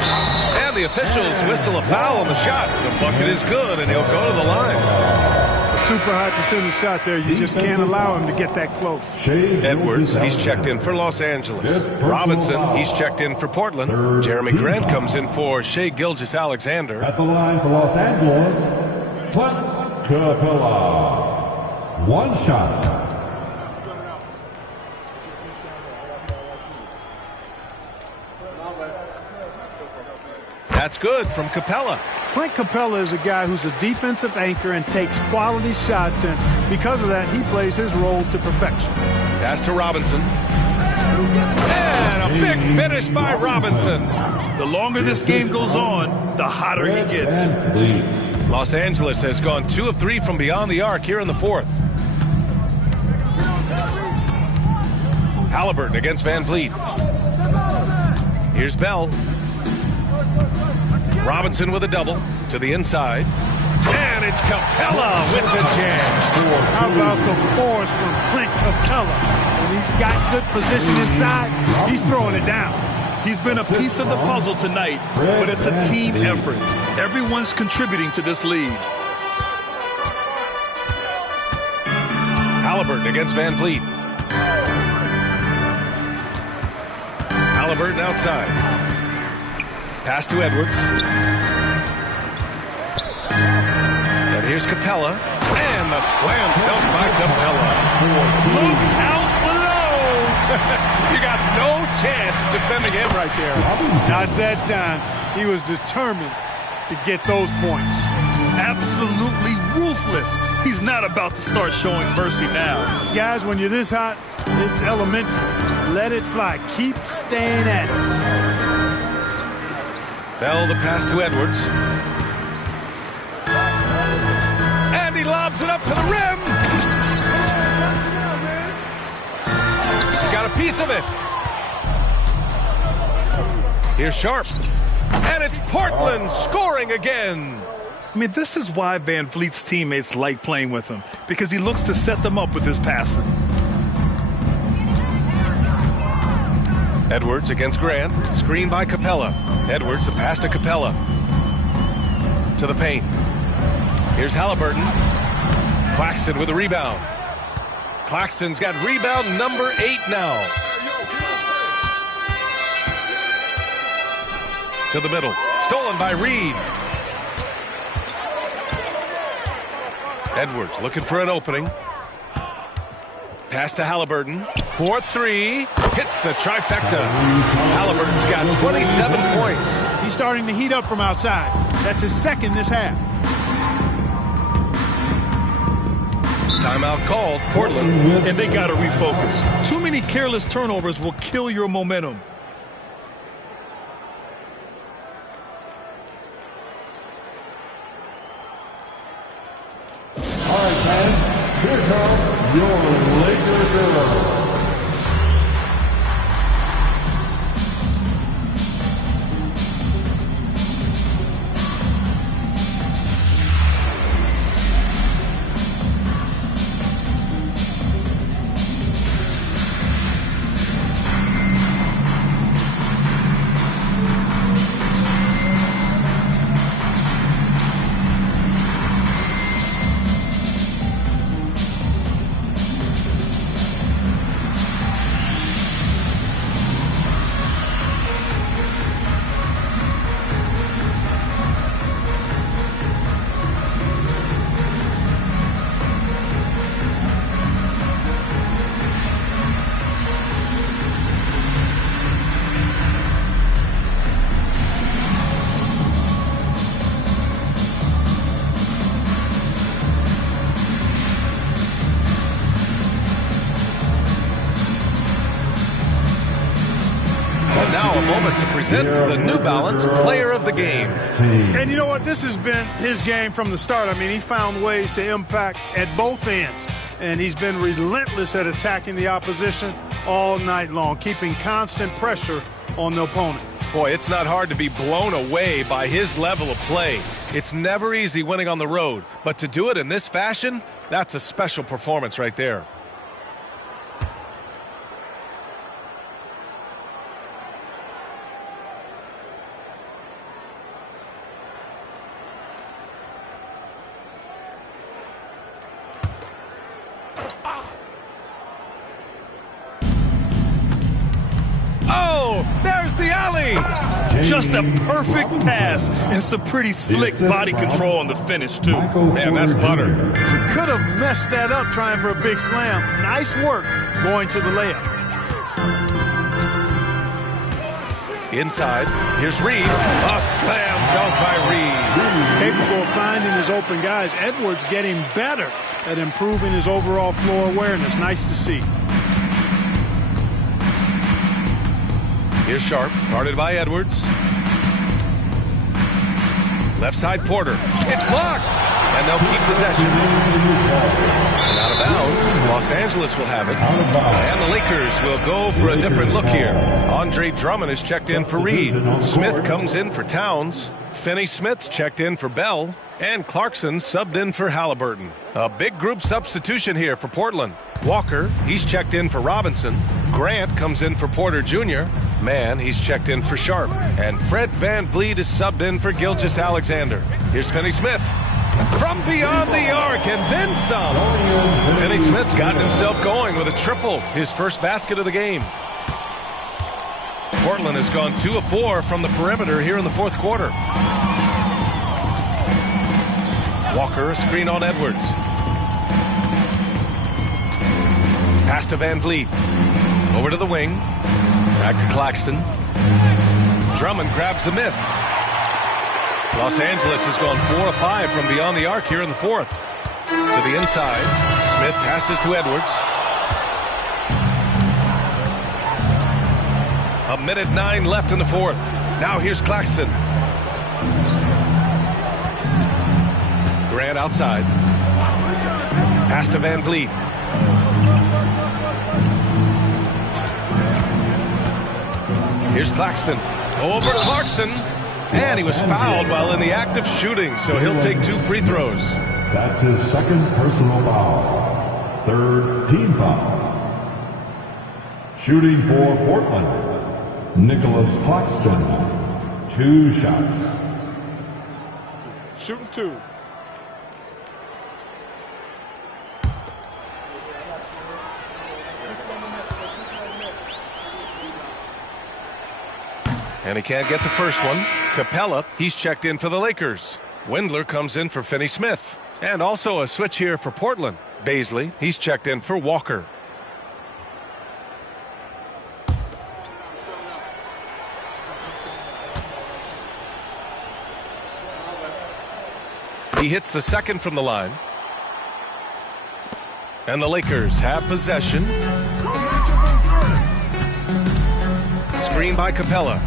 And the officials whistle a foul on the shot. The bucket is good, and he'll go to the line. A super high percentage shot there. You just can't allow him to get that close. Edwards, he's checked in for Los Angeles. Robinson, he's checked in for Portland. Jeremy Grant comes in for Shai Gilgeous-Alexander. At the line for Los Angeles, Clint Capella. One shot. That's good from Capella. Clint Capella is a guy who's a defensive anchor and takes quality shots, and because of that, he plays his role to perfection. Pass to Robinson. And a big finish by Robinson. The longer this game goes on, the hotter he gets. Los Angeles has gone 2 of 3 from beyond the arc here in the fourth. Halliburton against Van Vliet. Here's Bell. Robinson with a double to the inside. And it's Capella with the jam. How about the force from Clint Capella? When he's got good position inside, he's throwing it down. He's been a piece of the puzzle tonight, but it's a team effort. Everyone's contributing to this lead. Halliburton against Van Vliet. Halliburton outside. Pass to Edwards. And here's Capella. And the slam dunk by Capella. Look out below. You got no chance of defending him right there. Not that time. He was determined to get those points. Absolutely ruthless. He's not about to start showing mercy now. Guys, when you're this hot, it's elementary. Let it fly. Keep staying at it. Bell the pass to Edwards. And he lobs it up to the rim. Got a piece of it. Here's Sharp. And it's Portland scoring again. I mean, this is why Van Vliet's teammates like playing with him, because he looks to set them up with his passing. Edwards against Grant. Screen by Capella. Edwards, the pass to Capella. To the paint. Here's Halliburton. Claxton with a rebound. Claxton's got rebound number 8 now. To the middle. Stolen by Reed. Edwards looking for an opening. Pass to Halliburton. 4-3. Hits the trifecta. Halliburton's got 27 points. He's starting to heat up from outside. That's his second this half. Timeout called. Portland. And they got to refocus. Too many careless turnovers will kill your momentum. All right, man. Here comes your Laker girl. moment to present the New Balance Player of the Game. And you know what? This has been his game from the start. I mean, he found ways to impact at both ends. And he's been relentless at attacking the opposition all night long, keeping constant pressure on the opponent. Boy, it's not hard to be blown away by his level of play. It's never easy winning on the road, but to do it in this fashion, that's a special performance right there. Oh, there's the alley. Just a perfect pass and some pretty slick body control on the finish, too. Man, that's butter. Could have messed that up trying for a big slam. Nice work going to the layup. Inside, here's Reed. A slam dunk by Reed. Capable of finding his open guys. Edwards getting better at improving his overall floor awareness. Nice to see. Here's Sharp, guarded by Edwards. Left side, Porter. It's blocked, and they'll keep possession. And out of bounds, Los Angeles will have it. And the Lakers will go for a different look here. Andre Drummond is checked in for Reed. Smith comes in for Towns. Finney-Smith's checked in for Bell. And Clarkson subbed in for Halliburton. A big group substitution here for Portland. Walker, he's checked in for Robinson. Grant comes in for Porter Jr. Mann, he's checked in for Sharp. And Fred VanVleet is subbed in for Gilgeous-Alexander. Here's Finney-Smith. From beyond the arc and then some. Finney-Smith's gotten himself going with a triple, his first basket of the game. Portland has gone 2 of 4 from the perimeter here in the fourth quarter. Walker, a screen on Edwards. Pass to VanVleet. Over to the wing. Back to Claxton. Drummond grabs the miss. Los Angeles has gone 4 of 5 from beyond the arc here in the fourth. To the inside. Smith passes to Edwards. A minute 9 left in the fourth. Now here's Claxton. Grant outside. Pass to VanVleet. Here's Claxton. Over Clarkson. And he was fouled while in the act of shooting, so he'll take 2 free throws. That's his second personal foul. Third team foul. Shooting for Portland, Nicholas Claxton. 2 shots. Shooting 2. And he can't get the first one. Capella, he's checked in for the Lakers. Windler comes in for Finney-Smith. And also a switch here for Portland. Baisley, he's checked in for Walker. He hits the second from the line. And the Lakers have possession. Screen by Capella.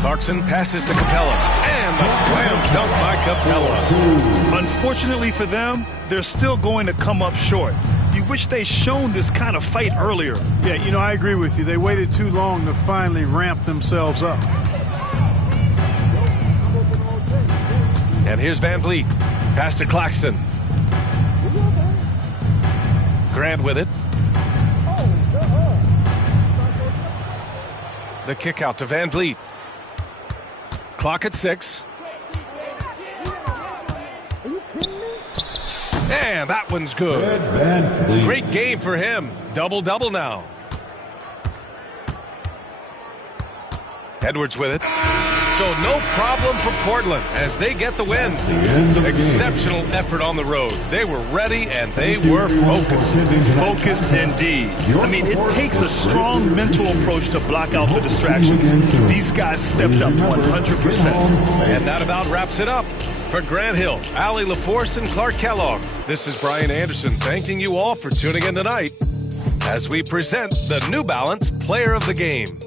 Clarkson passes to Capella. And the slam dunk by Capella. Unfortunately for them, they're still going to come up short. You wish they'd shown this kind of fight earlier. Yeah, you know, I agree with you. They waited too long to finally ramp themselves up. And here's VanVleet. Pass to Claxton. Grant with it. The kick out to VanVleet. Clock at 6. And that one's good. Great game for him. Double-double now. Edwards with it. So no problem for Portland as they get the win. Exceptional effort on the road. They were ready and they were focused. Focused indeed. I mean, it takes a strong mental approach to block out the distractions. These guys stepped up 100%. And that about wraps it up. For Grant Hill, Allie LaForce, and Clark Kellogg, this is Brian Anderson thanking you all for tuning in tonight as we present the New Balance Player of the Game.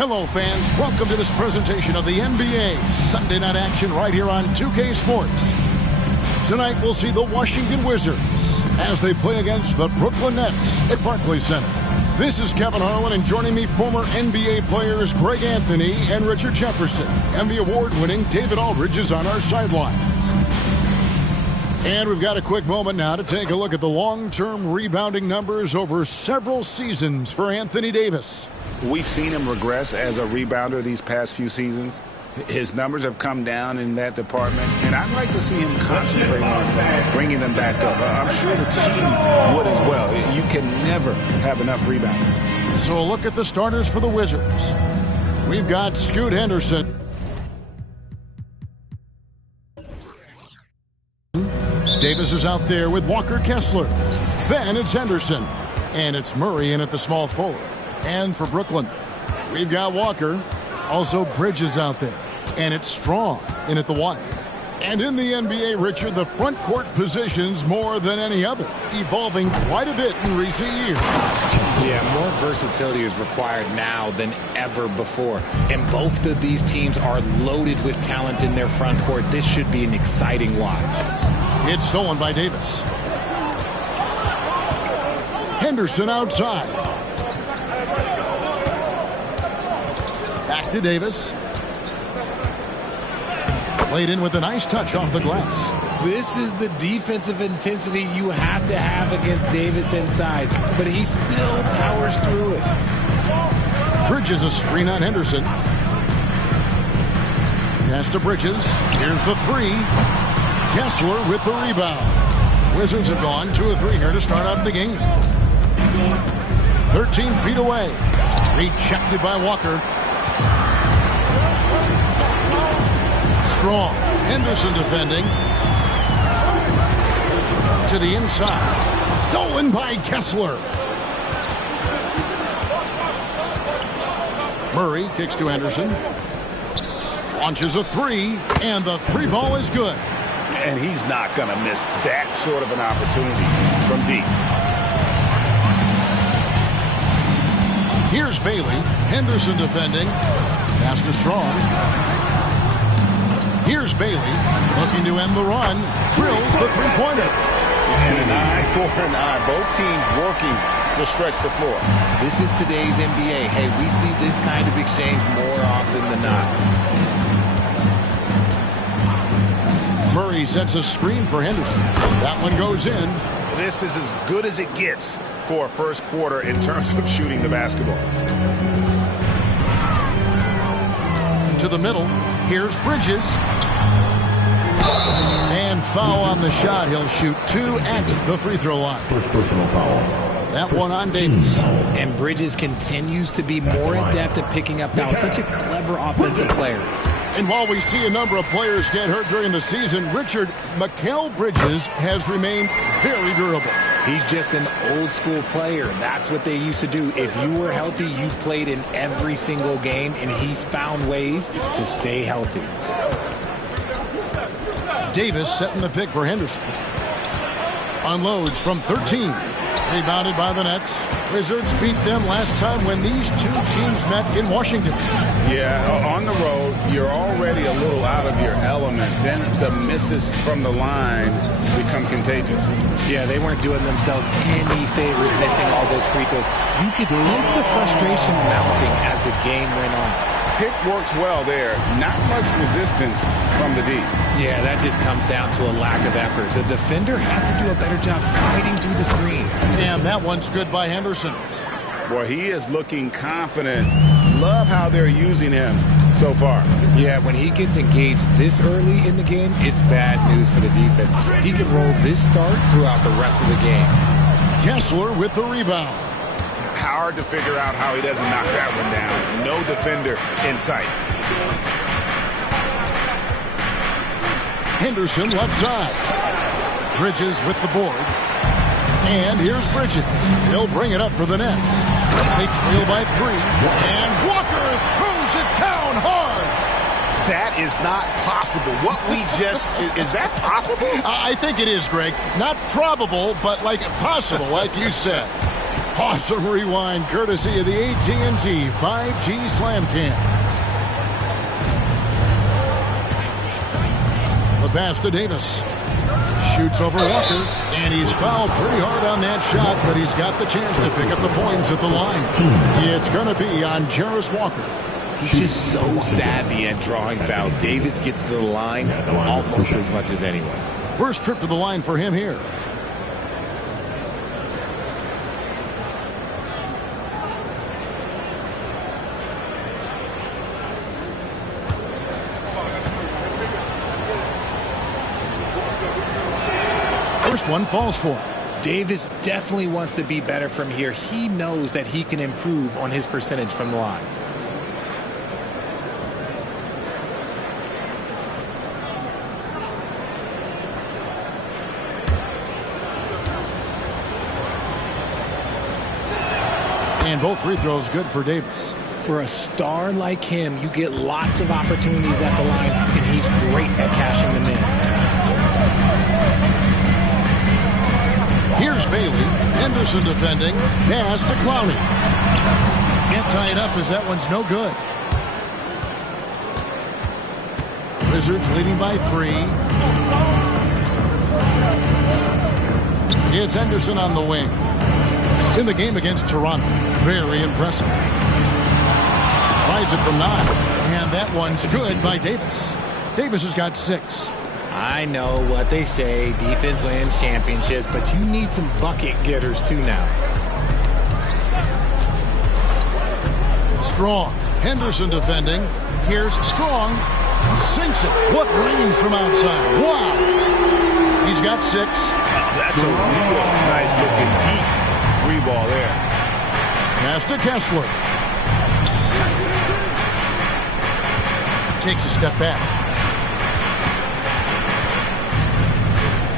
Hello, fans. Welcome to this presentation of the NBA Sunday night action right here on 2K Sports. Tonight, we'll see the Washington Wizards as they play against the Brooklyn Nets at Barclays Center. This is Kevin Harlan, and joining me, former NBA players Greg Anthony and Richard Jefferson. And the award-winning David Aldridge is on our sidelines. And we've got a quick moment now to take a look at the long-term rebounding numbers over several seasons for Anthony Davis. We've seen him regress as a rebounder these past few seasons. His numbers have come down in that department, and I'd like to see him concentrate on bringing them back up. I'm sure the team would as well. You can never have enough rebounding. So a look at the starters for the Wizards. We've got Scoot Henderson. Davis is out there with Walker Kessler. Then it's Henderson. And it's Murray in at the small forward. And for Brooklyn, we've got Walker. Also Bridges out there. And it's Strong in at the 1. And in the NBA, Richard, the front court positions more than any other, evolving quite a bit in recent years. Yeah, more versatility is required now than ever before. And both of these teams are loaded with talent in their front court. This should be an exciting watch. It's stolen by Davis. Henderson outside. Back to Davis. Played in with a nice touch off the glass. This is the defensive intensity you have to have against Davis inside, but he still powers through it. Bridges a screen on Henderson. Pass to Bridges. Here's the 3. Kessler with the rebound. Wizards have gone 2 of 3 here to start out the game. 13 feet away. Rejected by Walker. Strong. Henderson defending. To the inside. Stolen by Kessler. Murray kicks to Henderson. Launches a 3, and the 3 ball is good. And he's not going to miss that sort of an opportunity from deep. Here's Bailey. Henderson defending. Pass to Strong. Here's Bailey. Looking to end the run. Drills the 3-pointer. And an eye for an eye. Both teams working to stretch the floor. This is today's NBA. Hey, we see this kind of exchange more often than not. Murray sets a screen for Henderson. That one goes in. This is as good as it gets for a first quarter in terms of shooting the basketball. To the middle. Here's Bridges. And foul on the shot. He'll shoot 2 at the free throw line. First personal foul. That one on Davis. And Bridges continues to be more adept at picking up fouls. Such a clever offensive player. And while we see a number of players get hurt during the season, Richard, Mikal Bridges has remained very durable. He's just an old-school player. That's what they used to do. If you were healthy, you played in every single game, and he's found ways to stay healthy. Davis setting the pick for Henderson. Unloads from 13. Rebounded by the Nets. Wizards beat them last time when these 2 teams met in Washington. Yeah, on the road, you're already a little out of your element. Then the misses from the line become contagious. Yeah, they weren't doing themselves any favors missing all those free throws. You could sense the frustration mounting as the game went on. Pick works well there. Not much resistance from the D. Yeah, that just comes down to a lack of effort. The defender has to do a better job fighting through the screen. And that one's good by Henderson. Boy, he is looking confident. Love how they're using him so far. Yeah, when he gets engaged this early in the game, it's bad news for the defense. He can roll this start throughout the rest of the game. Kessler with the rebound. Hard to figure out how he doesn't knock that one down. No defender in sight. Henderson left side. Bridges with the board. And here's Bridges. He'll bring it up for the Nets. Big steal by 3. And Walker throws it down hard. That is not possible. What we just... is that possible? I think it is, Greg. Not probable, but like possible, like you said. Awesome rewind courtesy of the AT&T 5G Slam Cam. The pass to Davis. Shoots over Walker, and he's fouled pretty hard on that shot, but he's got the chance to pick up the points at the line. It's going to be on Jarris Walker. He's just so savvy at drawing fouls. Davis gets to the line almost as much as anyone. First trip to the line for him here. First one falls for him. Davis definitely wants to be better from here. He knows that he can improve on his percentage from the line. And both free throws good for Davis. For a star like him, you get lots of opportunities at the line, and he's great at cashing them in. Here's Bailey. Henderson defending. Pass to Clowney. Can't tie it up as that one's no good. Wizards leading by 3. It's Henderson on the wing. In the game against Toronto. Very impressive. Tries it from 9. And that one's good by Davis. Davis has got 6. I know what they say, defense wins championships, but you need some bucket getters too now. Strong. Henderson defending. Here's Strong. Sinks it. What range from outside. Wow. He's got 6. That's a real nice looking deep 3-ball there. Pass to Kessler. Takes a step back.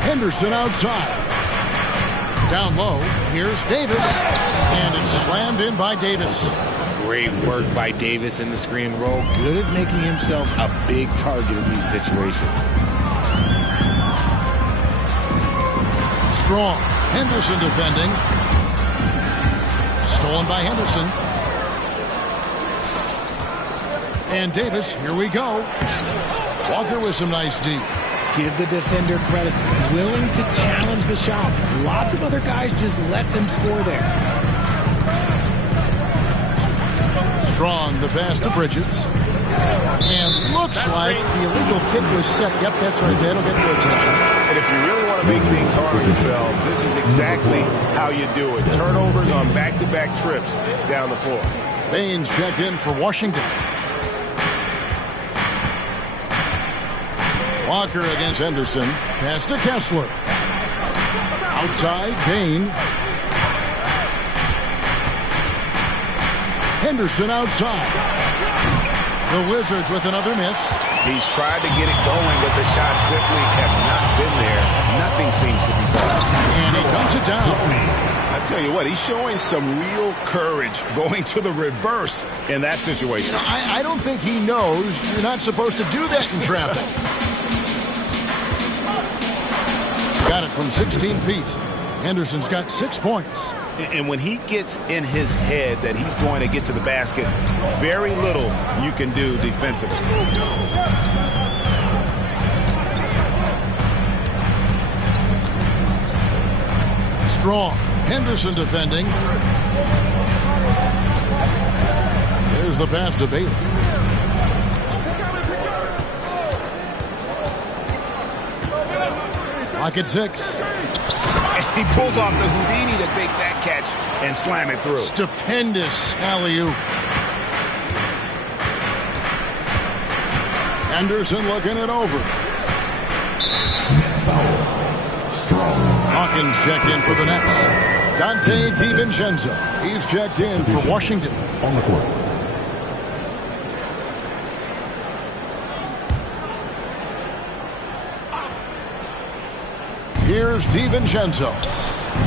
Henderson outside. Down low. Here's Davis. And it's slammed in by Davis. Great work by Davis in the screen roll. Good at making himself a big target in these situations. Strong. Henderson defending. Stolen by Henderson. And Davis, here we go. Walker with some nice D. Give the defender credit. Willing to challenge the shot. Lots of other guys just let them score there. Strong, the pass to Bridges. And looks like the illegal kick was set. Yep, that's right. That'll get their attention. And if you really want to make things hard on yourselves, this is exactly how you do it. Turnovers on back-to-back trips down the floor. Baines checked in for Washington. Walker against Henderson. Pass to Kessler. Outside, Bain. Henderson outside. The Wizards with another miss. He's tried to get it going, but the shots simply have not been there. Nothing seems to be falling. And he dumps it down. I tell you what, he's showing some real courage going to the reverse in that situation. I don't think he knows you're not supposed to do that in traffic. Got it from 16 feet. Henderson's got 6 points. And when he gets in his head that he's going to get to the basket, very little you can do defensively. Strong. Henderson defending. There's the pass to Bailey. Lock at 6. He pulls off the Houdini to make that catch and slam it through. Stupendous alley-oop. Henderson looking it over. Hawkins checked in for the Nets. Dante DiVincenzo. He's checked in for Washington. On the court. Here's DiVincenzo,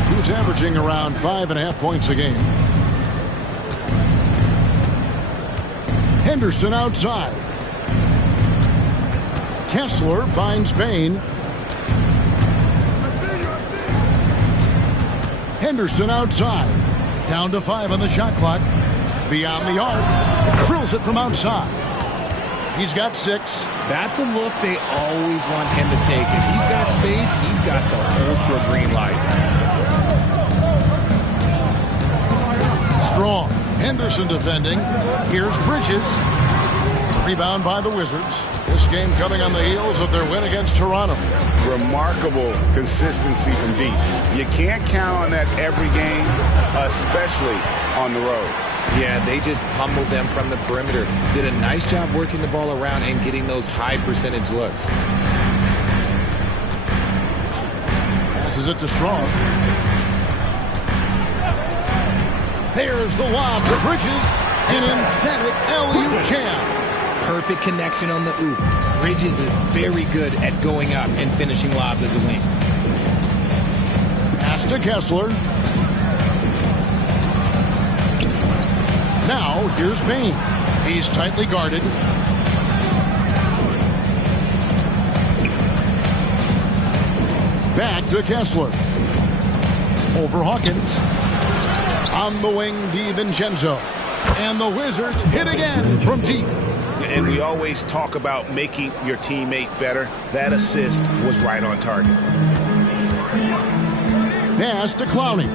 who's averaging around 5.5 points a game. Henderson outside. Kessler finds Bain. Henderson outside. Down to 5 on the shot clock. Beyond the arc. Drills it from outside. He's got 6. That's a look they always want him to take. If he's got space, he's got the ultra green light. Strong. Henderson defending. Here's Bridges. Rebound by the Wizards. This game coming on the heels of their win against Toronto. Remarkable consistency from deep. You can't count on that every game, especially on the road. Yeah, they just pummeled them from the perimeter. Did a nice job working the ball around and getting those high percentage looks. Passes it to Strong. There's the lob to Bridges. An emphatic alley-oop jam. Perfect connection on the oop. Bridges is very good at going up and finishing lobs as a wing. Pass to Kessler. Now, here's Bain. He's tightly guarded. Back to Kessler. Over Hawkins. On the wing, DiVincenzo. And the Wizards hit again from deep. And we always talk about making your teammate better. That assist was right on target. Pass to Clowney.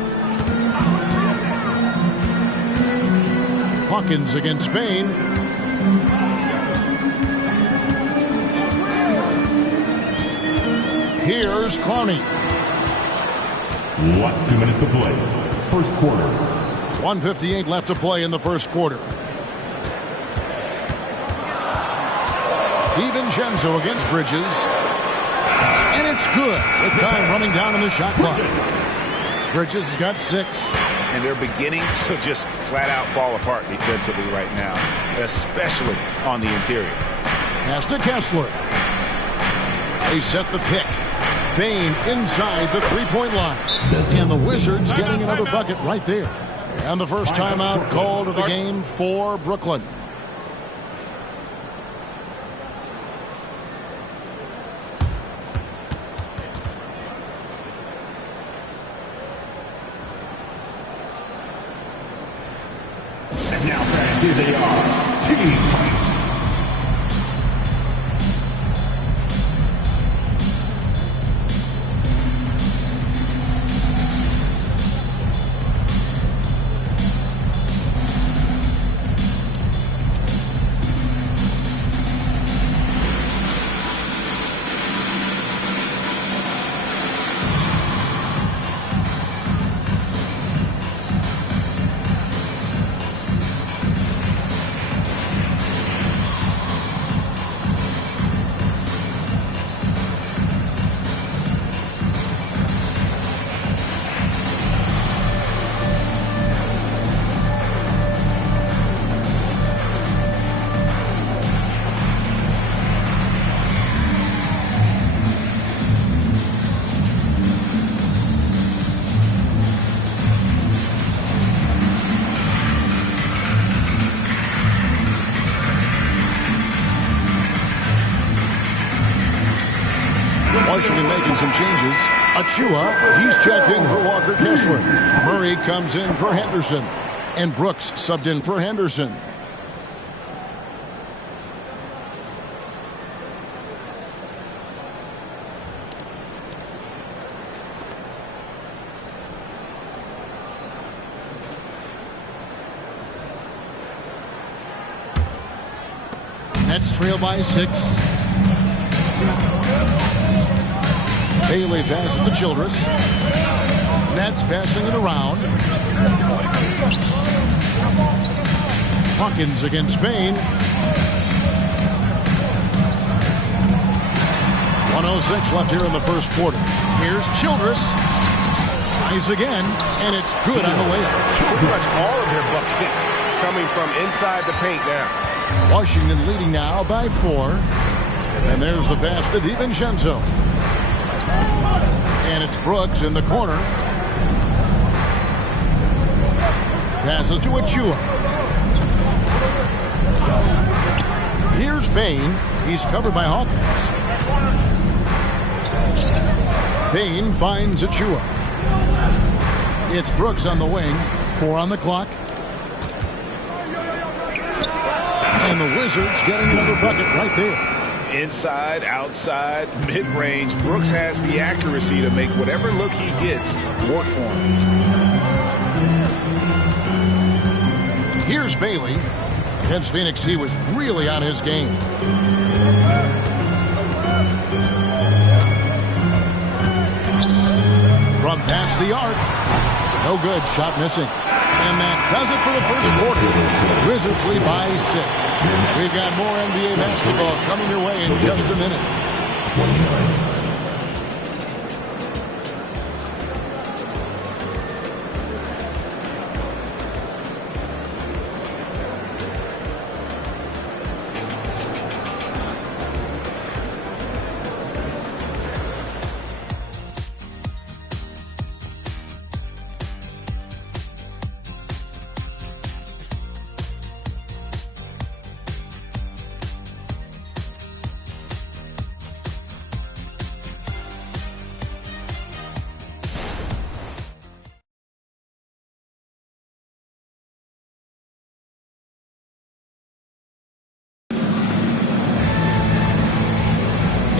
Hawkins against Bain. Here's Clowney. Last 2 minutes to play. First quarter. 1:58 left to play in the first quarter. DiVincenzo against Bridges. And it's good with time running down on the shot clock. Bridges has got 6. And they're beginning to just flat out fall apart defensively right now, especially on the interior. Pass to Kessler. They set the pick. Bain inside the three-point line. And the Wizards getting another bucket right there. And the first timeout called of the game for Brooklyn. And now here they are. Team fight. Washington making some changes. Achua, he's checked in for Walker Kessler. Murray comes in for Henderson. And Brooks subbed in for Henderson. Nets trail by 6. Bailey passes to Childress. Nets passing it around. Hawkins against Bain. 1:06 left here in the first quarter. Here's Childress. Tries again, and it's good on the layup. Pretty much all of their buckets coming from inside the paint now. Washington leading now by 4. And there's the pass to DiVincenzo. And it's Brooks in the corner. Passes to Achua. Here's Bain. He's covered by Hawkins. Bain finds Achua. It's Brooks on the wing. 4 on the clock. And the Wizards getting another bucket right there. Inside, outside, mid-range. Brooks has the accuracy to make whatever look he gets work for him. Here's Bailey. Against Phoenix, he was really on his game. From past the arc. No good. Shot missing. And that does it for the first quarter. Wizards lead by 6. We've got more NBA basketball coming your way in just a minute.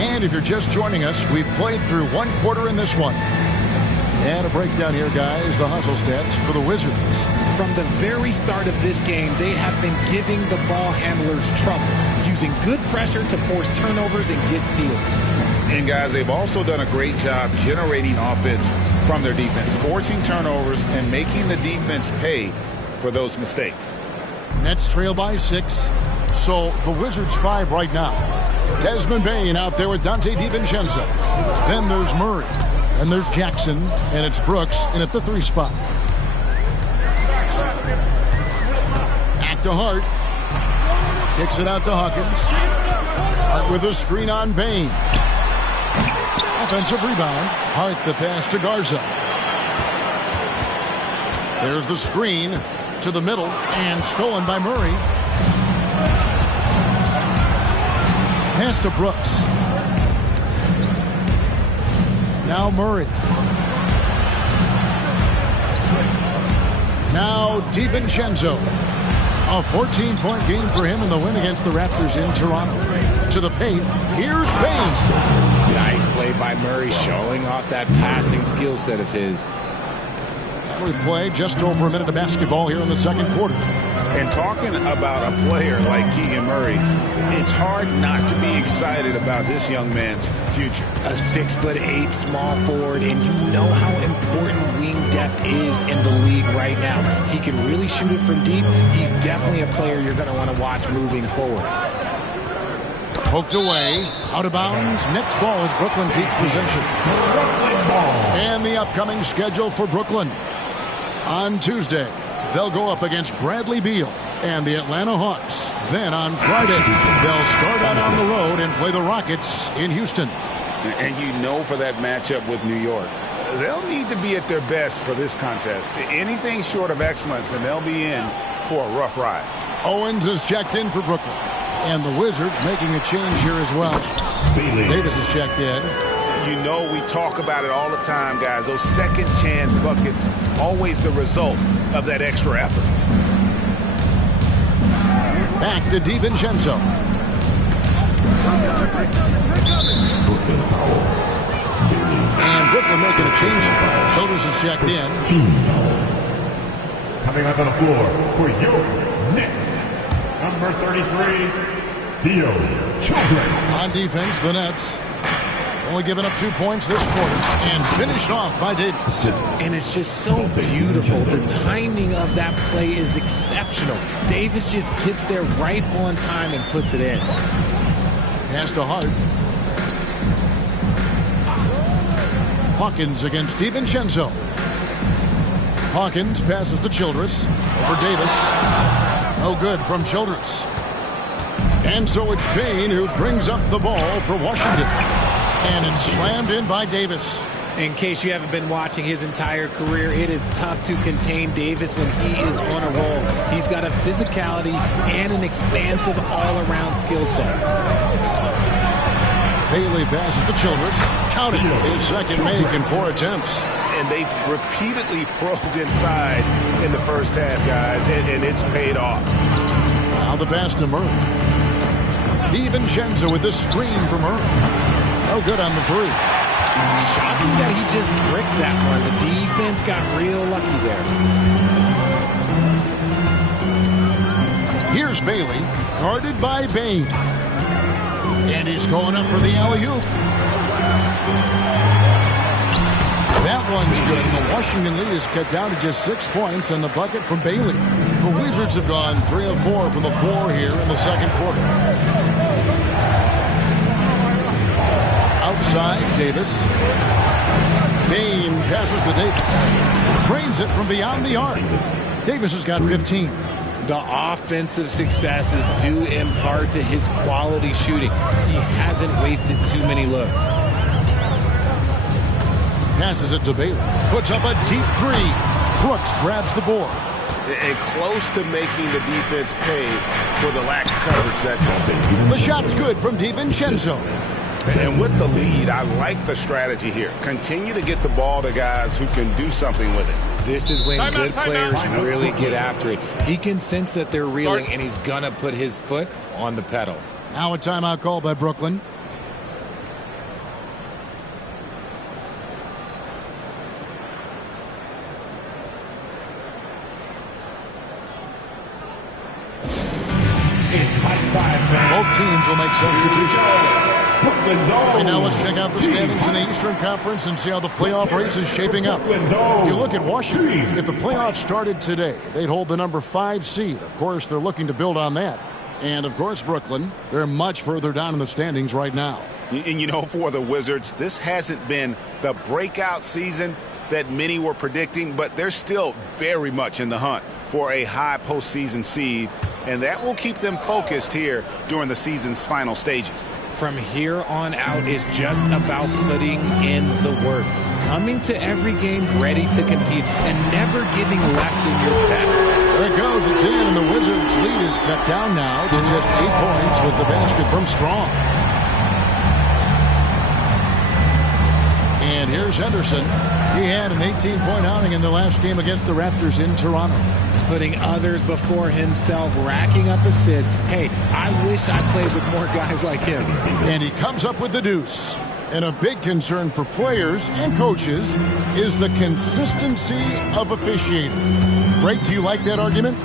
And if you're just joining us, we've played through 1 quarter in this one. And a breakdown here, guys, the hustle stats for the Wizards. From the very start of this game, they have been giving the ball handlers trouble, using good pressure to force turnovers and get steals. And, guys, they've also done a great job generating offense from their defense, forcing turnovers and making the defense pay for those mistakes. Nets trail by 6. So the Wizards 5 right now. Desmond Bane out there with Dante DiVincenzo. Then there's Murray. And there's Jackson. And it's Brooks in at the 3 spot. Back to Hart. Kicks it out to Hawkins. Hart with a screen on Bane. Offensive rebound. Hart the pass to Garza. There's the screen to the middle and stolen by Murray. Pass to Brooks. Now Murray. Now DiVincenzo. A 14-point game for him in the win against the Raptors in Toronto. To the paint. Here's Bane. Nice play by Murray, showing off that passing skill set of his. We play just over a minute of basketball here in the second quarter. And talking about a player like Keegan Murray, it's hard not to be excited about this young man's future. A 6'8" small forward, and you know how important wing depth is in the league right now. He can really shoot it from deep. He's definitely a player you're going to want to watch moving forward. Poked away, out of bounds. Next ball as Brooklyn keeps possession. And the upcoming schedule for Brooklyn. On Tuesday, they'll go up against Bradley Beal and the Atlanta Hawks. Then on Friday, they'll start out on the road and play the Rockets in Houston. And you know for that matchup with New York, they'll need to be at their best for this contest. Anything short of excellence, and they'll be in for a rough ride. Owens is checked in for Brooklyn. And the Wizards making a change here as well. Davis is checked in. You know we talk about it all the time, guys. Those second chance buckets, always the result of that extra effort. Back to DiVincenzo. And Brooklyn making a change. Childress is checked in. Coming up on the floor for your Knicks, number 33, Theo Childress. On defense, the Nets. Only given up 2 points this quarter and finished off by Davis. And it's just so beautiful. The timing of that play is exceptional. Davis just gets there right on time and puts it in. Pass to Hart. Hawkins against DiVincenzo. Hawkins passes to Childress for Davis. No good from Childress. And so it's Bane who brings up the ball for Washington. And it's slammed in by Davis. In case you haven't been watching his entire career, it is tough to contain Davis when he is on a roll. He's got a physicality and an expansive all-around skill set. Bailey passes to Childress. Counted his second make in 4 attempts. and they've repeatedly probed inside in the first half, guys, and it's paid off. Now the pass to Murray. DiVincenzo with the screen from Murray. No good on the three. Shocking that he just bricked that one. The defense got real lucky there. Here's Bailey, guarded by Bain. And he's going up for the alley-oop. That one's good. And the Washington lead is cut down to just 6 points and the bucket from Bailey. The Wizards have gone 3 of 4 from the floor here in the second quarter. Outside, Davis. Bain passes to Davis. Trains it from beyond the arc. Davis has got 15. The offensive success is due in part to his quality shooting. He hasn't wasted too many looks. Passes it to Bailey. Puts up a deep three. Brooks grabs the board. And close to making the defense pay for the lax coverage that time. The shot's good from DiVincenzo. And with the lead, I like the strategy here. Continue to get the ball to guys who can do something with it. This is when good players really get after it. He can sense that they're reeling, and he's going to put his foot on the pedal. Now a timeout call by Brooklyn. Both teams will make substitutions. Right now, let's check out the standings in the Eastern Conference and see how the playoff race is shaping up. You look at Washington. If the playoffs started today, they'd hold the number 5 seed. Of course, they're looking to build on that. And, of course, Brooklyn, they're much further down in the standings right now. And, you know, for the Wizards, this hasn't been the breakout season that many were predicting, but they're still very much in the hunt for a high postseason seed, and that will keep them focused here during the season's final stages. From here on out is just about putting in the work. Coming to every game ready to compete and never giving less than your best. There it goes. It's in, and the Wizards' lead is cut down now to just 8 points with the basket from Strong. And here's Henderson. He had an 18-point outing in the last game against the Raptors in Toronto. Putting others before himself, racking up assists. Hey, I wished I played with more guys like him. And he comes up with the deuce. And a big concern for players and coaches is the consistency of officiating. Greg, do you like that argument?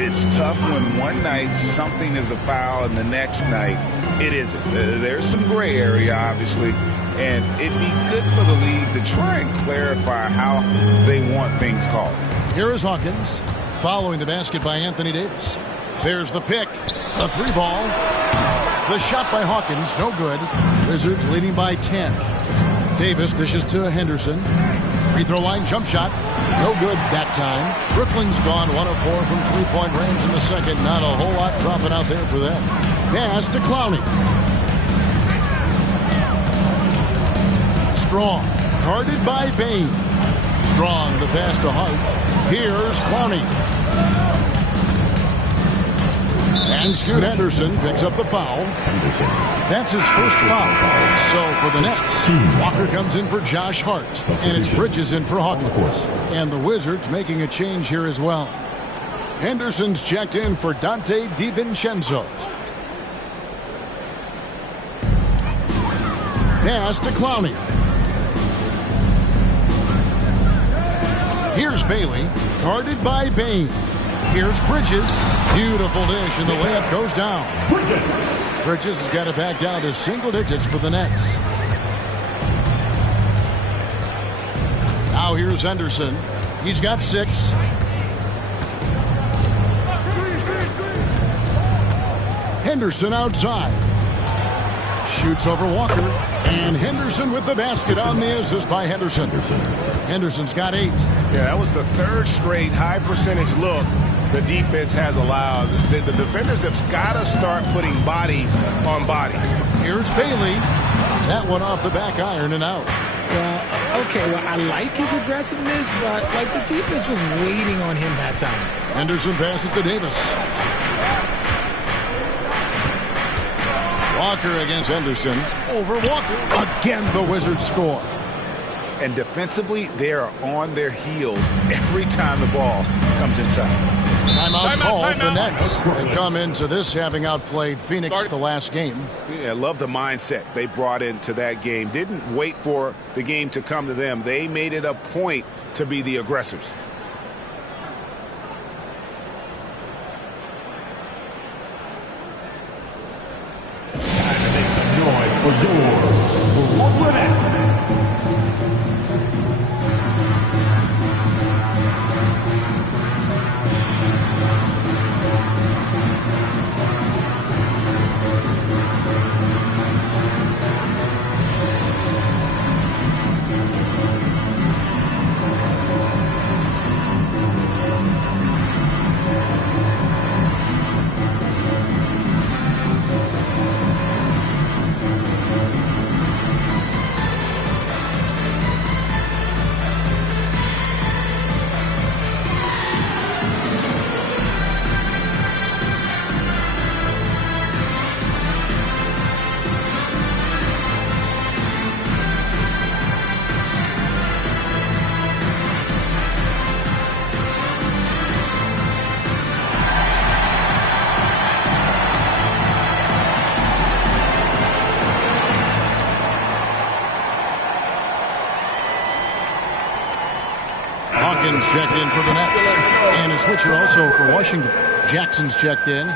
It's tough when one night something is a foul and the next night it isn't. There's some gray area, obviously, and it'd be good for the league to try and clarify how they want things called. Here is Hawkins following the basket by Anthony Davis. There's the pick, the 3-ball. The shot by Hawkins, no good. Wizards leading by 10. Davis dishes to Henderson. Free throw line jump shot, no good that time. Brooklyn's gone 1 of 4 from 3-point range in the second. Not a whole lot dropping out there for them. Pass to Clowney. Strong, guarded by Bain. Strong, the pass to Hart. Here's Clowney. And Scoot Henderson picks up the foul. That's his first foul. So for the Nets, Walker comes in for Josh Hart. And it's Bridges in for Hawkins. And the Wizards making a change here as well. Henderson's checked in for Dante DiVincenzo. Pass to Clowney. Here's Bailey, guarded by Bain. Here's Bridges. Beautiful dish, and the layup goes down. Bridges has got it back down to single digits for the Nets. Now here's Henderson. He's got 6. Henderson outside. Shoots over Walker. And Henderson with the basket on the assist by Henderson. Henderson's got 8. Yeah, that was the 3rd straight high percentage look the defense has allowed. The defenders have got to start putting bodies on body. Here's Bailey. That one off the back iron and out. Well, I like his aggressiveness, but like the defense was waiting on him that time. Henderson passes to Davis. Walker against Henderson. Over Walker. Again, the Wizards score. And defensively, they are on their heels every time the ball comes inside. Timeout called. The Nets. They come into this having outplayed Phoenix the last game. Yeah, I love the mindset they brought into that game. Didn't wait for the game to come to them. They made it a point to be the aggressors. Hawkins checked in for the Nets. And a switcher also for Washington. Jackson's checked in.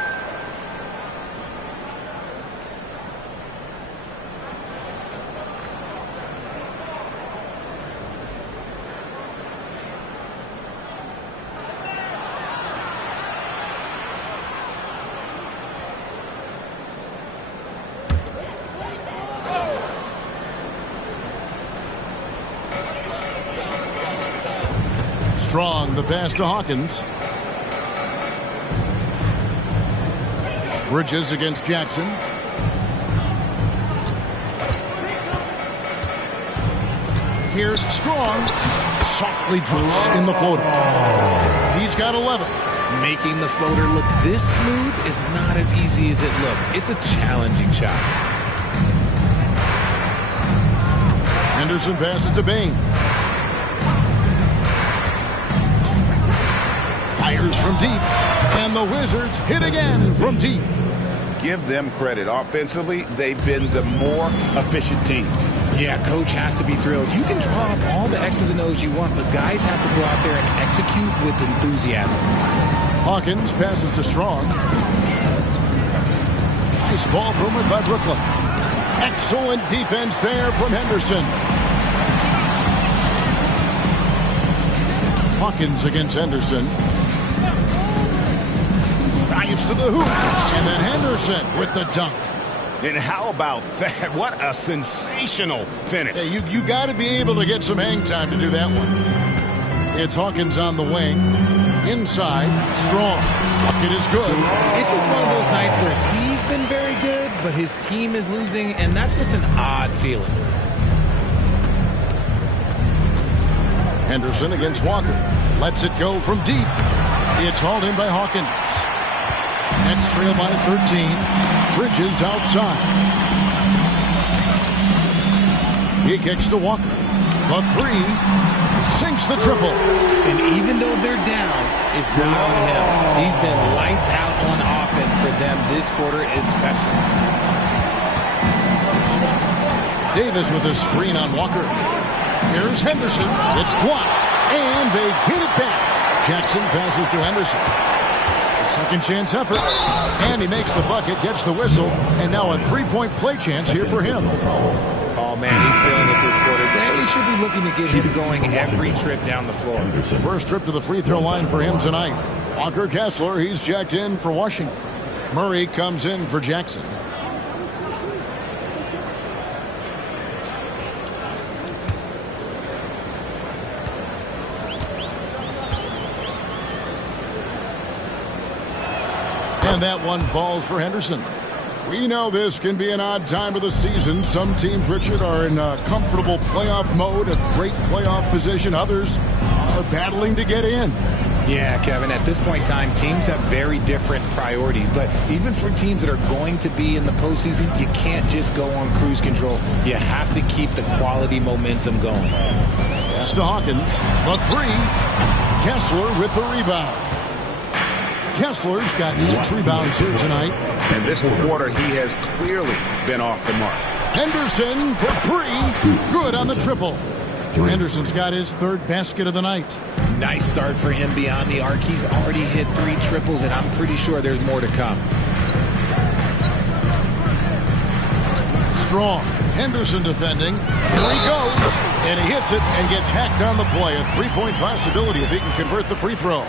Strong, the pass to Hawkins. Bridges against Jackson. Here's Strong. Softly drops in the floater. He's got 11. Making the floater look this smooth is not as easy as it looked. It's a challenging shot. Henderson passes to Bain. Fires from deep, and the Wizards hit again from deep. Give them credit. Offensively, they've been the more efficient team. Yeah, coach has to be thrilled. You can draw up all the X's and O's you want, but guys have to go out there and execute with enthusiasm. Hawkins passes to Strong. Nice ball movement by Brooklyn. Excellent defense there from Henderson. Hawkins against Henderson. Drives to the hoop. And then Henderson with the dunk. And how about that? What a sensational finish. Yeah, you got to be able to get some hang time to do that one. It's Hawkins on the wing. Inside, Strong. Bucket is good. It's just one of those nights where he's been very good, but his team is losing, and that's just an odd feeling. Henderson against Walker. Lets it go from deep. It's hauled in by Hawkins. Nets trail by 13. Bridges outside. He kicks to Walker. The three. Sinks the triple. And even though they're down, it's not on him. He's been lights out on offense for them this quarter especially. Davis with a screen on Walker. Here's Henderson. It's blocked. And they get it back. Jackson passes to Henderson. A second chance effort. And he makes the bucket, gets the whistle, and now a three-point play chance here for him. Oh, man, he's feeling it this quarter. They should be looking to get him going every trip down the floor. First trip to the free throw line for him tonight. Walker Kessler, he's checked in for Washington. Murray comes in for Jackson. And that one falls for Henderson. We know this can be an odd time of the season. Some teams, Richard, are in a comfortable playoff mode, a great playoff position. Others are battling to get in. Yeah, Kevin, at this point in time, teams have very different priorities. But even for teams that are going to be in the postseason, you can't just go on cruise control. You have to keep the quality momentum going. Pass to Hawkins. The three. Kessler with the rebound. Kessler's got 6 rebounds here tonight. And this quarter, he has clearly been off the mark. Henderson for 3. Good on the triple. Henderson's got his 3rd basket of the night. Nice start for him beyond the arc. He's already hit 3 triples, and I'm pretty sure there's more to come. Strong. Henderson defending. Here he goes. And he hits it and gets hacked on the play. A 3-point possibility if he can convert the free throw.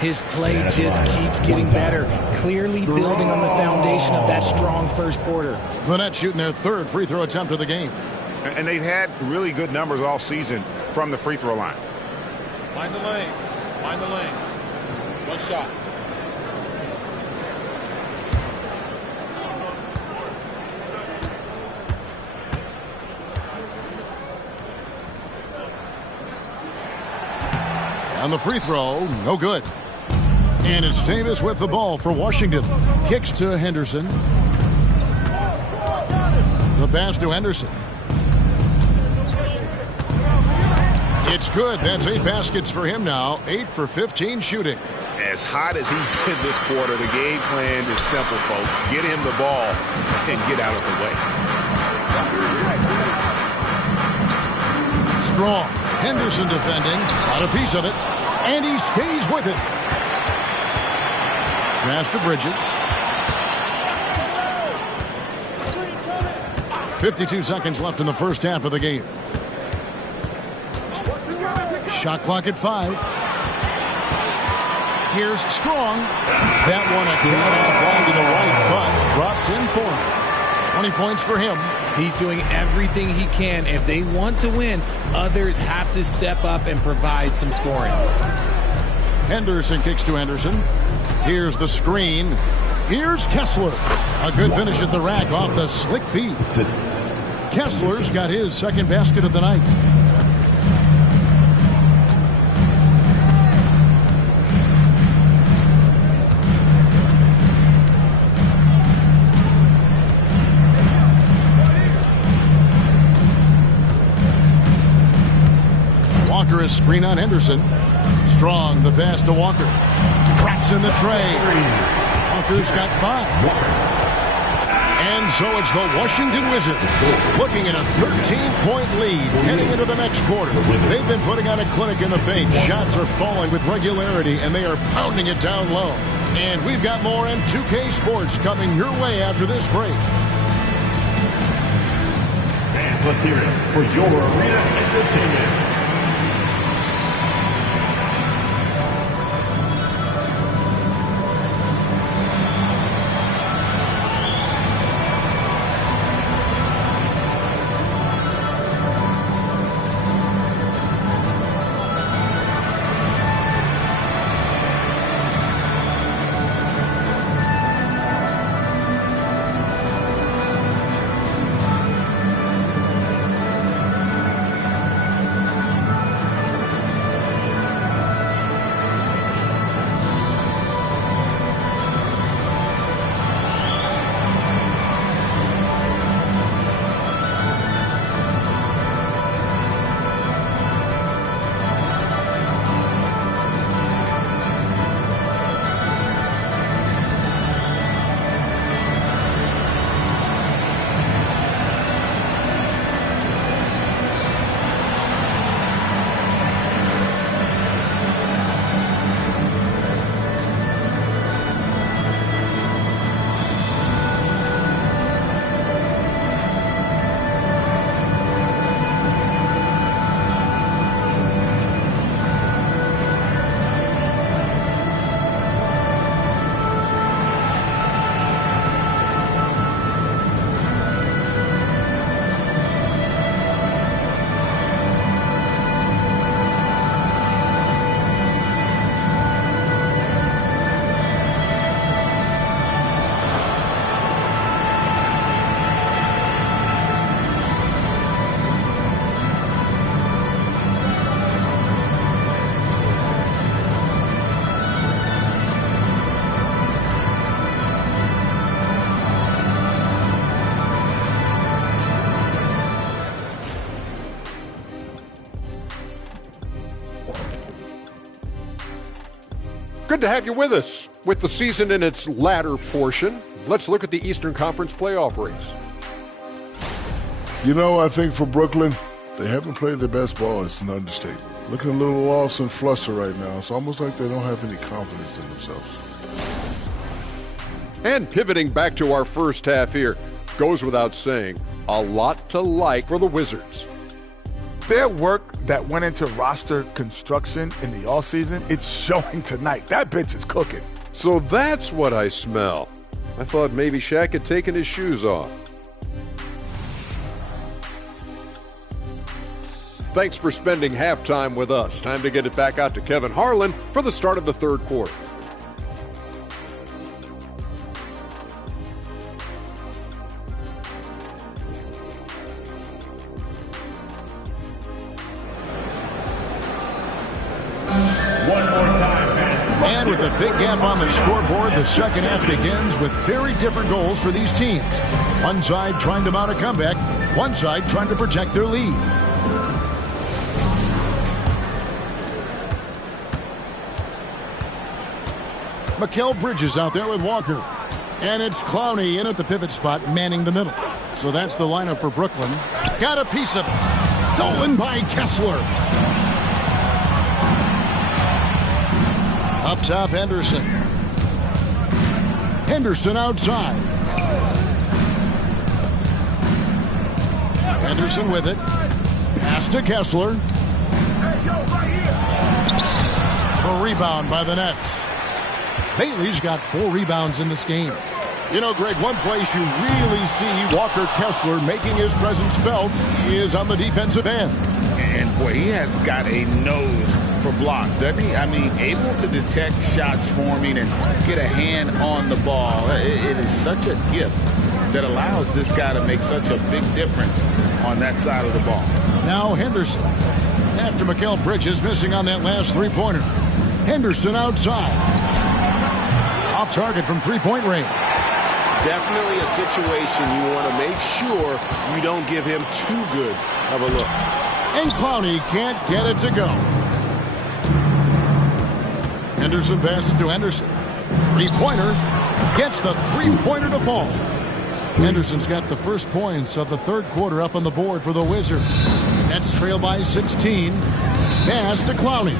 His play just keeps getting better, clearly building on the foundation of that strong first quarter. The Nets shooting their 3rd free throw attempt of the game. And they've had really good numbers all season from the free throw line. Mind the lanes. Mind the lanes. One shot. On the free throw, no good. And it's Davis with the ball for Washington. Kicks to Henderson. The pass to Henderson. It's good. That's 8 baskets for him now. 8 for 15 shooting. As hot as he's been this quarter, the game plan is simple, folks. Get him the ball and get out of the way. Strong. Henderson defending. Got a piece of it. And he stays with it. Pass to Bridges. 52 seconds left in the first half of the game. Shot clock at 5. Here's Strong. That one a tad offline to the right, but drops in for him. 20 points for him. He's doing everything he can. If they want to win, others have to step up and provide some scoring. Henderson kicks to Henderson. Here's the screen. Here's Kessler. A good finish at the rack off the slick feed. Kessler's got his 2nd basket of the night. Walker is screen on Henderson. Strong, the pass to Walker. Drops in the tray. Walker's got 5. And so it's the Washington Wizards looking at a 13-point lead heading into the next quarter. They've been putting on a clinic in the paint. Shots are falling with regularity, and they are pounding it down low. And we've got more M2K Sports coming your way after this break. And let's hear it for your arena entertainment. Good to have you with us. With the season in its latter portion, let's look at the Eastern Conference playoff race. You know, I think for Brooklyn, they haven't played their best ball. It's an understatement. Looking a little lost and flustered right now. It's almost like they don't have any confidence in themselves. And pivoting back to our first half here, goes without saying, a lot to like for the Wizards. Their work that went into roster construction in the offseason, it's showing tonight. That bench is cooking. So that's what I smell. I thought maybe Shaq had taken his shoes off. Thanks for spending halftime with us. Time to get it back out to Kevin Harlan for the start of the third quarter. And with a big gap on the scoreboard, the second half begins with very different goals for these teams. One side trying to mount a comeback, one side trying to protect their lead. Mikal Bridges out there with Walker. And it's Clowney in at the pivot spot, manning the middle. So that's the lineup for Brooklyn. Got a piece of it. Stolen by Kessler. Up top, Henderson. Henderson outside. Henderson with it. Pass to Kessler. A rebound by the Nets. Bailey's got 4 rebounds in this game. You know, Greg, one place you really see Walker Kessler making his presence felt is on the defensive end. And, boy, he has got a nose for blocks, doesn't he? I mean, able to detect shots forming and get a hand on the ball. It is such a gift that allows this guy to make such a big difference on that side of the ball. Now Henderson. After Mikal Bridges missing on that last three-pointer. Henderson outside. Off target from three-point range. Definitely a situation you want to make sure you don't give him too good of a look. And Clowney can't get it to go. Henderson passes to Henderson. Three-pointer. Gets the three-pointer to fall. Henderson's got the first points of the third quarter up on the board for the Wizards. Nets trail by 16. Pass to Clowney.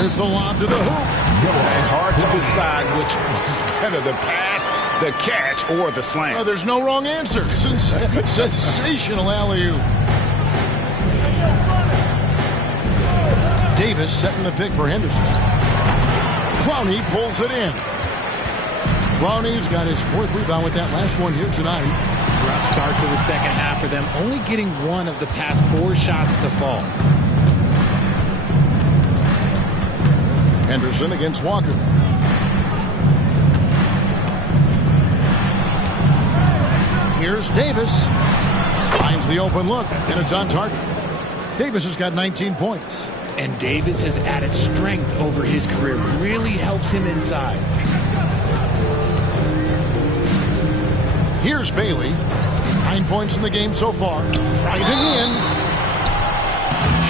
Here's the lob to the hoop. And hard to decide which was better, the pass, the catch, or the slam. Oh, there's no wrong answer. Sensational alley-oop. Davis setting the pick for Henderson. Clowney pulls it in. Clowney's got his 4th rebound with that last one here tonight. Rough start to the second half for them, only getting one of the past 4 shots to fall. Henderson against Walker. Here's Davis. Finds the open look, and it's on target. Davis has got 19 points. And Davis has added strength over his career. Really helps him inside. Here's Bailey. 9 points in the game so far. Driving in.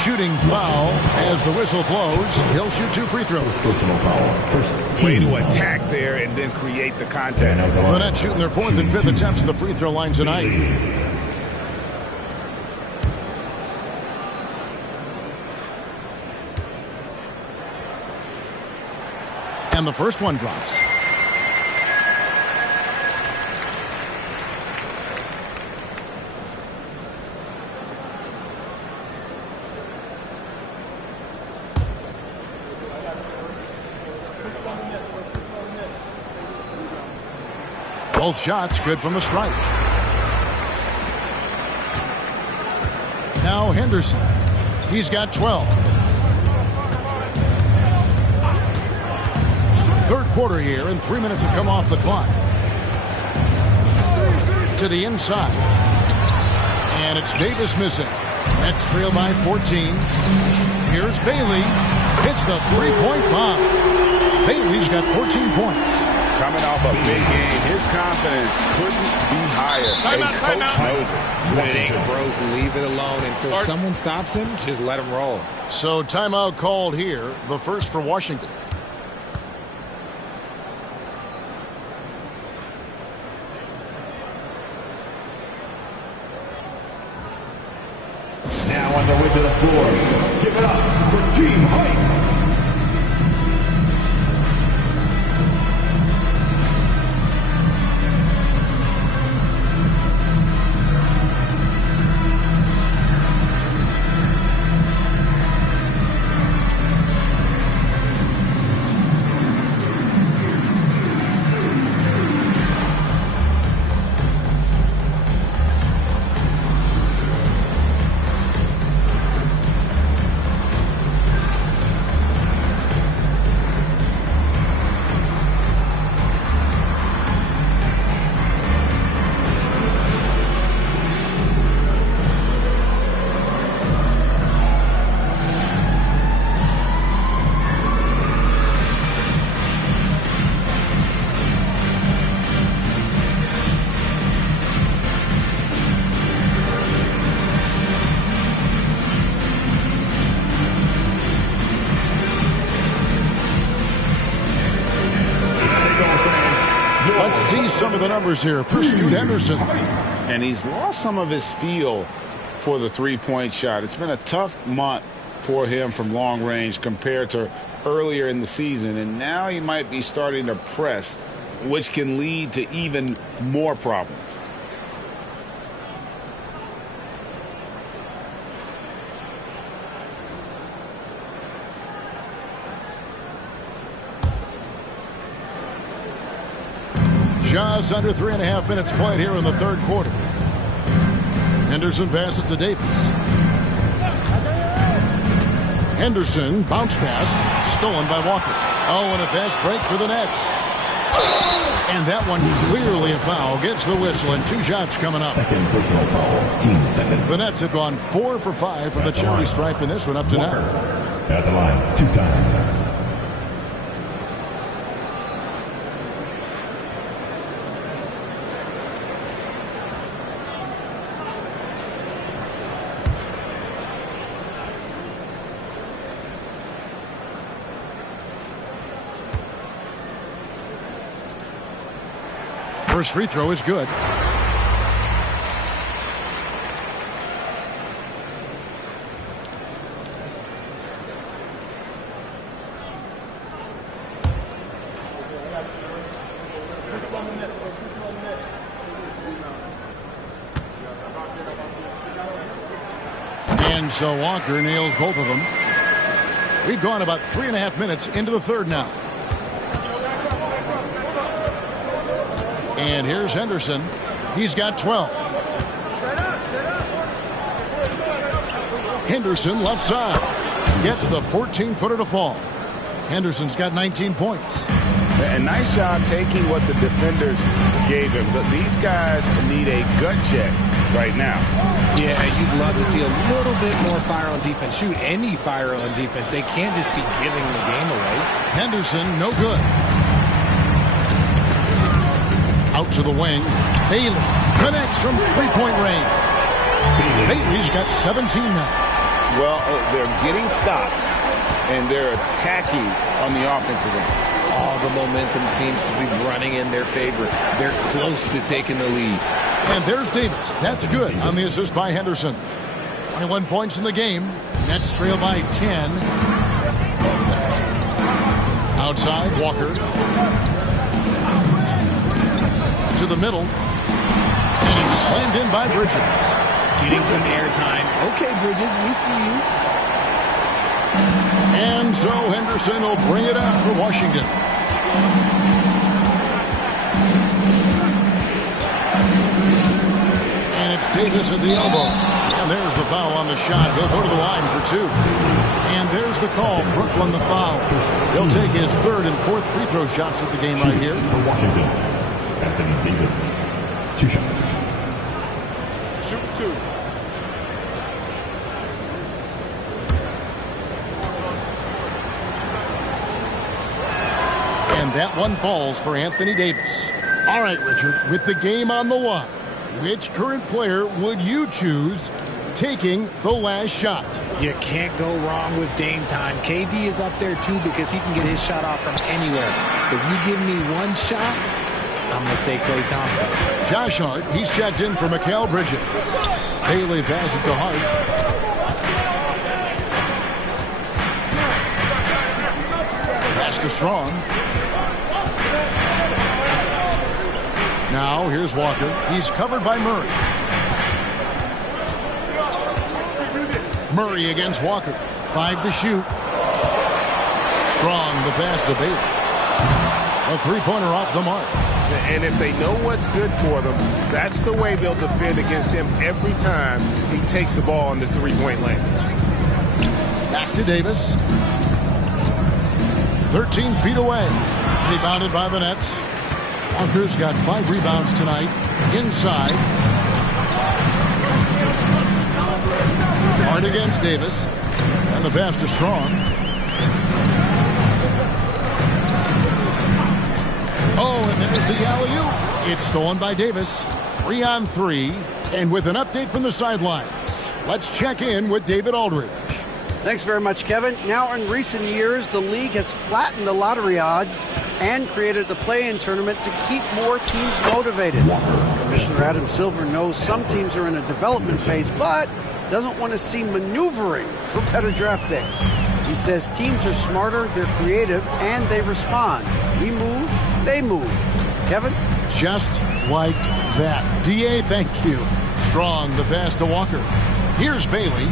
Shooting foul as the whistle blows. He'll shoot 2 free throws. Personal foul. Way to attack there and then create the contact. The Nets shooting their 4th and 5th attempts at the free throw line tonight. And the first one drops. Both shots good from the stripe. Now Henderson. He's got 12. Third quarter here, and 3 minutes have come off the clock. To the inside. And it's Davis missing. Nets trail by 14. Here's Bailey. Hits the three-point bomb. Bailey's got 14 points. Coming off a big game, his confidence couldn't be higher. And coach knows it. When it ain't broke, leave it alone until someone stops him. Just let him roll. So timeout called here. The first for Washington. on their way to the floor. Give it up for Team Height. Some of the numbers here for Scoot Henderson. And he's lost some of his feel for the three-point shot. It's been a tough month for him from long range compared to earlier in the season. And now he might be starting to press, which can lead to even more problems. Just under 3.5 minutes played here in the third quarter. Henderson passes to Davis. Henderson, bounce pass, stolen by Walker. Oh, and a fast break for the Nets. And that one clearly a foul. Gets the whistle, and 2 shots coming up. Second personal foul, team second. The Nets have gone 4 for 5 from the charity stripe in this one up to Walker. now. At the line, 2 times. First free throw is good. And so Walker nails both of them. We've gone about 3.5 minutes into the third now. And here's Henderson. He's got 12. Henderson left side. Gets the 14-footer to fall. Henderson's got 19 points. A nice job taking what the defenders gave him. But these guys need a gut check right now. Yeah, you'd love to see a little bit more fire on defense. Shoot, any fire on defense. They can't just be giving the game away. Henderson, no good. Out to the wing. Bailey connects from three-point range. Bailey's got 17 now. Well, they're getting stops, and they're attacking on the offensive end. All the momentum seems to be running in their favor. They're close to taking the lead. And there's Davis. That's good on the assist by Henderson. 21 points in the game. Nets trail by 10. Outside, Walker. To the middle, and it's slammed in by Bridges. Getting some airtime. Okay, Bridges, we see you. And so Henderson will bring it out for Washington. And it's Davis at the elbow. And there's the foul on the shot. He'll go to the line for 2. And there's the call. Brooklyn the foul. He'll take his 3rd and 4th free throw shots at the game right here. For Washington. Anthony Davis, 2 shots. Shoot 2. And that one falls for Anthony Davis. All right, Richard, with the game on the line, which current player would you choose taking the last shot? You can't go wrong with Dame time. KD is up there, too, because he can get his shot off from anywhere. If you give me one shot, I'm going to say Klay Thompson. Josh Hart, he's checked in for Mikal Bridges. Bailey passes to Hart. to Strong. Now here's Walker. He's covered by Murray. Murray against Walker. 5 to shoot. Strong, the pass to Bailey. A three-pointer off the mark. And if they know what's good for them, that's the way they'll defend against him every time he takes the ball in the three-point lane. Back to Davis. 13 feet away. Rebounded by the Nets. Walker's got 5 rebounds tonight. Inside. Hard against Davis. And the pass to Strong. Oh, and there's the alley-oop. It's stolen by Davis. 3-on-3. And with an update from the sidelines, let's check in with David Aldridge. Thanks very much, Kevin. Now, in recent years, the league has flattened the lottery odds and created the play-in tournament to keep more teams motivated. Commissioner Adam Silver knows some teams are in a development phase, but doesn't want to see maneuvering for better draft picks. He says teams are smarter, they're creative, and they respond. We move, they move. Kevin? Just like that. D.A., thank you. Strong, the pass to Walker. Here's Bailey.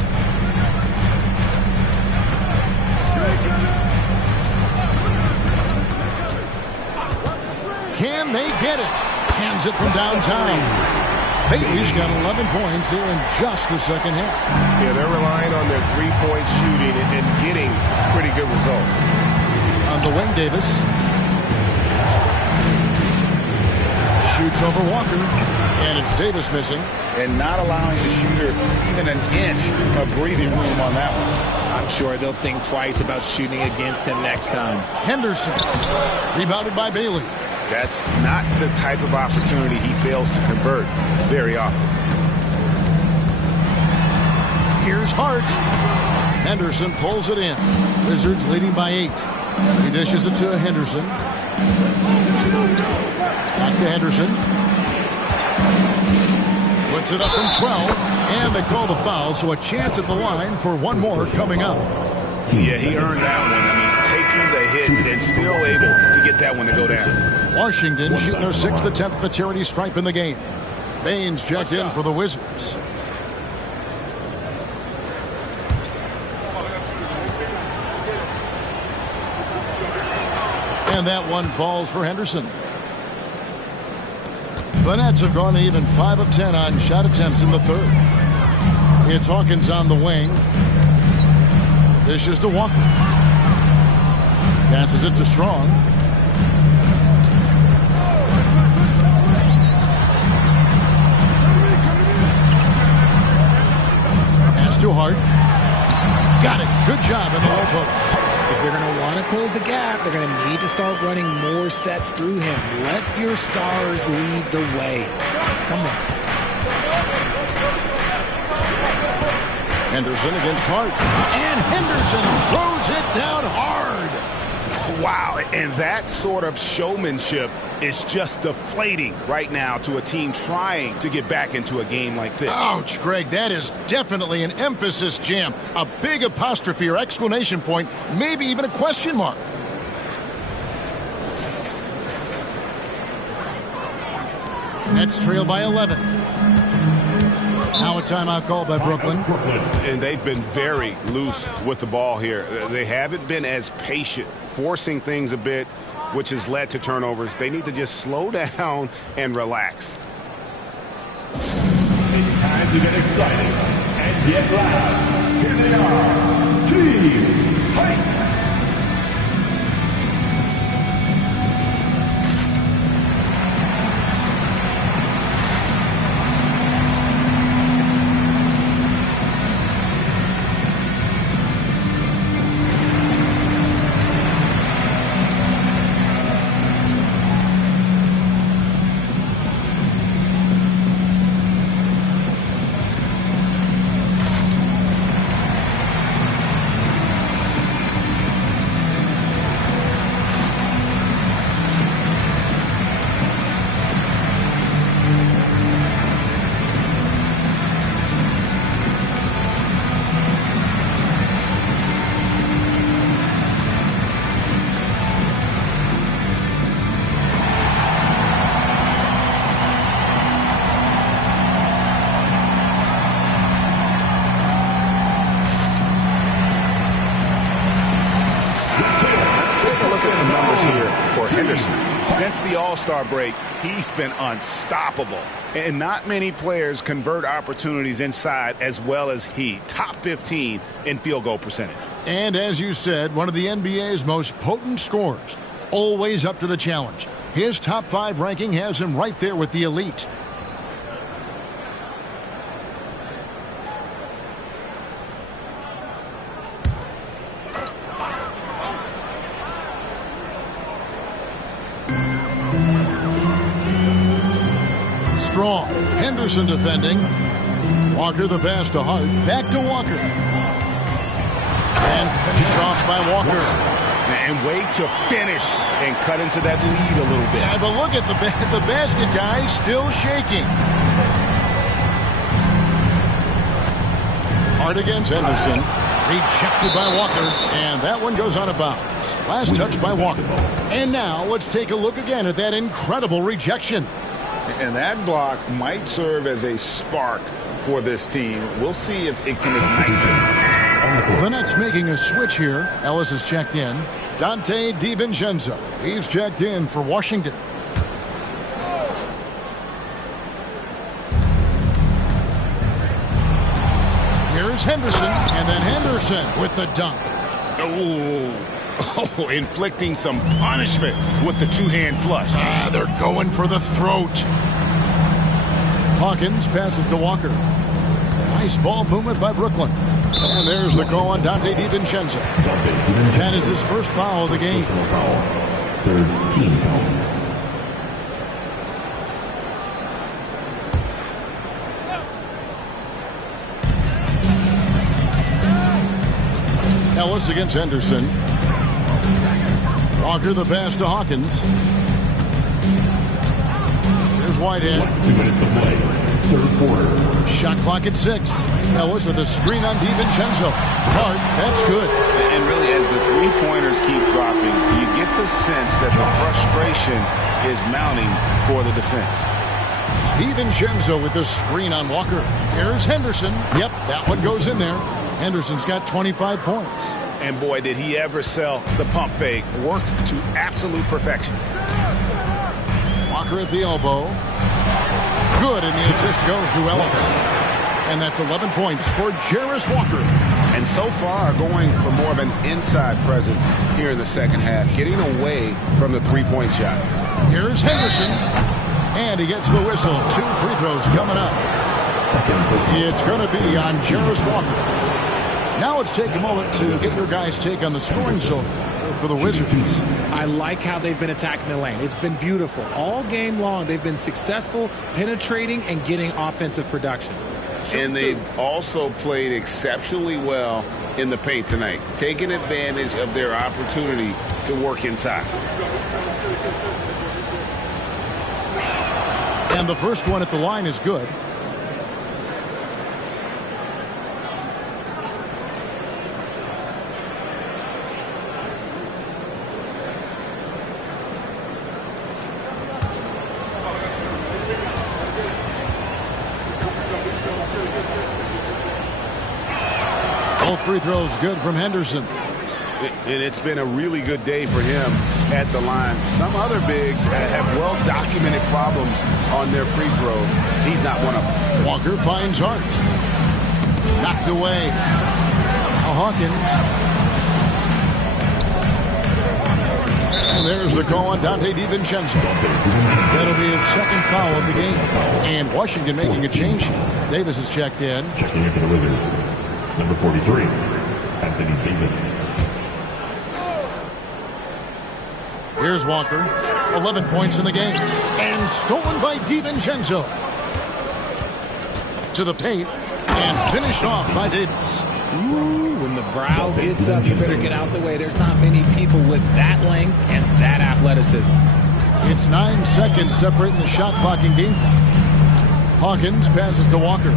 Can they get it? Hands it from downtown. Bailey's got 11 points here in just the second half. Yeah, they're relying on their three-point shooting and getting pretty good results. On the wing, Davis. Shoots over Walker. And it's Davis missing. And not allowing the shooter even an inch of breathing room on that one. I'm sure they'll think twice about shooting against him next time. Henderson. Rebounded by Bailey. That's not the type of opportunity he fails to convert very often. Here's Hart. Henderson pulls it in. Wizards leading by 8. He dishes it to Henderson. Back to Henderson. Puts it up from 12. And they call the foul, so a chance at the line for one more coming up. Yeah, he earned that one. I mean, taking the hit and still able to get that one to go down. Washington shooting their 6th attempt at the charity stripe in the game. Baines checked in for the Wizards. And that one falls for Henderson. The Nets have gone to even 5 of 10 on shot attempts in the third. It's Hawkins on the wing. Dishes to Walker. Passes it to Strong. Pass to Hart. Got it. Good job in the low post. If they're going to want to close the gap, they're going to need to start running more sets through him. Let your stars lead the way. Come on. Henderson against Hart. And Henderson throws it down hard. Wow, and that sort of showmanship is just deflating right now to a team trying to get back into a game like this. Ouch, Greg, that is definitely an emphasis jam. A big apostrophe or exclamation point, maybe even a question mark. Nets trail by 11. Now a timeout called by Brooklyn. And they've been very loose with the ball here. They haven't been as patient, forcing things a bit, which has led to turnovers. They need to just slow down and relax. It's time to get excited and get loud. Here they are, Team Fight! Henderson. Since the All-Star break, he's been unstoppable. And not many players convert opportunities inside as well as he. Top 15 in field goal percentage. And as you said, one of the NBA's most potent scorers. Always up to the challenge. His top 5 ranking has him right there with the elite. Strong. Henderson defending. Walker the pass to Hart. Back to Walker. And finished off by Walker. And wait to finish and cut into that lead a little bit. Yeah, but look at the basket guy still shaking. Hart against Henderson. Rejected by Walker. And that one goes out of bounds. Last touch by Walker. And now let's take a look again at that incredible rejection. And that block might serve as a spark for this team. We'll see if it can ignite it. The Nets making a switch here. Ellis is checked in. Dante DiVincenzo. He's checked in for Washington. Here's Henderson. And then Henderson with the dunk. Oh, inflicting some punishment with the two-hand flush. They're going for the throat. Hawkins passes to Walker. Nice ball movement by Brooklyn. And there's the call on Dante DiVincenzo. That is his first foul of the game. Third team foul. Ellis against Henderson. Walker the pass to Hawkins. Here's Whitehead. 2 minutes to play. Third quarter. Shot clock at 6. Ellis with a screen on DiVincenzo. Hart, that's good. And really, as the three-pointers keep dropping, you get the sense that the frustration is mounting for the defense. DiVincenzo with the screen on Walker. Here's Henderson. Yep, that one goes in there. Henderson's got 25 points. And boy, did he ever sell the pump fake. Worked to absolute perfection. Walker at the elbow. Good, and the assist goes to Ellis. And that's 11 points for Jarris Walker. And so far, going for more of an inside presence here in the second half, getting away from the three-point shot. Here's Henderson. And he gets the whistle. 2 free throws coming up. It's going to be on Jarris Walker. Now let's take a moment to get your guys' take on the scoring so far for the Wizards. I like how they've been attacking the lane. It's been beautiful. All game long, they've been successful penetrating and getting offensive production. And they've also played exceptionally well in the paint tonight, taking advantage of their opportunity to work inside. And the first one at the line is good. Both free throws good from Henderson. And it's been a really good day for him at the line. Some other bigs have well-documented problems on their free throws. He's not one of them. Walker finds Hart. Knocked away. Now Hawkins. And there's the call on Dante DiVincenzo. That'll be his second foul of the game. And Washington making a change here. Davis is checked in. Checking in for the Wizards. Number 43, Anthony Davis. Here's Walker. 11 points in the game. And stolen by DiVincenzo. To the paint. And finished off by Davis. Ooh, when the brow gets up, you better get out the way. There's not many people with that length and that athleticism. It's 9 seconds separating the shot clock and game clock. Hawkins passes to Walker.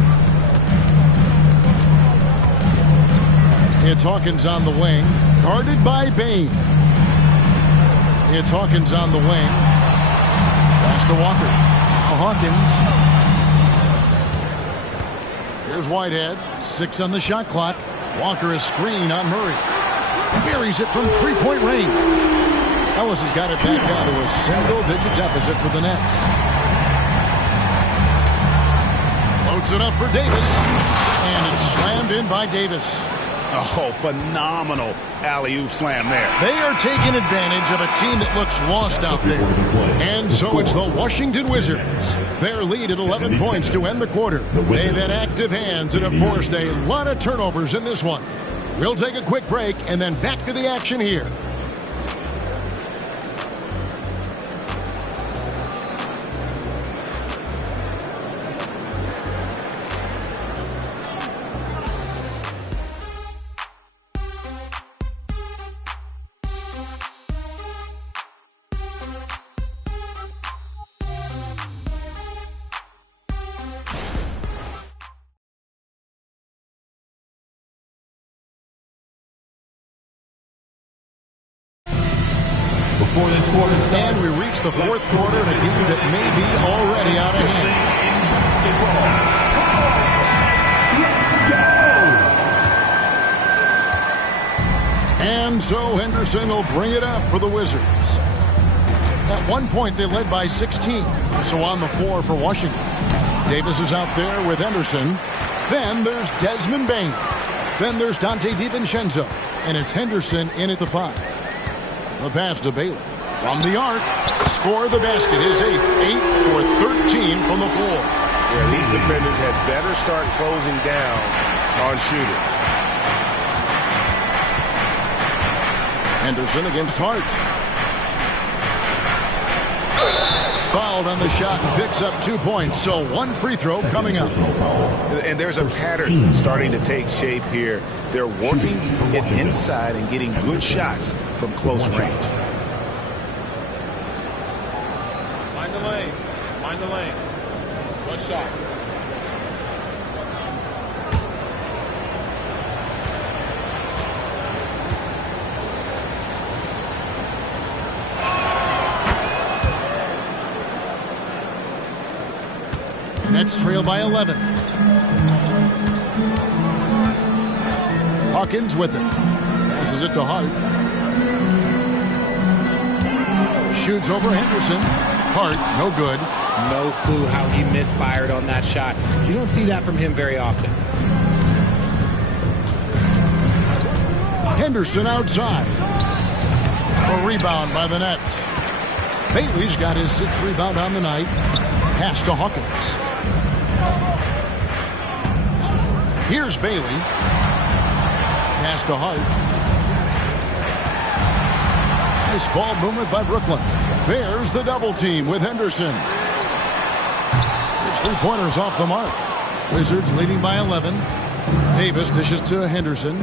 It's Hawkins on the wing. Guarded by Bain. It's Hawkins on the wing. Pass to Walker. Now Hawkins. Here's Whitehead. 6 on the shot clock. Walker is screen on Murray. Buries it from three-point range. Ellis has got it back down to a single-digit deficit for the Nets. Floats it up for Davis, and it's slammed in by Davis. Oh, phenomenal alley-oop slam there. They are taking advantage of a team that looks lost out there. And so it's the Washington Wizards. Their lead at 11 points to end the quarter. They've had active hands and have forced a lot of turnovers in this one. We'll take a quick break and then back to the action here. And we reach the fourth quarter in a game that may be already out of hand. And so Henderson will bring it up for the Wizards. At one point, they led by 16. So on the floor for Washington. Davis is out there with Henderson. Then there's Desmond Bain. Then there's Dante DiVincenzo. And it's Henderson in at the 5. The pass to Bailey. From the arc, score the basket. His 8th, 8 for 13 from the floor. Yeah, these defenders had better start closing down on shooting. Henderson against Hart. Fouled on the shot and picks up 2 points. So one free throw coming up. And there's a pattern starting to take shape here. They're working it inside and getting good shots from close range. Mind the lanes. One shot. Nets trail by 11. Hawkins with it. Passes it to Hart. Shoots over Henderson. Hart, no good. No clue how he misfired on that shot. You don't see that from him very often. Henderson outside. A rebound by the Nets. Bailey's got his 6th rebound on the night. Pass to Hawkins. Here's Bailey. Pass to Hart. Nice ball movement by Brooklyn. There's the double team with Henderson. It's 3-pointers off the mark. Wizards leading by 11. Davis dishes to Henderson.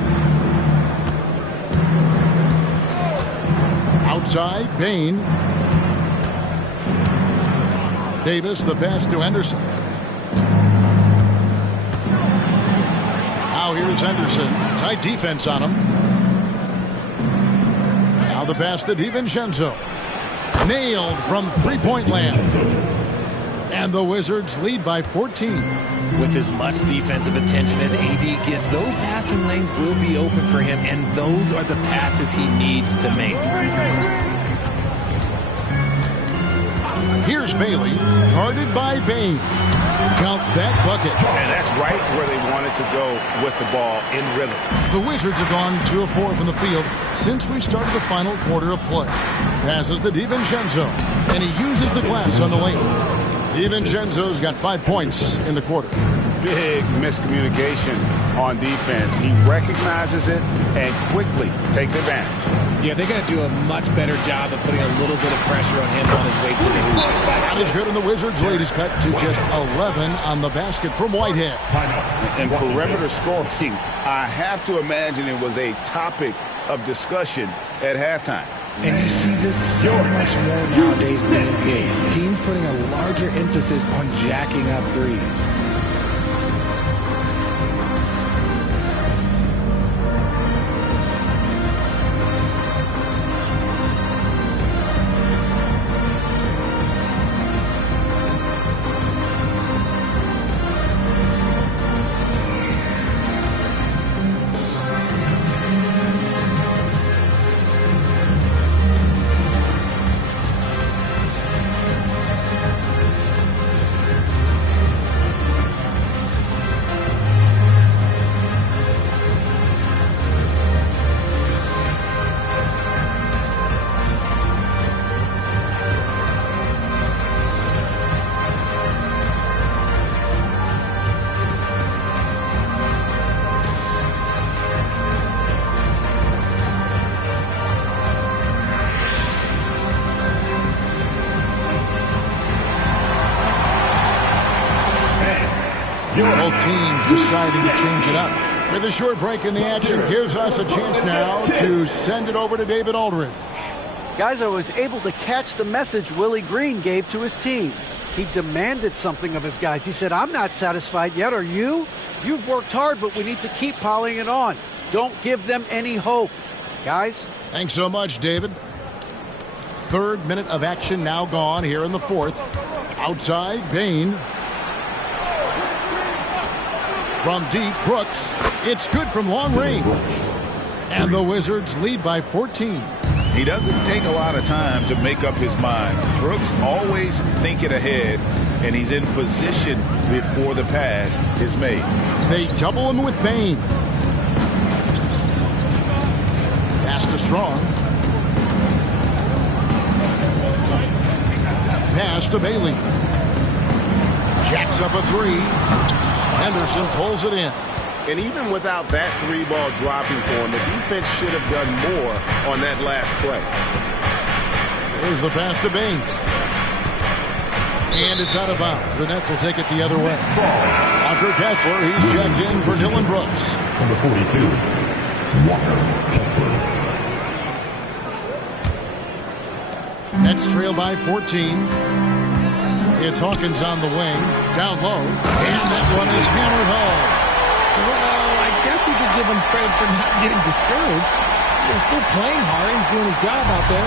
Outside, Bain. Davis, the pass to Henderson. Now here's Henderson. Tight defense on him. Now the pass to DiVincenzo. Nailed from three-point land. And the Wizards lead by 14. With as much defensive attention as AD gets, those passing lanes will be open for him, and those are the passes he needs to make. Here's Bailey, guarded by Bain. Count that bucket. And that's right where they wanted to go with the ball, in rhythm. The Wizards have gone 2 of 4 from the field since we started the final quarter of play. Passes to DiVincenzo, and he uses the glass on the lane. DiVincenzo's got 5 points in the quarter. Big miscommunication on defense. He recognizes it and quickly takes advantage. Yeah, they got to do a much better job of putting a little bit of pressure on him on his way to the hoop. Shot is good, and the Wizards' lead is cut to just 11 on the basket from Whitehead. And perimeter scoring, I have to imagine it was a topic of discussion at halftime. And you see this so much more nowadays in the NBA. Teams putting a larger emphasis on jacking up threes. Both teams deciding to change it up. With a short break in the action gives us a chance now to send it over to David Aldridge. Guys, I was able to catch the message Willie Green gave to his team. He demanded something of his guys. He said, I'm not satisfied yet, are you? You've worked hard, but we need to keep piling it on. Don't give them any hope. Guys? Thanks so much, David. Third minute of action now gone here in the fourth. Outside, Bain. From deep, Brooks. It's good from long range. And the Wizards lead by 14. He doesn't take a lot of time to make up his mind. Brooks always thinking ahead, and he's in position before the pass is made. They double him with Bain. Pass to Strong. Pass to Bailey. Jacks up a three. Henderson pulls it in. And even without that three ball dropping for him, the defense should have done more on that last play. Here's the pass to Bain. And it's out of bounds. The Nets will take it the other way. Walker Kessler, he's checked in for Dylan Brooks. Number 42, Walker Kessler. Nets trail by 14. It's Hawkins on the wing. Down low. And that one is hammered home. Well, I guess we could give him credit for not getting discouraged. They're still playing hard. He's doing his job out there.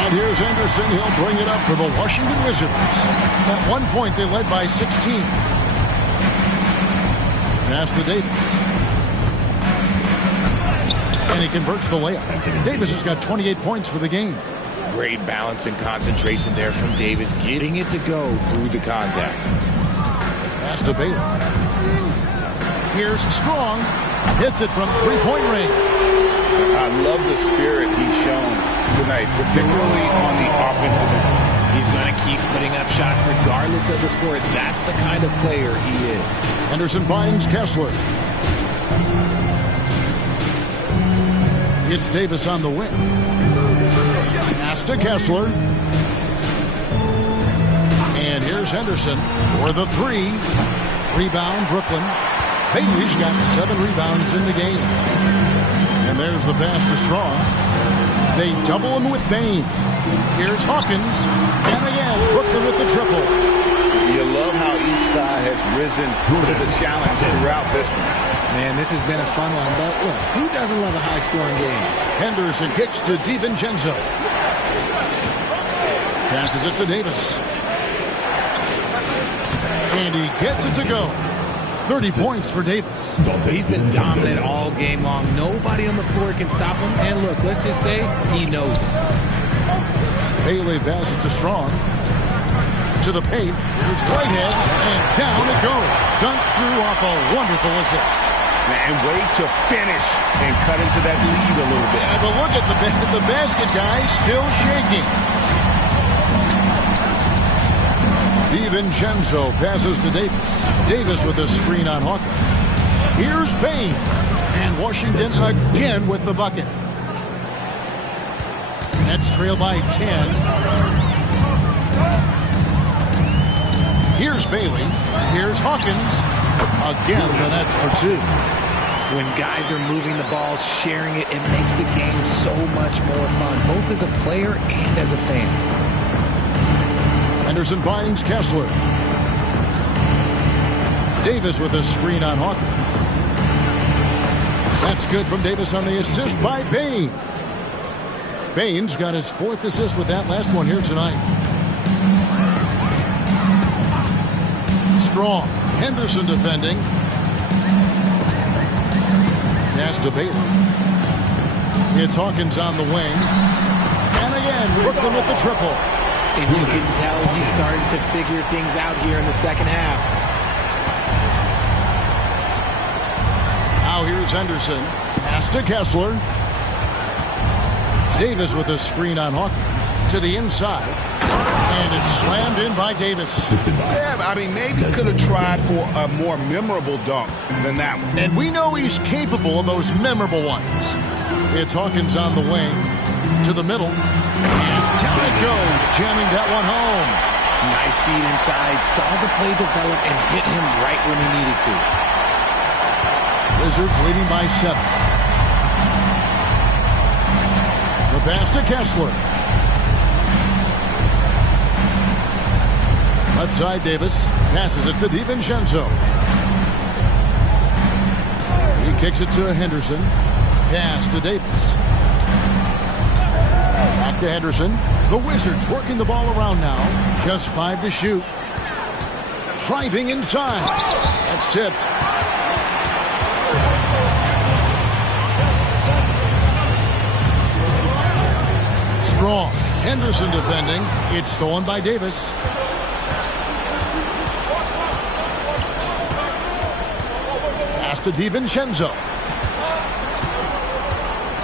And here's Henderson. He'll bring it up for the Washington Wizards. At one point, they led by 16. Pass to Davis. And he converts the layup. Davis has got 28 points for the game. Great balance and concentration there from Davis, getting it to go through the contact. Pass to Bailey. Here's Strong. Hits it from three-point range. I love the spirit he's shown tonight, particularly on the offensive end. He's going to keep putting up shots regardless of the score. That's the kind of player he is. Henderson finds Kessler. It's Davis on the wing. Pass to Kessler. And here's Henderson for the three. Rebound, Brooklyn. Bailey's got 7 rebounds in the game. And there's the pass to Strong. They double him with Bain. Here's Hawkins. And again, Brooklyn with the triple. You love how each side has risen to the challenge throughout this one. Man, this has been a fun one. But look, who doesn't love a high-scoring game? Henderson kicks to DiVincenzo. Passes it to Davis. And he gets it to go. 30 points for Davis. He's been dominant all game long. Nobody on the floor can stop him. And look, let's just say he knows it. Bailey passes to Strong. To the paint. Here's Whitehead. And down it goes. Dunked through off a wonderful assist. And way to finish and cut into that lead a little bit. But look at the basket guy still shaking. DiVincenzo passes to Davis. Davis with a screen on Hawkins. Here's Bain. And Washington again with the bucket. Nets trail by 10. Here's Bailey. Here's Hawkins. Again, the Nets for 2. When guys are moving the ball, sharing it, it makes the game so much more fun, both as a player and as a fan. Henderson finds Kessler. Davis with a screen on Hawkins. That's good from Davis on the assist by Bain. Bain's got his 4th assist with that last one here tonight. Strong. Henderson defending. Pass to Bailey. It's Hawkins on the wing. And again, Brooklyn with the triple. And you can tell he's starting to figure things out here in the second half. Now here's Henderson. Pass to Kessler. Davis with a screen on Hawkins. To the inside. And it's slammed in by Davis. Yeah, I mean, maybe could have tried for a more memorable dunk than that one. And we know he's capable of those memorable ones. It's Hawkins on the wing. To the middle. And down it goes, jamming that one home. Nice Nice feed inside. Saw the play develop and hit him right when he needed to. Wizards leading by 7. The pass to Kessler. Left side, Davis passes it to DiVincenzo. He kicks it to Henderson. Pass to Davis. Back to Henderson. The Wizards working the ball around now. Just 5 to shoot. Driving inside. That's tipped. Strong. Henderson defending. It's stolen by Davis. Pass to DiVincenzo.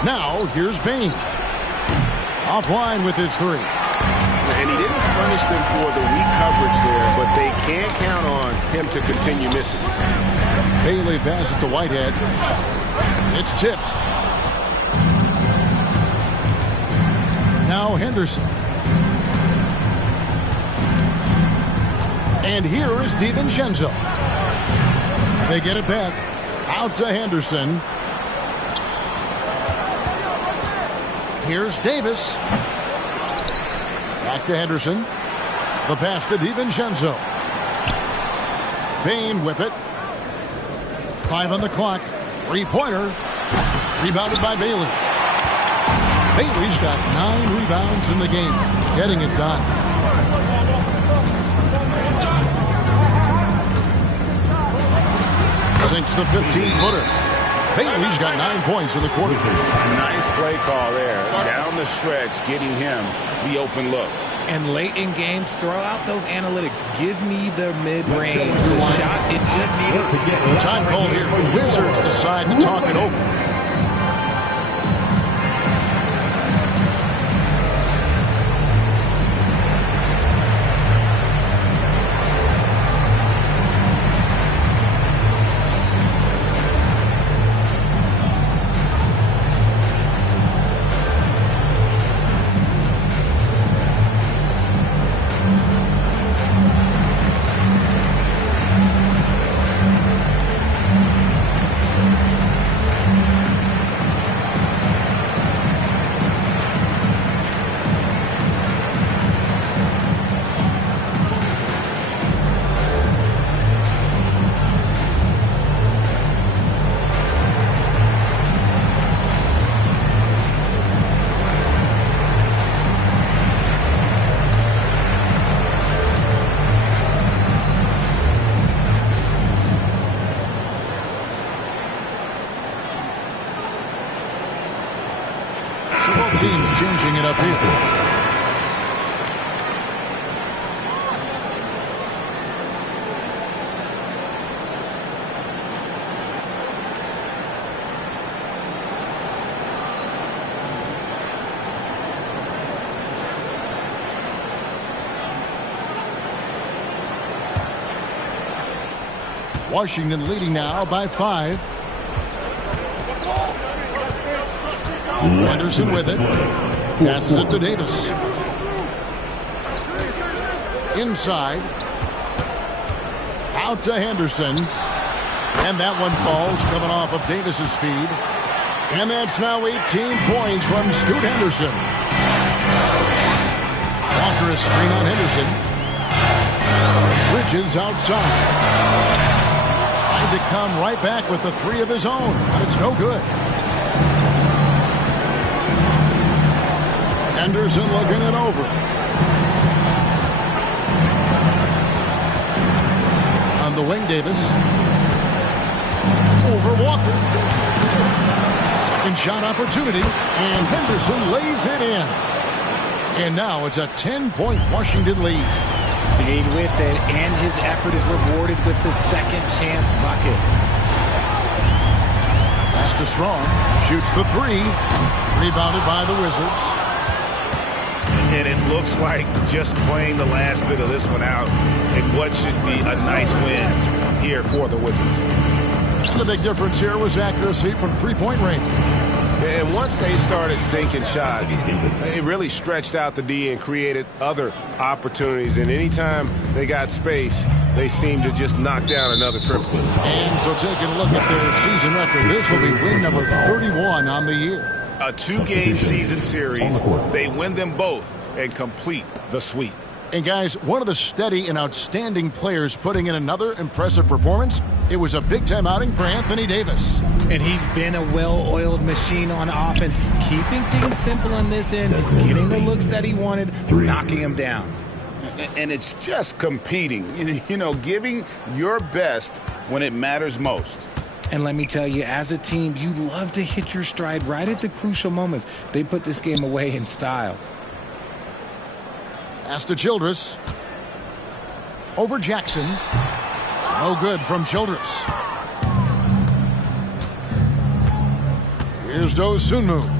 Now here's Bain. Offline with his 3. And he didn't punish them for the weak coverage there, but they can't count on him to continue missing. Bailey passes to Whitehead. It's tipped. Now Henderson. And here is DiVincenzo. They get it back. Out to Henderson. Here's Davis. Back to Henderson. The pass to DiVincenzo. Bain with it. 5 on the clock. 3-pointer. Rebounded by Bailey. Bailey's got 9 rebounds in the game. Getting it done. Sinks the 15-footer. Bailey's got 9 points in the quarter. Nice play call there. Down the stretch, getting him the open look. And late in games, throw out those analytics. Give me the mid-range. The shot, it just works. Time called here. Wizards decide to talk it over. Teams changing it up here. Washington leading now by 5. Henderson with it. Passes it to Davis. Inside. Out to Henderson. And that one falls coming off of Davis's feed. And that's now 18 points from Scoot Henderson. Walker a screen on Henderson. Bridges outside. Tried to come right back with the 3 of his own, but it's no good. Henderson looking it over. On the wing, Davis. Over Walker. Second shot opportunity. And Henderson lays it in. And now it's a 10-point Washington lead. Stayed with it, and his effort is rewarded with the second chance bucket. Pass to Strong. Shoots the 3. Rebounded by the Wizards. And it looks like just playing the last bit of this one out in what should be a nice win here for the Wizards. And the big difference here was accuracy from 3-point range. And once they started sinking shots, it really stretched out the D and created other opportunities. And anytime they got space, they seem to just knock down another triple. And so taking a look at their season record, this will be win number 31 on the year. A 2-game season series. They win them both and complete the sweep. And guys, one of the steady and outstanding players putting in another impressive performance, it was a big-time outing for Anthony Davis. And he's been a well-oiled machine on offense, keeping things simple on this end, getting the looks that he wanted, knocking him down. And it's just competing, you know, giving your best when it matters most. And let me tell you, as a team, you love to hit your stride right at the crucial moments. They put this game away in style. Pass to Childress. Over Jackson. No good from Childress. Here's Dosunmu.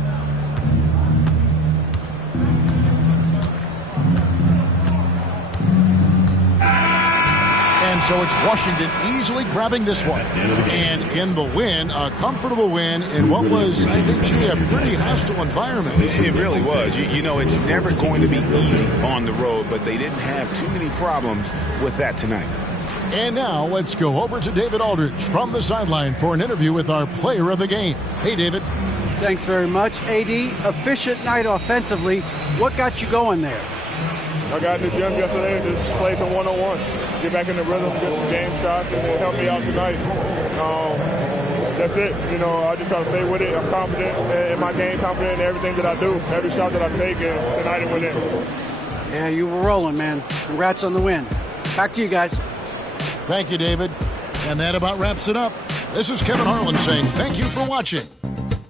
And so it's Washington easily grabbing this one. And in the win, a comfortable win in what was, I think, a pretty hostile environment. It really was. You know, it's never going to be easy on the road, but they didn't have too many problems with that tonight. And now let's go over to David Aldridge from the sideline for an interview with our player of the game. Hey, David. Thanks very much. AD, efficient night offensively. What got you going there? I got in the gym yesterday and just played some one-on-one. Get back in the rhythm, get some game shots, and it helped me out tonight. That's it. You know, I just try to stay with it. I'm confident in my game, confident in everything that I do, every shot that I take, and tonight it went in. Yeah, you were rolling, man. Congrats on the win. Back to you guys. Thank you, David. And that about wraps it up. This is Kevin Harlan saying thank you for watching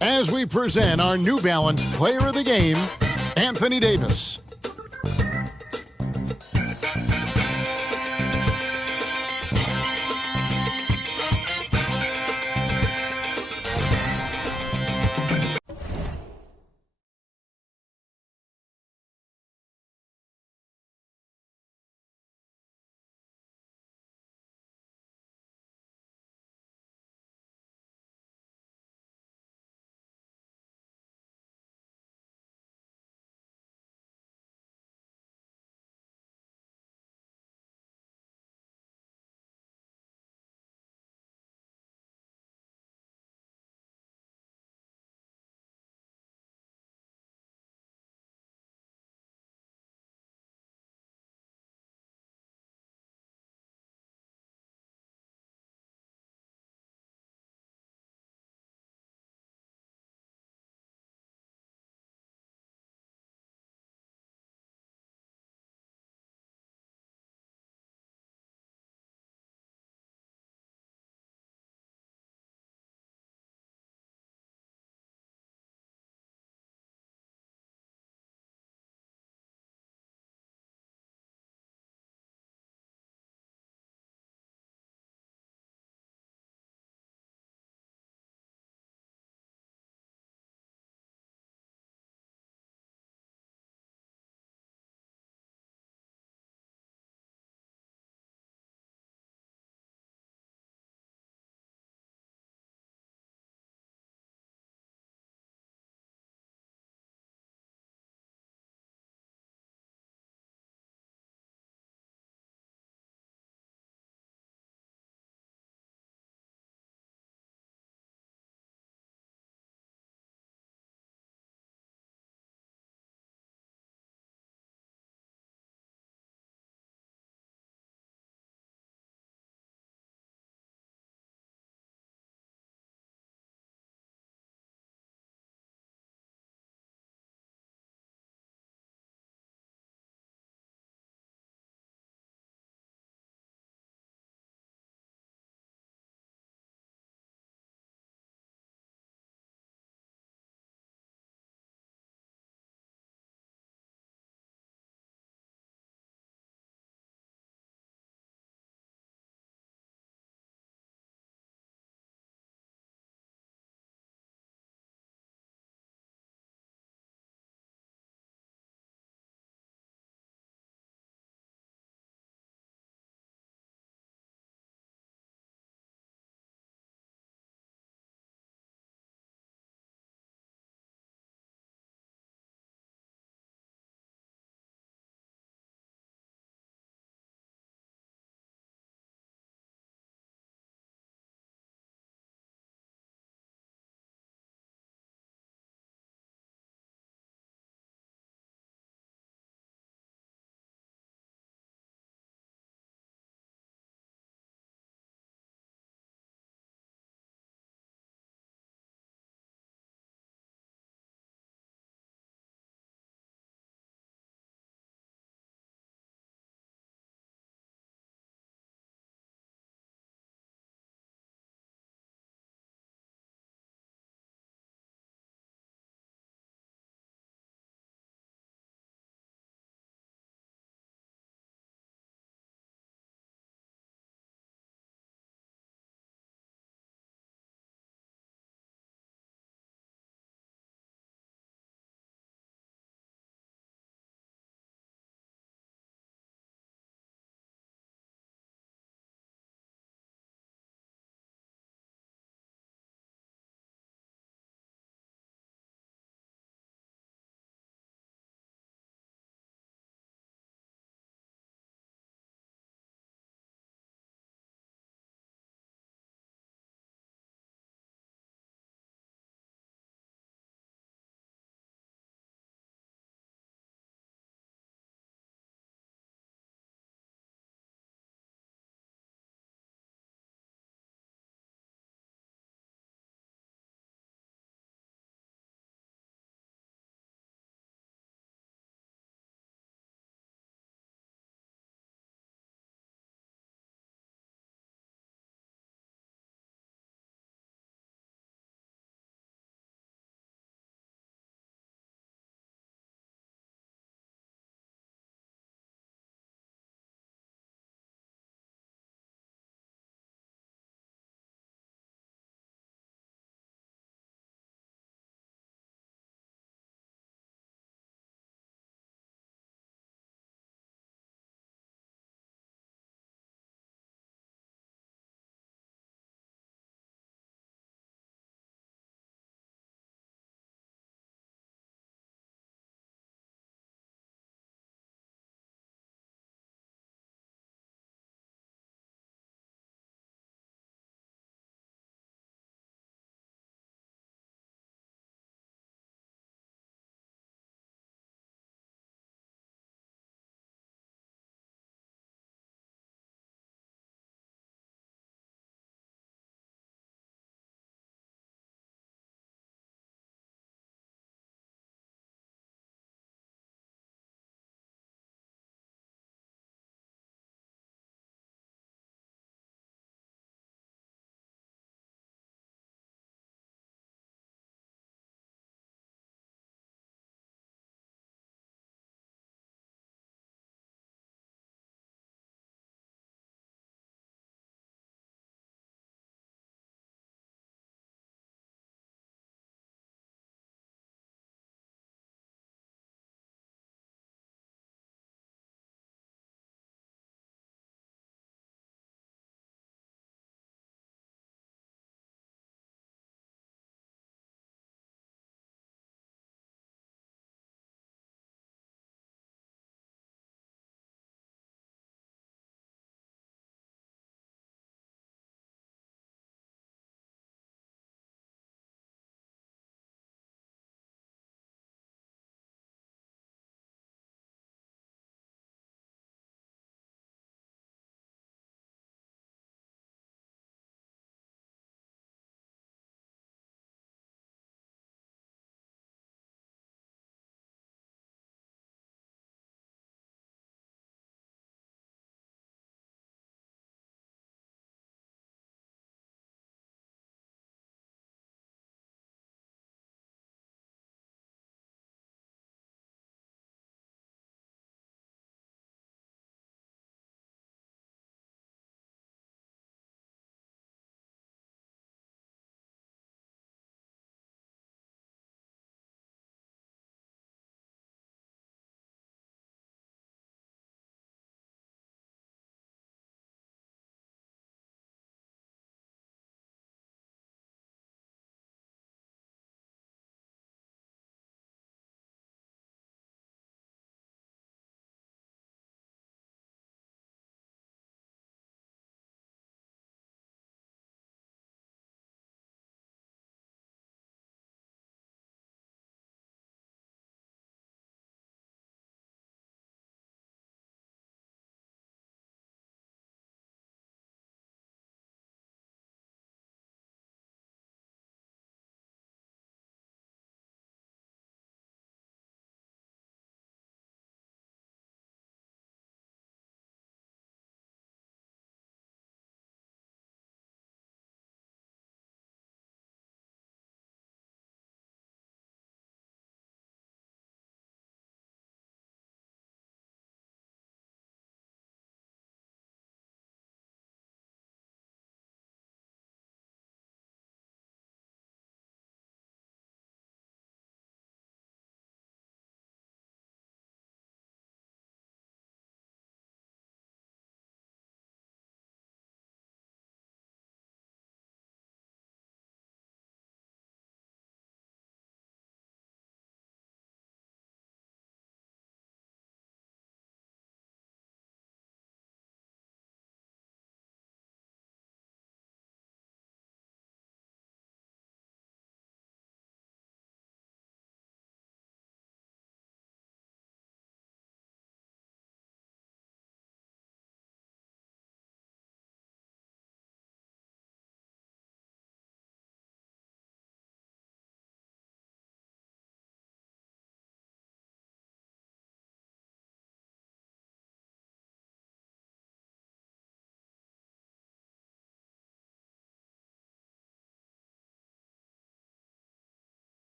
as we present our New Balance Player of the Game, Anthony Davis.